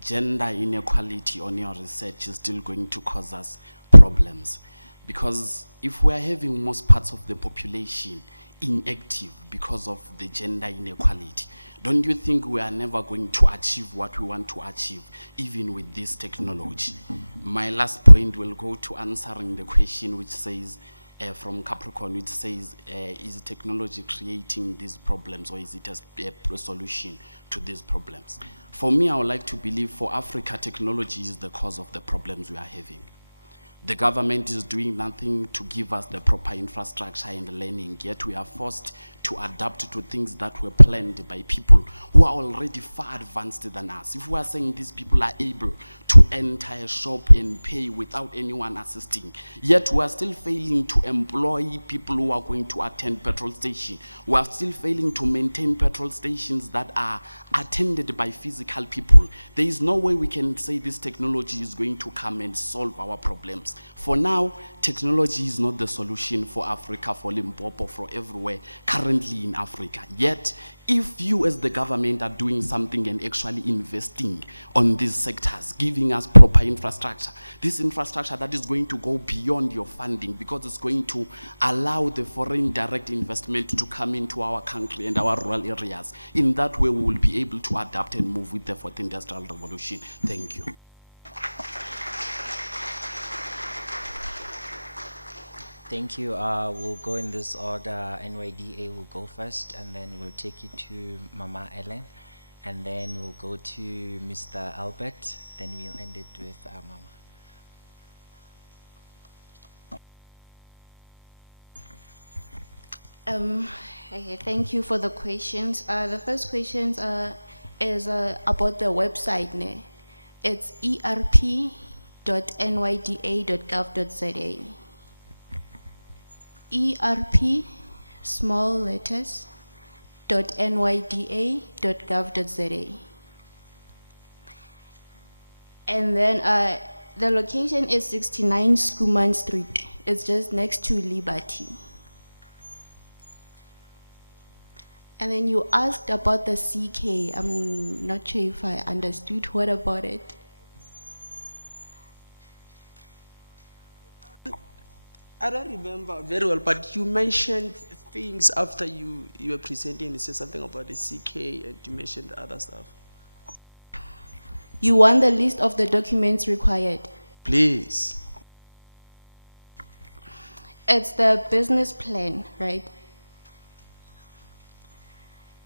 gender inequality on your research is still going to cause us problems? Because if we're having most parts of the population inactive because of the gender inequality, don't you think we are never going to achieve what we want to achieve, even with this technology? My last point will go to answering the question which says, from Capricorn, which says, is technology creating these problems, or is it a solution to these problems? For me, I would like to believe for Africa, technology is the cause of the problems we are having. The government is doing nothing to give us the proper infrastructure and learning, yet we are forced to adapt to things that were planned by people who are already far advanced than us. If we are saying these people are able to enter a shop and pay without anyone assisting, yet we are still failing to employ people who are going to attend petrol stations. We are still failing to maintain petrol stations that are attended by physical people. There is no way we can say this technology is going to come and solve our problems. For now, technology is not the solution for Africa, for Limpopo, for everywhere currently in Africa. Yet, if you as the government are doing something and actually investing on these sectors, giving us proper infrastructure, this infrastructure that is going to go beyond your funding, because it's going to allow the foreign direct investment to come into our country and our rural areas. In that way, we will be able to adapt and move with the fourth industrial revolution. Thank you. Thank you. We'll go in this order. NYDA will go first, and then we'll take it to Mama Ellen, And then we'll go to Mr. Albert, then we'll end it with Mama. Okay, thank you for the questions. The first question is about the website. Ne? It's erp.nyda.gov.za. ERP, small letters, .nyda.gov.za. And then the location is 69 Skuman Street. It's just next to Liberty. And then you asked about the CK. I'm not sure if I understood. What about it? I don't remember very well, but you mentioned things after you were presenting. You said something about the CK, and you mentioned other stuff. You want the list of the documents required? Please. It's the business plan, right?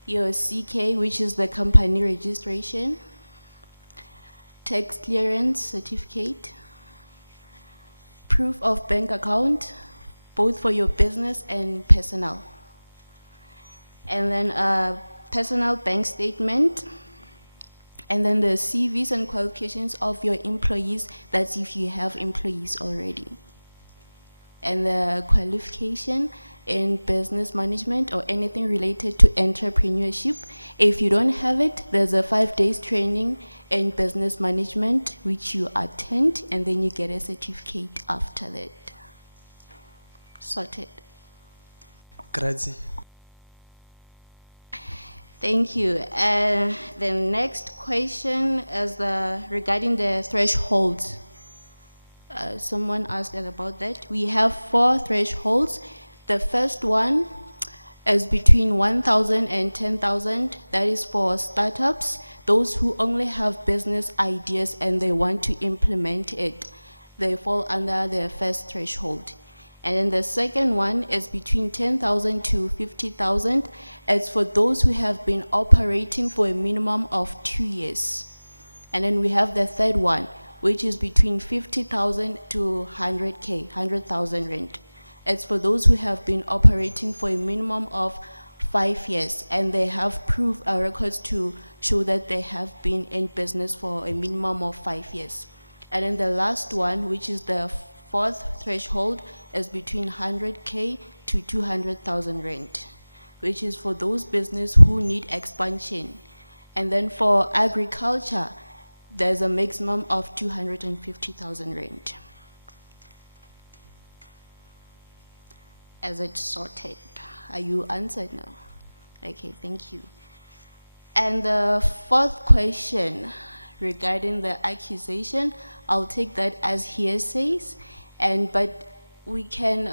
Your CK, which is the company registration, tax clearance certificate, proof of bank account, both for your business and personal. And then a personal bank statement, and then the CVs and qualifications of your employees, that's if you have employees already. And the qualification in business management or anything related to entrepreneurship. If you don't have it, there's a 5 days training in business management which you attend, and then you get a certificate after that. Sorted. Grazie. Thank you. The next question is regarding the thresholds. Someone asked us about that. We have 4 thresholds. The first one is between 1,000 and 10,000. That is for startups, those who only have business ideas and they want to implement it. They fall under the first threshold. And then the second one is between 10,000 to 50,000. It's for those who have been operating for a minimum of 2 years. And then we have the third one, which is between 50,000 to 100K, 100,000 rand. It's for those who have been operating for a minimum of 5 years and they have proof records to show that they have been in business for a minimum of 5 years. And then the last one, which is the fourth threshold, is between 100K to 200,000 rand, which is for those business who need expansion. And then for agriculture, there's a maximum of 250,000 rand. As it's sorted. Are you answered now? Okay, thank you. And the fourth question regarding the accusation, I'll take that as hearsays, but we can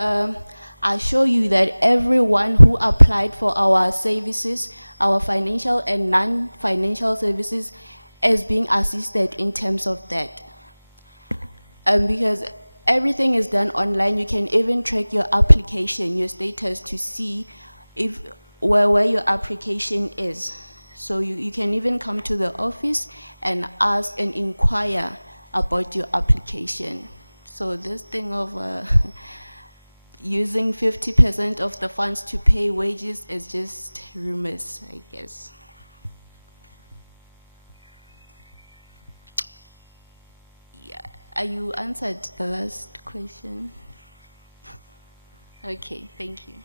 assure you that everyone who applied for our services, our financial and non-financial services, is being assisted in terms of that. Because everything is done online. You can even track your application, your status, to see where your application is. So you can even come to the office and ask and inquire about your application. So this thing of using 50% of the funds to pay wages is just rumors, I guess. Are you answered the last question? Okay, thank you.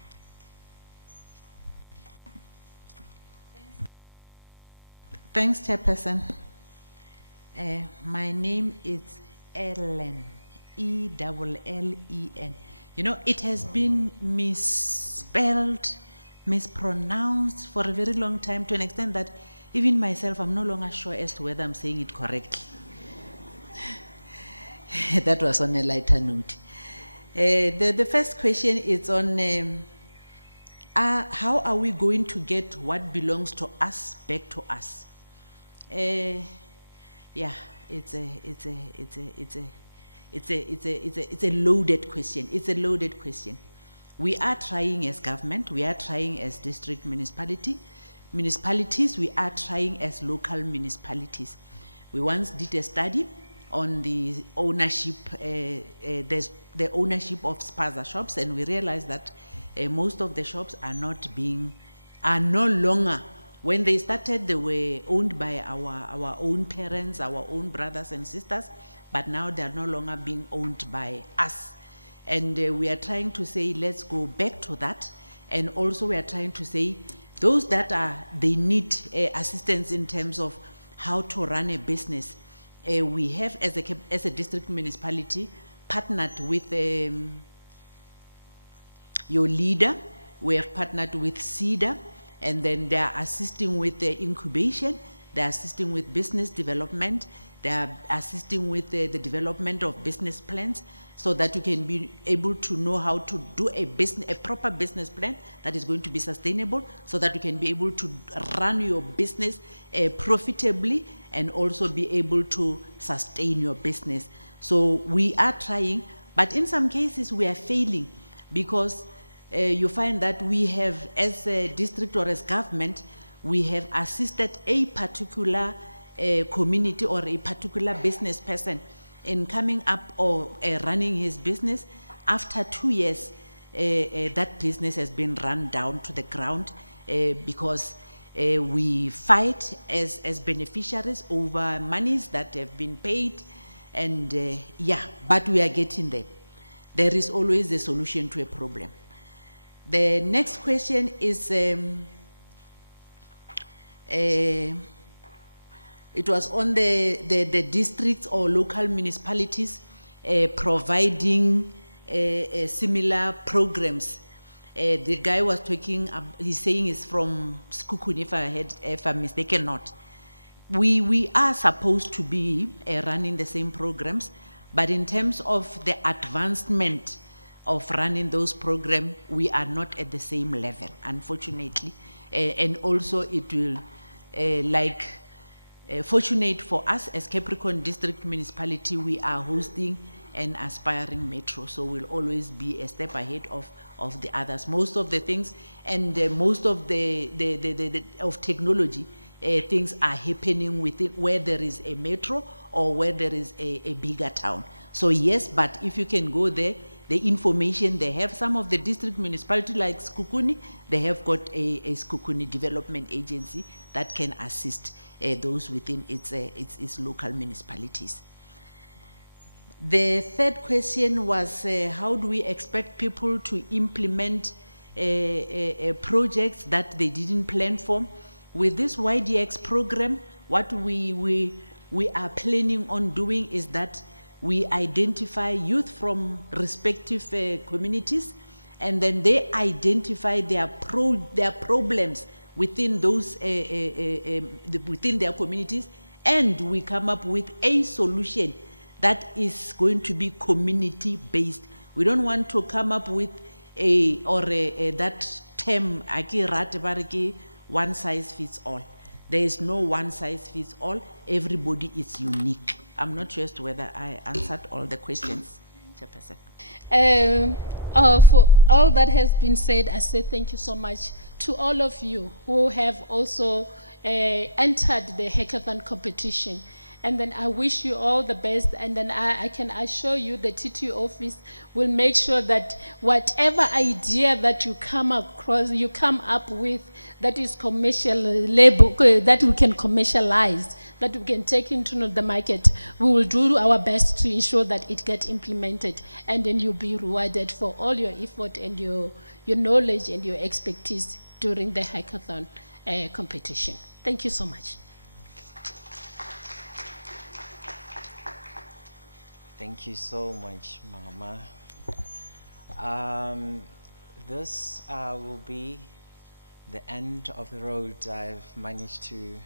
Thanks, Chairperson. My name is Ellen, E-L-L-E-N. You know, it has been misspelled, mispronounced for a very long time, to an extent that even myself, I'm no longer sure as to whether I'm saying it correctly. That was on a lighter note. The first question is on how are we going to get what belongs to us back to us? Yeah, it's a loaded question. It's a loaded question. We are trying as government, we are trying as district municipality, municipalities, we are trying as local municipalities. We once did a study on the ownership, the ownership of spaza shops, and we realized that most of the shops are no longer, when they started, they were owned by our own parents, our own brothers and sisters, but now they are no longer being owned by us. And we are trying to say, let's go back to that. And also we are trying to say, those that they need assistance in terms of how to run a business. We have, as a district municipality, partnered with your leader. We have partnered with CEDA, and then they are assisting with the incubation, they are assisting with business development, they are assisting with the development of business plans, so that you can be able to know how to do a proper business plan that is going to be sustainable, so that you can be able to run your business profitably and also be able to sustain your business. So we are trying, but in some cases we are failing, because you find that we have, as a district or as government, we have assisted a particular community or a particular business person in coming up or running his business. After 2 years, that business has been run down to the ground because we fight as beneficiaries over monies that have been paid, and yeah, but we are getting there. There is always a solution to a problem. The next question is, it was on the districts or local municipalities providing similar programs. The guy was talking, he's saying it's from Skukuni, if I'm mistaken not. We are supposed to be running the same programs, but in terms of the advancement of running those programs, we are not at the same level, unfortunately. And also it will, fortunate for us as Capricorn District Municipality, we are hosting an aspiring metro, so we'll always be a step ahead of the others. Most of the things and most of of technology, things are happening within where there is a metro or where there is a bigger town. So yes, but if you can go there, the information they have, some of the district municipality like Skukuni, they have got a Skukuni Development Agency that can assist those within its local municipalities. The third question was, how do we expect people to implement projects that they didn't plan for? With this YDX program, what we are planning on doing is that we identify youth from respective communities, and then they identify their problems within those within their communities, and we come up with a solution that is going to be community based. We don't want to come up with that term one size fits all. There is no one size fits all. Everybody is unique. I'm not sure as to whether I answered all the questions, Chairperson. For all that has been said, I say thank you so much to all of you who have also entered the hackathon competition. And then I wish you all the best, and then I can assure you the TT office will make sure that whatever idea that you come across, you come up with, that is commercial label, that we can commercialize, that we can take into the market, we will do our best to ensure that it gets implemented, and then you'll be rewarded for all your effort and your knowledge and your expertise during the hackathon competition. Thank you so much. Thank you so much, Mama. This will be the end of the road. I've managed to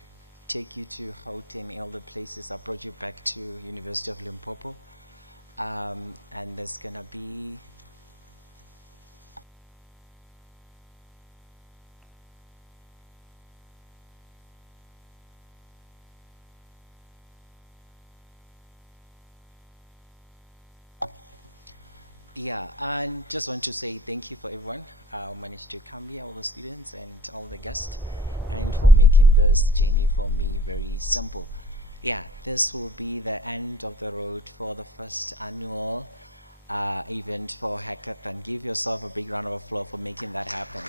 take you to Gauteng and other places. I brought you back to University of Limpopo. And there's gonna be yeah, and just want to say thank you for everyone who managed to come here, all the students and all the guests. and for making this journey for me very simple. Yeah, this will be the end of the road for the first annual event for Hackathon. Give yourself a big round of applause for making that happen.